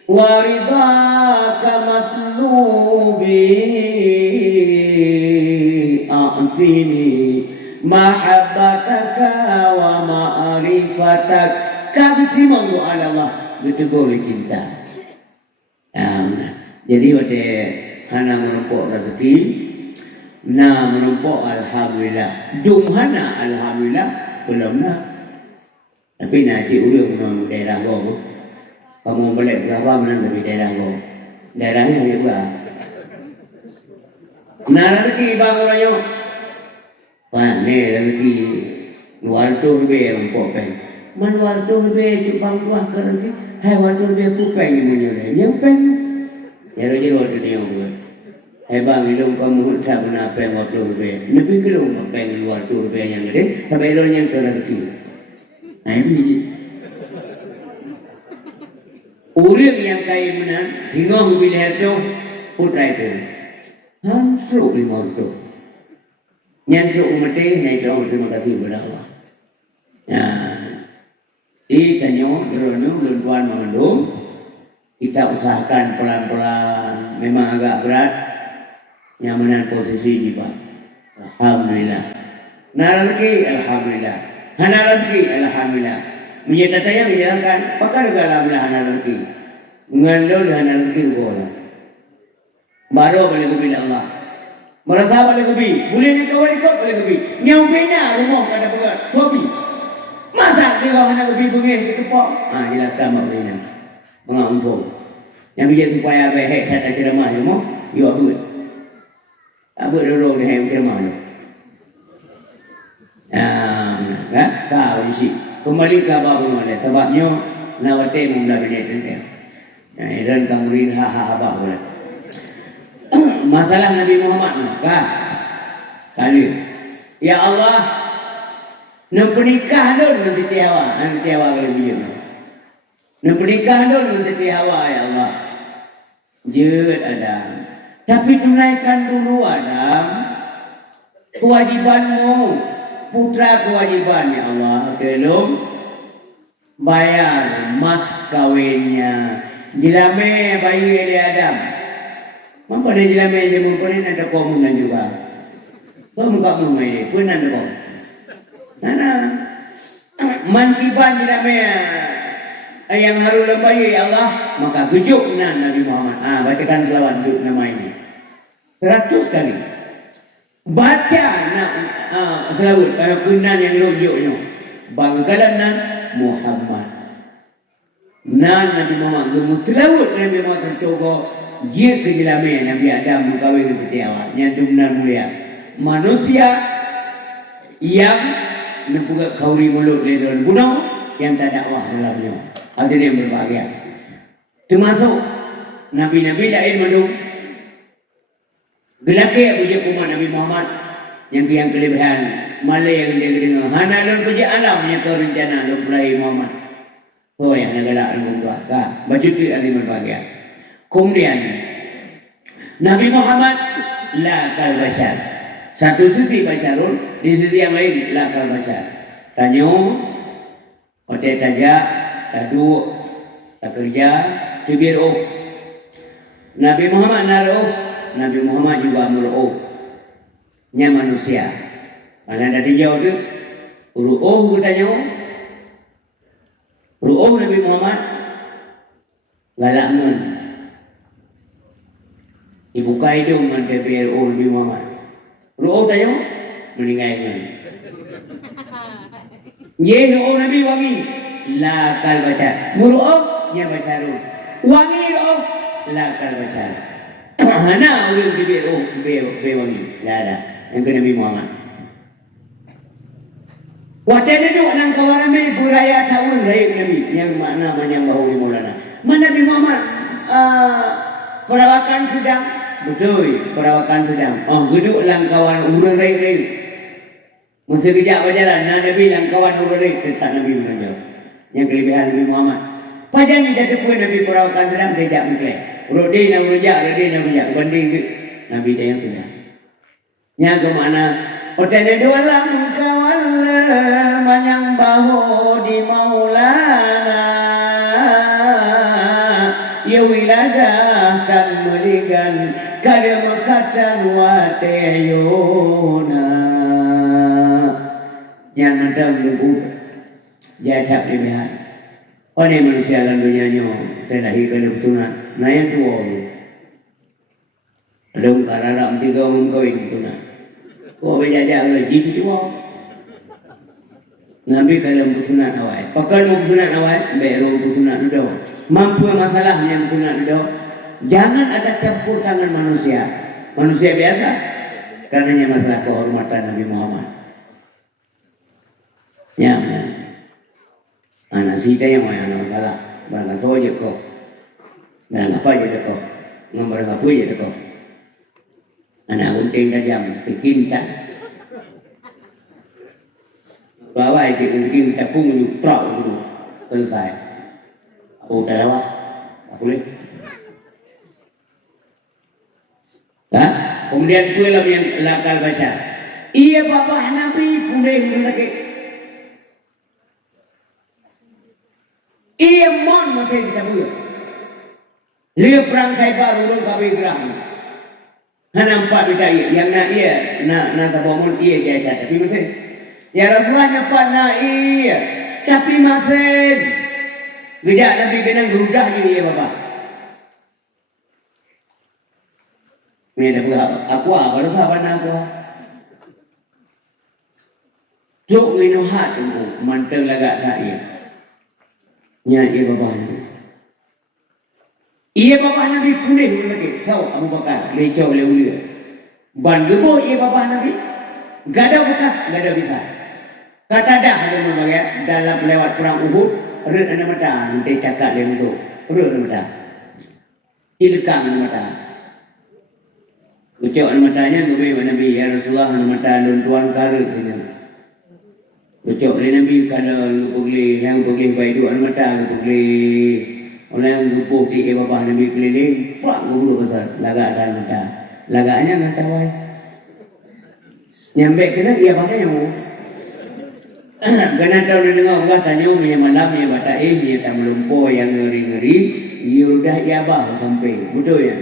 waridaka matlubi a'tini mahabbataka wa ma'rifatak. Kami terima doa Allah betul oleh cinta. Jadi waktu hana menumpuk rezeki, na menumpuk alhamdulillah. Jum hana alhamdulillah belum nak. Tapi nak cik urang menang daerah go. Kamu balik berapa menang dari daerah go. Daerahnya juga. Nah rezeki bang orangnya. Pane rezeki luar tu lebih menumpuk pen. Man luar tu lebih cupang tuah ke rezeki. Hai luar tu lebih pupeng ni menyoreh. Yang pen. Ya roji luar tu dia buat. Hai bang ilmu kamu tak pernah pen luar tu lebih. Nabi kelum pen luar tu lebih yang gede. Sampai lo yang ke rezeki. Nah ini. Orang yang kaya menang, tinggal mobil itu, putra itu. Hancur lima itu. Nyantruk mati, naik doa terima kasih kepada Allah. Ya, di tanyo, beronyo, tuan mengandung, kita usahakan pelan-pelan, memang agak berat, nyamanan posisi jiwa. Alhamdulillah. Nah rezeki, alhamdulillah. Hana rezeki, alhamdulillah. Menjadi tayang dijalankan, pakar alhamdulillah hana rezeki. Mengandung hana rezeki boleh. Baru boleh kepada Allah. Merasa boleh kebi, boleh ni kau ikut boleh kebi. Nyau bina rumah kada pegat, hobi. Masa dia hana kebi bengih di kepok. Jelaskan mak bina. Menguntung. Yang bijak supaya behek kata ceramah semua, you abut. Abut dorong dia yang ceramah tu. Kau isi. Kembali ke abah rumah dia. Sebabnya nawate mula bina tentang. Dan kamurin abah pula. Masalah Nabi Muhammad kali ya Allah nak pernikah dulu nanti tiawa kalau bijak nak pernikah dulu nanti tiawa ya Allah jeut Adam tapi tunaikan dulu Adam kewajibanmu putra kewajiban ya Allah belum bayar mas kawinnya dilame bayi ele Adam. Mampu dia jelas main dia mempunyai ada komunan juga. Kau muka mu main pun ada kau. Nana mankiban jelas main yang harus lembayi Allah maka tujuh Nabi Muhammad. Bacakan selawat tujuh nama ini 100 kali. Baca selawat kunan yang lojoknya. Bangkalan nan Muhammad. Nan Nabi Muhammad gemus selawat Nabi Muhammad tertogo. Dia kejelaman Nabi Adam mengkawin ketetiawan yang dumnan mulia manusia yang membuka kauri mulut leron bunuh yang tak dakwah dalamnya hadirin yang berbahagia termasuk Nabi-Nabi dain mandung gelaki puja umat Nabi Muhammad yang kelebihan malai yang dia dengar hana lon puja alamnya ke rencana lon mulai Muhammad so yang nagalak lon buat baca tu hadirin berbahagia. Kemudian Nabi Muhammad la kal bashar. Satu sisi bacarun, di sisi yang lain la kal bashar. Tanyo, otek tajak, tadu, tak kerja, tibir Nabi Muhammad naruh, Nabi Muhammad juga meruh. Nya manusia. Mana ada jauh tu? Ruh katanya. Ruh Nabi Muhammad galakman. Ibu kaidung dengan DPRO Nabi Muhammad. Ru'u tayo meninggalkan. Ye ru'u Nabi wangi. La kal baca. Muru'u nya basarun. Wangi ru'u la kal basar. Hana ulun DPRO be wangi. La ada. Yang ke Nabi Muhammad. Waktu duduk nang kawarame buraya tahun lahir Nabi yang makna yang bahu di Maulana. Mana Nabi Muhammad perawakan sedang betul, perawakan sedang. Duduk langkawan urang rai-rai. Masa kejap berjalan, Nabi langkawan urang rai tetap Nabi menanjau. Yang kelebihan Nabi Muhammad. Pajan ni dah tepun Nabi perawakan sedang kejap mengklek. Rodin nak berujak, banding Nabi dah yang sedang. Yang ke mana Otene dolang kawan manyang baho di maulana ya wilada kan meligan kada makatan wateyona yang ada menunggu jajak demikian. Pada manusia dalam dunia nyo terlahir ke dalam sunat. Nah yang dua ni, ada orang tiga orang kawin sunat. Kau berjajak oleh jin tua. Ngambil ke dalam sunat awal. Pakai mau sunat awal, baik sunat dulu. Mampu masalahnya sunat dulu. Jangan ada campur tangan manusia. Manusia biasa, karenanya masalah kehormatan Nabi Muhammad. Ya, anak sita yang mana masalah, barang soja kau, barang apa je kau, barang apa je kau, anak unting tajam, sekinta, bawa itu sekinta pun nyuprok dulu, selesai, aku dah lewat, aku boleh, kemudian film yang lakal bahasa, iya bapak Nabi boleh lagi. Ia mon masih kita buat. Lihat perang Khaybar urung kabe gerang. Nampak kita yang nak ia nak sabamun ia jahat tapi masih. Ya Rasulullah nyapan nak ia tapi masih. Gejak Nabi kena gerudah je ia bapa. Ni dah buat aku baru sahabat aku. Jok nginohat tu manteng lagak tak ia. Nya ia bapa Nabi. Ia bapa Nabi pulih lagi. Tahu Abu Bakar lecau oleh ulia. Ban gebo ia bapa Nabi. Gada bekas, gada bisa. Kata dah ada membagai dalam lewat perang Uhud. Red ada mata nanti cakap dia musuh. Red ada mata. Hilkang ada mata. Ucap ada matanya Nabi Nabi ya Rasulullah ada mata dan tuan kara sini. Ucap oleh Nabi kalau boleh yang boleh baik doa mata boleh orang gupuh di bapa Nabi keliling pak guru besar lagak dalam mata lagaknya nggak tahu nyampe kena ia pakai yang kena tahu dengar gua tanya yang malam yang bata dia tak melumpuh yang ngeri-ngeri dia udah iabah sampai betul ya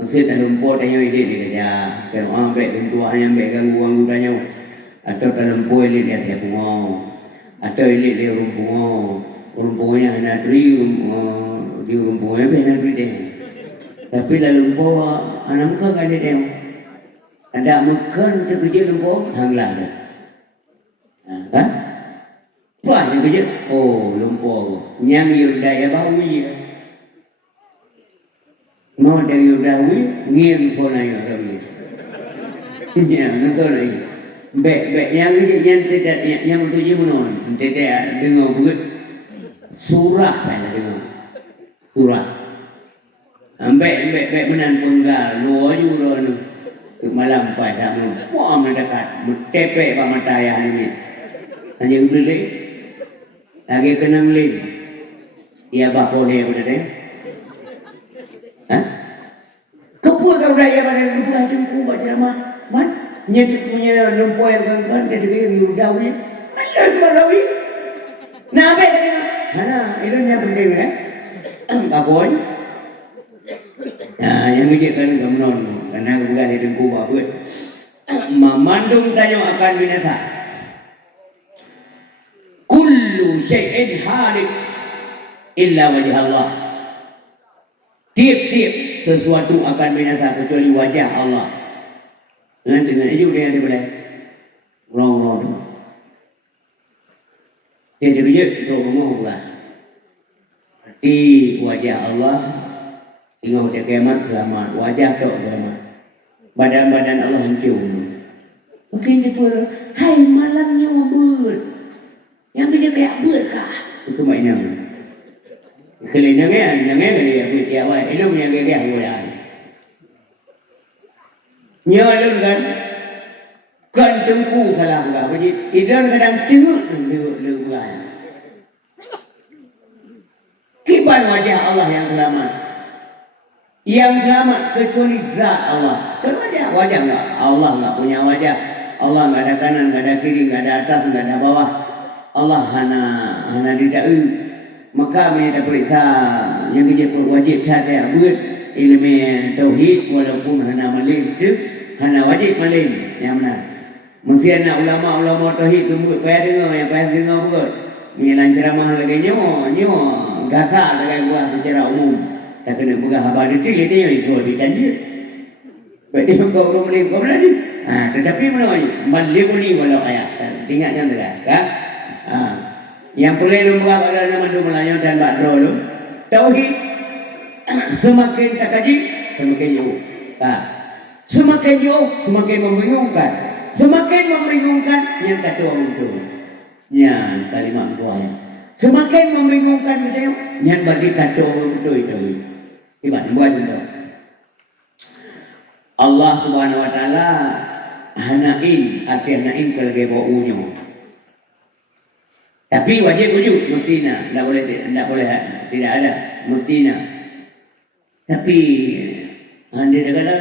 maksud tak lumpuh tanya dia kerja kalau orang baik tentu hanya baik ganggu tanya atau dalam poin dia saya bunga atau ini dia rumpungnya hanya di rumpungnya benar dia tapi lalu bawa anak muka kali dia ada makan terkejut lumpur hanglah kan wah yang kejut oh lumpur yang yurdaya bawi mau dari yurdawi ngiem sonaya kami ya ngetolai Bek yang tidak yang tujuh menon tidak dengar buat surah pada dengar surah bek menan penggal no juron malam pada mau mendekat tepe pamataya ini hanya beli lagi kenang lin ia bakal dia benar kepul kau daya pada kepul tengku baca mah man nyetik punya lumpur yang ganggan dia dengar yudawi mana barawi nabe tadi mana itu yang penting kaboy yang menjadikan gamnon karena bukan dia dengku babut memandung tanyo akan binasa kullu syai'in halik illa wajah Allah tiap-tiap sesuatu akan binasa kecuali wajah Allah. Nanti dengan itu dia ada boleh rong dia kerja untuk mengumpulkan di wajah Allah hingga pada kiamat selamat wajah tak selamat badan-badan Allah hancur mungkin dia pun hai malamnya mabut yang kerja kayak berkah itu maknanya kelihatan dari apa tiap hari ilmu yang gagah boleh nyalur kan tengku salah enggak jadi idan kadang tengok leuh kiban wajah Allah yang selamat kecuali zat Allah kan wajah enggak Allah enggak punya wajah Allah nggak ada kanan, nggak ada kiri, nggak ada atas, nggak ada bawah. Allah hana didai. Maka mereka periksa yang dia wajib saja buat ilmu tauhid walaupun hana malim tu hana wajib malim yang benar. Mesti anak ulama tauhid tu buat payah dengar yang payah dengar buat. Menyelan ceramah lagi nyo gasar dengan buat secara umum. Tak kena buka habar detil dia itu habis dia. Baik dia kau belum malim kau berani. Tetapi mana ni malimuni walau ayat. Ingat yang tu kan? Yang boleh lumrah pada nama tu Melayu dan Badro tu tauhid semakin tak kaji semakin jauh. Semakin jauh semakin membingungkan. Semakin membingungkan yang kata orang tu. Ya kalimat tu ayat. Semakin membingungkan kita yang bagi kata orang tu itu. Ibarat buat contoh. Allah Subhanahu Wa Taala hanain hanain kalau dia bawa unyu. Tapi wajib wujud mustina, tidak boleh tidak ada mustina. Tapi anda kata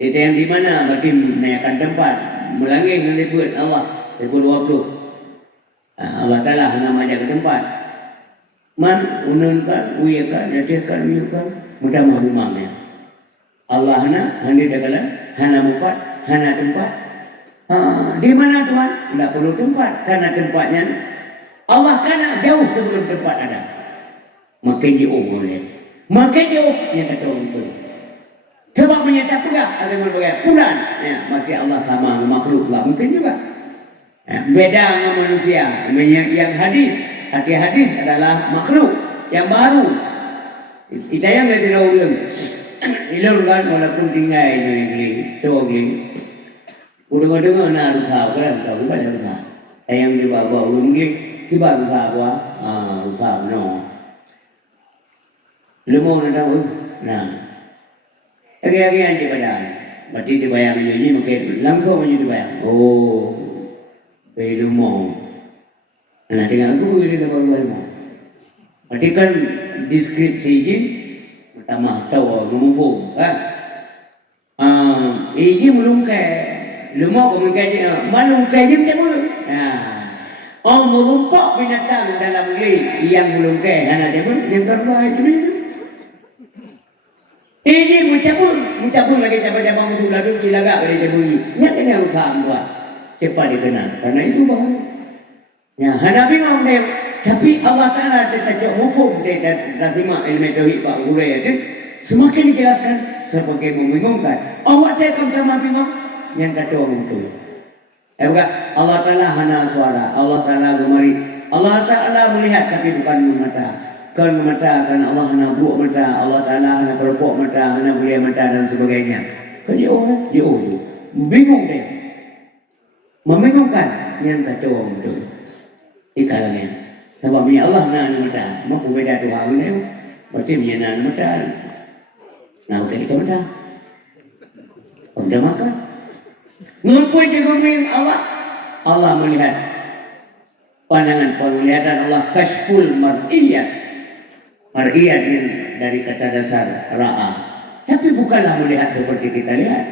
itu yang di mana berarti menaikkan tempat melangit dengan liput Allah liput 20. Allah Taala hanya majak ke tempat. Man ununkan, uyakan, jadikan, uyukan, mudah mahumangnya. Allah hanya kata hanya mupat, hanya tempat. Di mana Tuhan? Tidak perlu tempat karena tempatnya Allah kan jauh sebelum tempat ada. Makin jauh boleh. Makin jauh yang kata orang itu. Sebab menyata pula ada yang berbagai bulan. Ya, makin Allah sama makhluk lah mungkin juga. Ya, beda dengan manusia. Yang hadis, arti hadis adalah makhluk yang baru. Kita yang tidak ulun. Ilun kan walaupun tinggal itu yang geli, tua geli. Udah nak rusak kan? Tahu banyak rusak. Yang dibawa ulun geli. Kibar usaha gua, usaha no. Lemau nak tahu, nah. Lagi yang dibayar, berarti dibayar ini mungkin langsung aja dibayar. Oh, lemau. Nah, tinggal aku ini dapat lemau. Berarti kan deskripsi ini, pertama tahu ngomong kan. Ini melungkai, lemau melungkai, malungkai je macam mana? Merumpak binatang dalam geli yang melungkai hana dia pun dia terbaik tu. Ini mucapur lagi cabang musuh lalu cilagak dia jebui. Nya kena usaha buat cepat dikenal karena itu bahaya. Ya, hana bingung dia. Tapi Allah Taala tertajuk mufum dia dan simak ilmu tauhid Pak Guru itu semakin dijelaskan sebagai membingungkan. Awak tak akan bingung yang kata orang itu. Allah Ta'ala hana suara, Allah Ta'ala gemari, Allah Ta'ala melihat tapi bukan memata. Kalau memata karena Allah hana buat mata, Allah Ta'ala hana keropok mata, hana belia mata dan sebagainya. Jauh. Bingung dia. Membingungkan yang kata orang itu. Ikalnya. Sebabnya Allah hana mata, mampu beda Tuhan ini. Berarti menyana mata. Nah, kita mata. Udah makan. Mengupui jerumin Allah melihat pandangan penglihatan Allah kasful mar'iyat yang dari kata dasar ra'a. Tapi bukanlah melihat seperti kita lihat.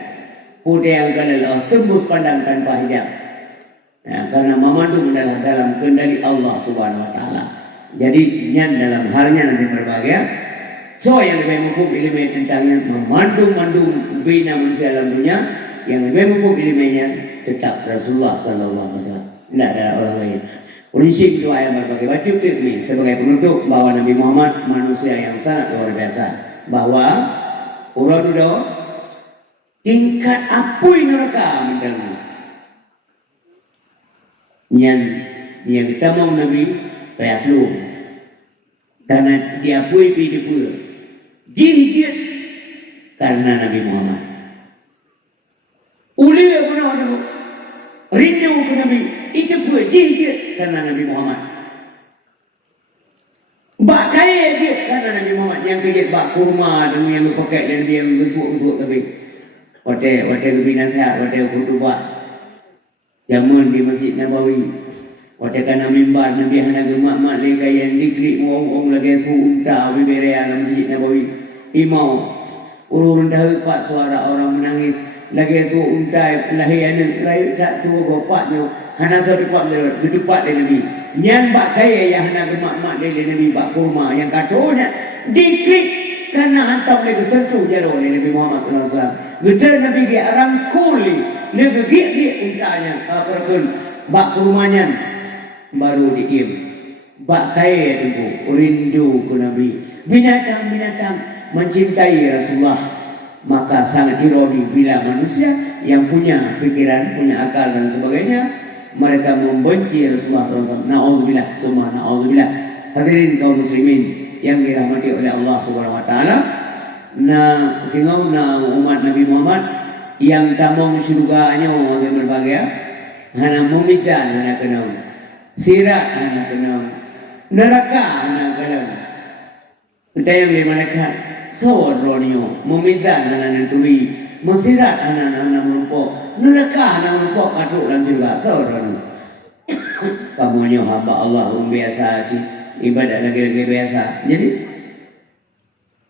Kuda yang kalau tembus pandang tanpa hijab. Ya, karena memandung adalah dalam kendali Allah Subhanahu Wa Taala. Jadi nyan dalam halnya nanti berbahagia. So yang lebih mufhum ilmu tentangnya memandung bina manusia dalam dunia. Yang lebih mufhum ilmunya tetap Rasulullah Sallallahu Alaihi Wasallam. Tidak ada orang lain. Prinsip doa yang berbagai macam ini sebagai penutup bahwa Nabi Muhammad manusia yang sangat luar biasa. Bahwa orang itu tingkat apa neraka mendalam. Yang kita mau Nabi kayak lu karena diakui pidipul jihad karena Nabi Muhammad. Uli apa nama rindu ke Nabi itu pun jihad karena Nabi Muhammad. Bak kaya je karena Nabi Muhammad yang kerja bak kurma dengan yang berpakai dan dia besuk tapi hotel lebih nasihat hotel khutbah zaman di Masjid Nabawi hotel kana mimbar Nabi hana gemak-mak le yang dikrik wong lagi sunta bibere dalam Masjid Nabawi imau urun dah pak suara orang menangis lagi su untai lahir anak lahir tak tua bapaknya hana terdepak berdepak dari Nabi nyan bak kaya yang hana gemak-mak dari Nabi bak kurma yang katanya diklik karena hantam lagi tertu jaro oleh Nabi Muhammad SAW betul Nabi ke rangkuli lagi gigi untanya perkun bak kurmanya baru diim bak kaya itu rindu ke Nabi binatang-binatang mencintai Rasulullah maka sangat ironi bila manusia yang punya pikiran, punya akal dan sebagainya mereka membenci Rasulullah SAW. Na'udzubillah, summa na'udzubillah. Hadirin kaum muslimin yang dirahmati oleh Allah Subhanahu Wa Taala. Nah, singau na umat Nabi Muhammad yang tamong surganya orang berbahagia, hana memitan hana kenal, sirat hana kenal, neraka hana kenal. Kita yang di malaikat Sawadronio, memizan anak-anak tuli, mesirat anak-anak merumpok, neraka anak merumpok katuk dalam juga, sawadronio. Kamunya hamba Allah biasa, ibadat lagi-lagi biasa. Jadi,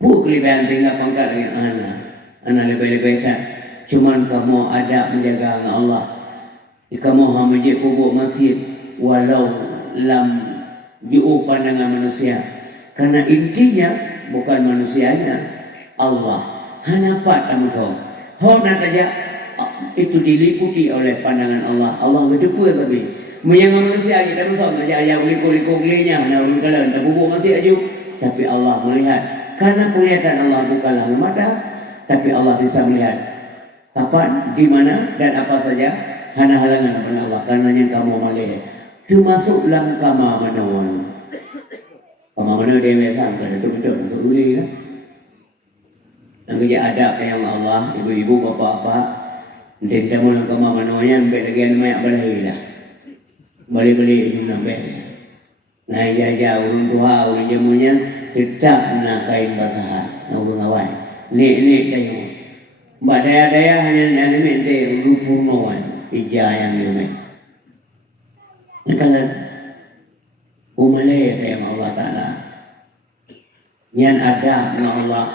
kelebihan tinggal pangkat dengan anak lebih-lebih cat. Cuman kamu ada menjaga dengan Allah. Kamu hamajik kubuk masjid, walau lam jauh pandangan manusia. Karena intinya bukan manusianya, Allah. Hanapat kamu tahu. Honat saja itu diliputi oleh pandangan Allah. Allah berdepa tapi. Menyangka manusia aja kamu tahu saja ayah ulik-ulik nya, hana ulik kalan, tak bubuk mati aja. Tapi Allah melihat. Karena penglihatan Allah bukanlah mata, tapi Allah bisa melihat kapan, di mana dan apa saja. Hana halangan kepada Allah. Karena yang kamu melihat. Termasuk dalam kama manawan. Mana dia biasa kan itu betul untuk beli kan. Yang kerja adab yang Allah, ibu-ibu, bapa-bapa, dan tamu nak kama mananya ambil lagi anak balahi lah. Beli-beli itu nampak. Nah jaja urun tua urun jamunya tetap nak kain basahan, urun awal. Nek dayu. Mbak daya hanya mente rupunoan ija yang ini. Kalau umalaya yang Allah Ta'ala yang ada dengan Allah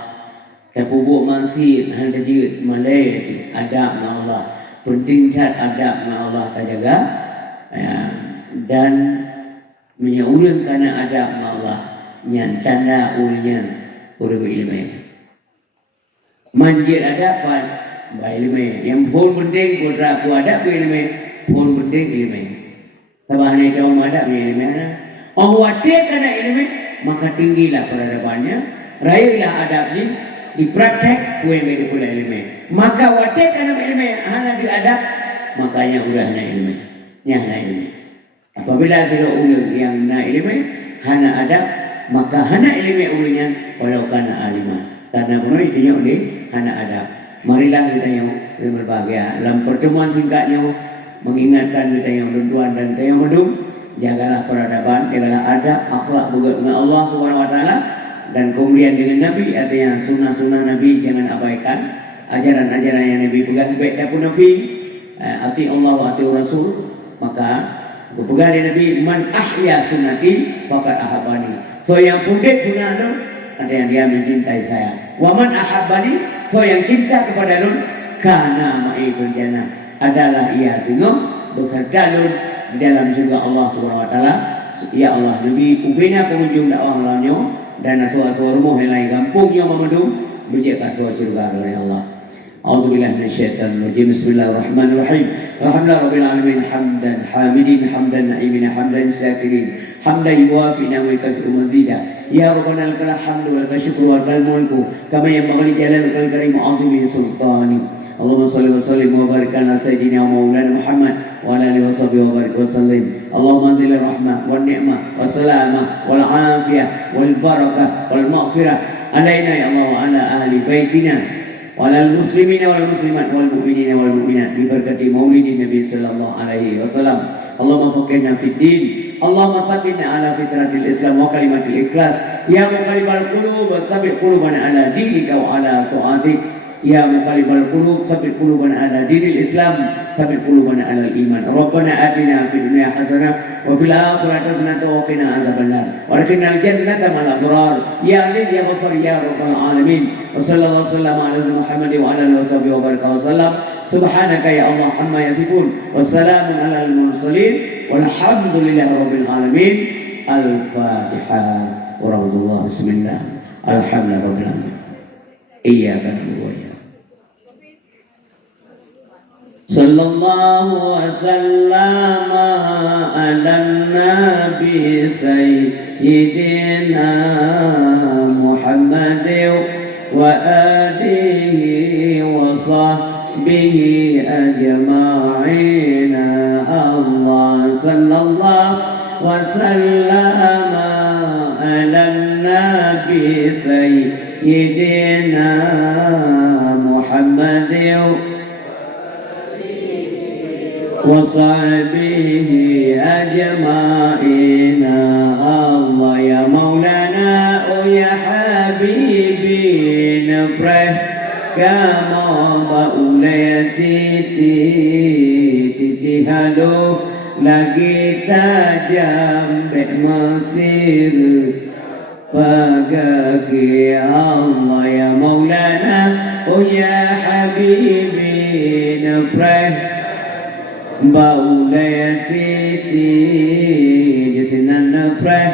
Kepubuk mansir Handa jid malaya ada dengan Allah Pentingkat ada dengan Allah terjaga ya, dan menyaurin karena ada dengan Allah yang tanda ulinya urut ilmu manjir ada pan ilmu yang pun penting putra ku ada ilmu pun penting ilmu Sabahnya kaum ada ilmu orang wadah karena ilmu maka tinggilah peradabannya, raihlah adabnya, dipraktek kue yang pula ilmu. Maka wadah karena ilmu hanya diadab, makanya udah hanya ilmu, hanya ilmu. Apabila sudah ulun yang hanya ilmu, hanya adab, maka hanya ilmu ulunnya walau karena alimah. Karena benar itu oleh hanya adab. Marilah kita yang berbahagia dalam pertemuan singkatnya mengingatkan kita yang tuan dan kita yang medum. Jagalah peradaban, jagalah adab, akhlak bergaul dengan Allah Subhanahu Wa Taala dan kemudian dengan Nabi artinya sunnah-sunnah Nabi jangan abaikan ajaran-ajaran yang Nabi pegang baik pun Nabi ati Allah wa ati Rasul maka berpegang di Nabi man ahya sunnati faqad ahabani so yang pundek sunnah itu ada yang dia mencintai saya wa man ahabani so yang cinta kepada lu kana ma'i fil jannah adalah ia sehingga beserta lu di dalam surga Allah Subhanahu Wa Taala. Ya Allah, Nabi ubina pengunjung dakwah lawannya dan aswa-aswa rumah yang lain kampung yang memedum bijak aswa surga oleh Allah. A'udzubillahi minasyaitonir rajim. Bismillahirrahmanirrahim. Alhamdulillahirabbil alamin hamdan hamidin hamdan na'imin hamdan syakirin hamdan yuwafi ni'maka wa mazida. Ya Rabbana lakal hamdu wa lakal syukru wa lakal mulku kama yanbaghi li jalalika al-karim wa 'azimi sultani. Allahumma salli wa sallim wa barik ala sayyidina wa maulana Muhammad wa ala alihi wa sahbihi wa barik wa sallim. Allahumma anzil rahmah wa ni'mah wa salamah wal afiyah wal barakah wal maghfirah alaina ya Allah wa ala ahli baitina wa ala muslimina wal muslimat wal mu'minina wal mu'minat bi barakati maulidin Nabi sallallahu alaihi wasallam. Allahumma faqihna fid din. Allahumma sabbitna ala fitratil Islam wa kalimatil ikhlas. Ya muqallibal qulub tsabbit qulubana ala dinika wa ala ta'atik. Ya muqallibal qulub tsabbit qulubana ala dinil Islam tsabbit qulubana ala iman. Rabbana atina fid dunya hasanah wa fil akhirati hasanah wa qina adzabannar. Wa adkhilna al-jannata ma'al abrar. Ya Ali ya Ghafar ya Rabbal alamin. Wa sallallahu alaihi wa sallam ala Muhammad wa ala alihi wa sahbihi wa baraka wa sallam. Subhanaka ya Allah amma yasifun. Wassalamun alal mursalin. Walhamdulillahi rabbil alamin. Al-Fatihah. Warahmatullahi bismillah. Alhamdulillah rabbil alamin. Iyyaka na'budu wa iyyaka sallallahu wa sallama ala nabi sayyidina Muhammad wa alihi wa sahbihi ajma'in. Allah sallallahu wa sallama ala nabi sayyidina Muhammad وصحبه أجمعين. الله يا مولانا ويا حبيبي نفرح كما بأوليتي هلو lagi tajam mesir pagaki. Allah ya Maulana oh ya Habibi nafrah Baulati jisinan nafrah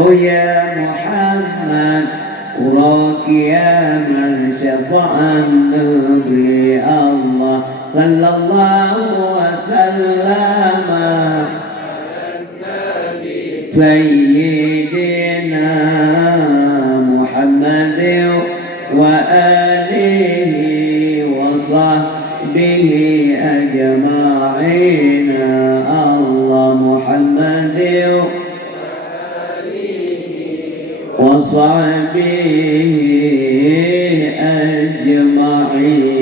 oh ya Muhammad urakiya man syafa'an nabi. Allah sallallahu wa sallama sayyidina Muhammad wa alihi wa sahbihi ajma'in. Allah Muhammad wa sahbihi ajma'in.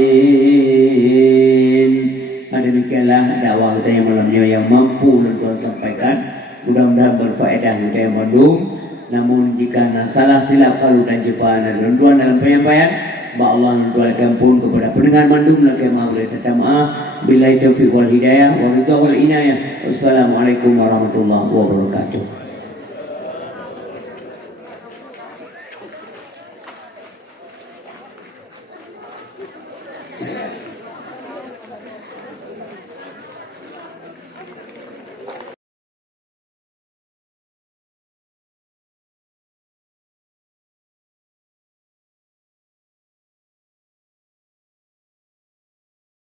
Demikianlah dakwah kita yang malam ini yang mampu Tuhan sampaikan. Mudah-mudahan berfaedah kita yang mandung. Namun jika salah silap kalau dan jepaan dan tuan dalam penyampaian, Mbak Allah mendoakan pun kepada pendengar mandung lagi maaf boleh tetap maaf. Billahi taufiq wal hidayah wa ridha wal inayah. Wassalamualaikum warahmatullahi wabarakatuh.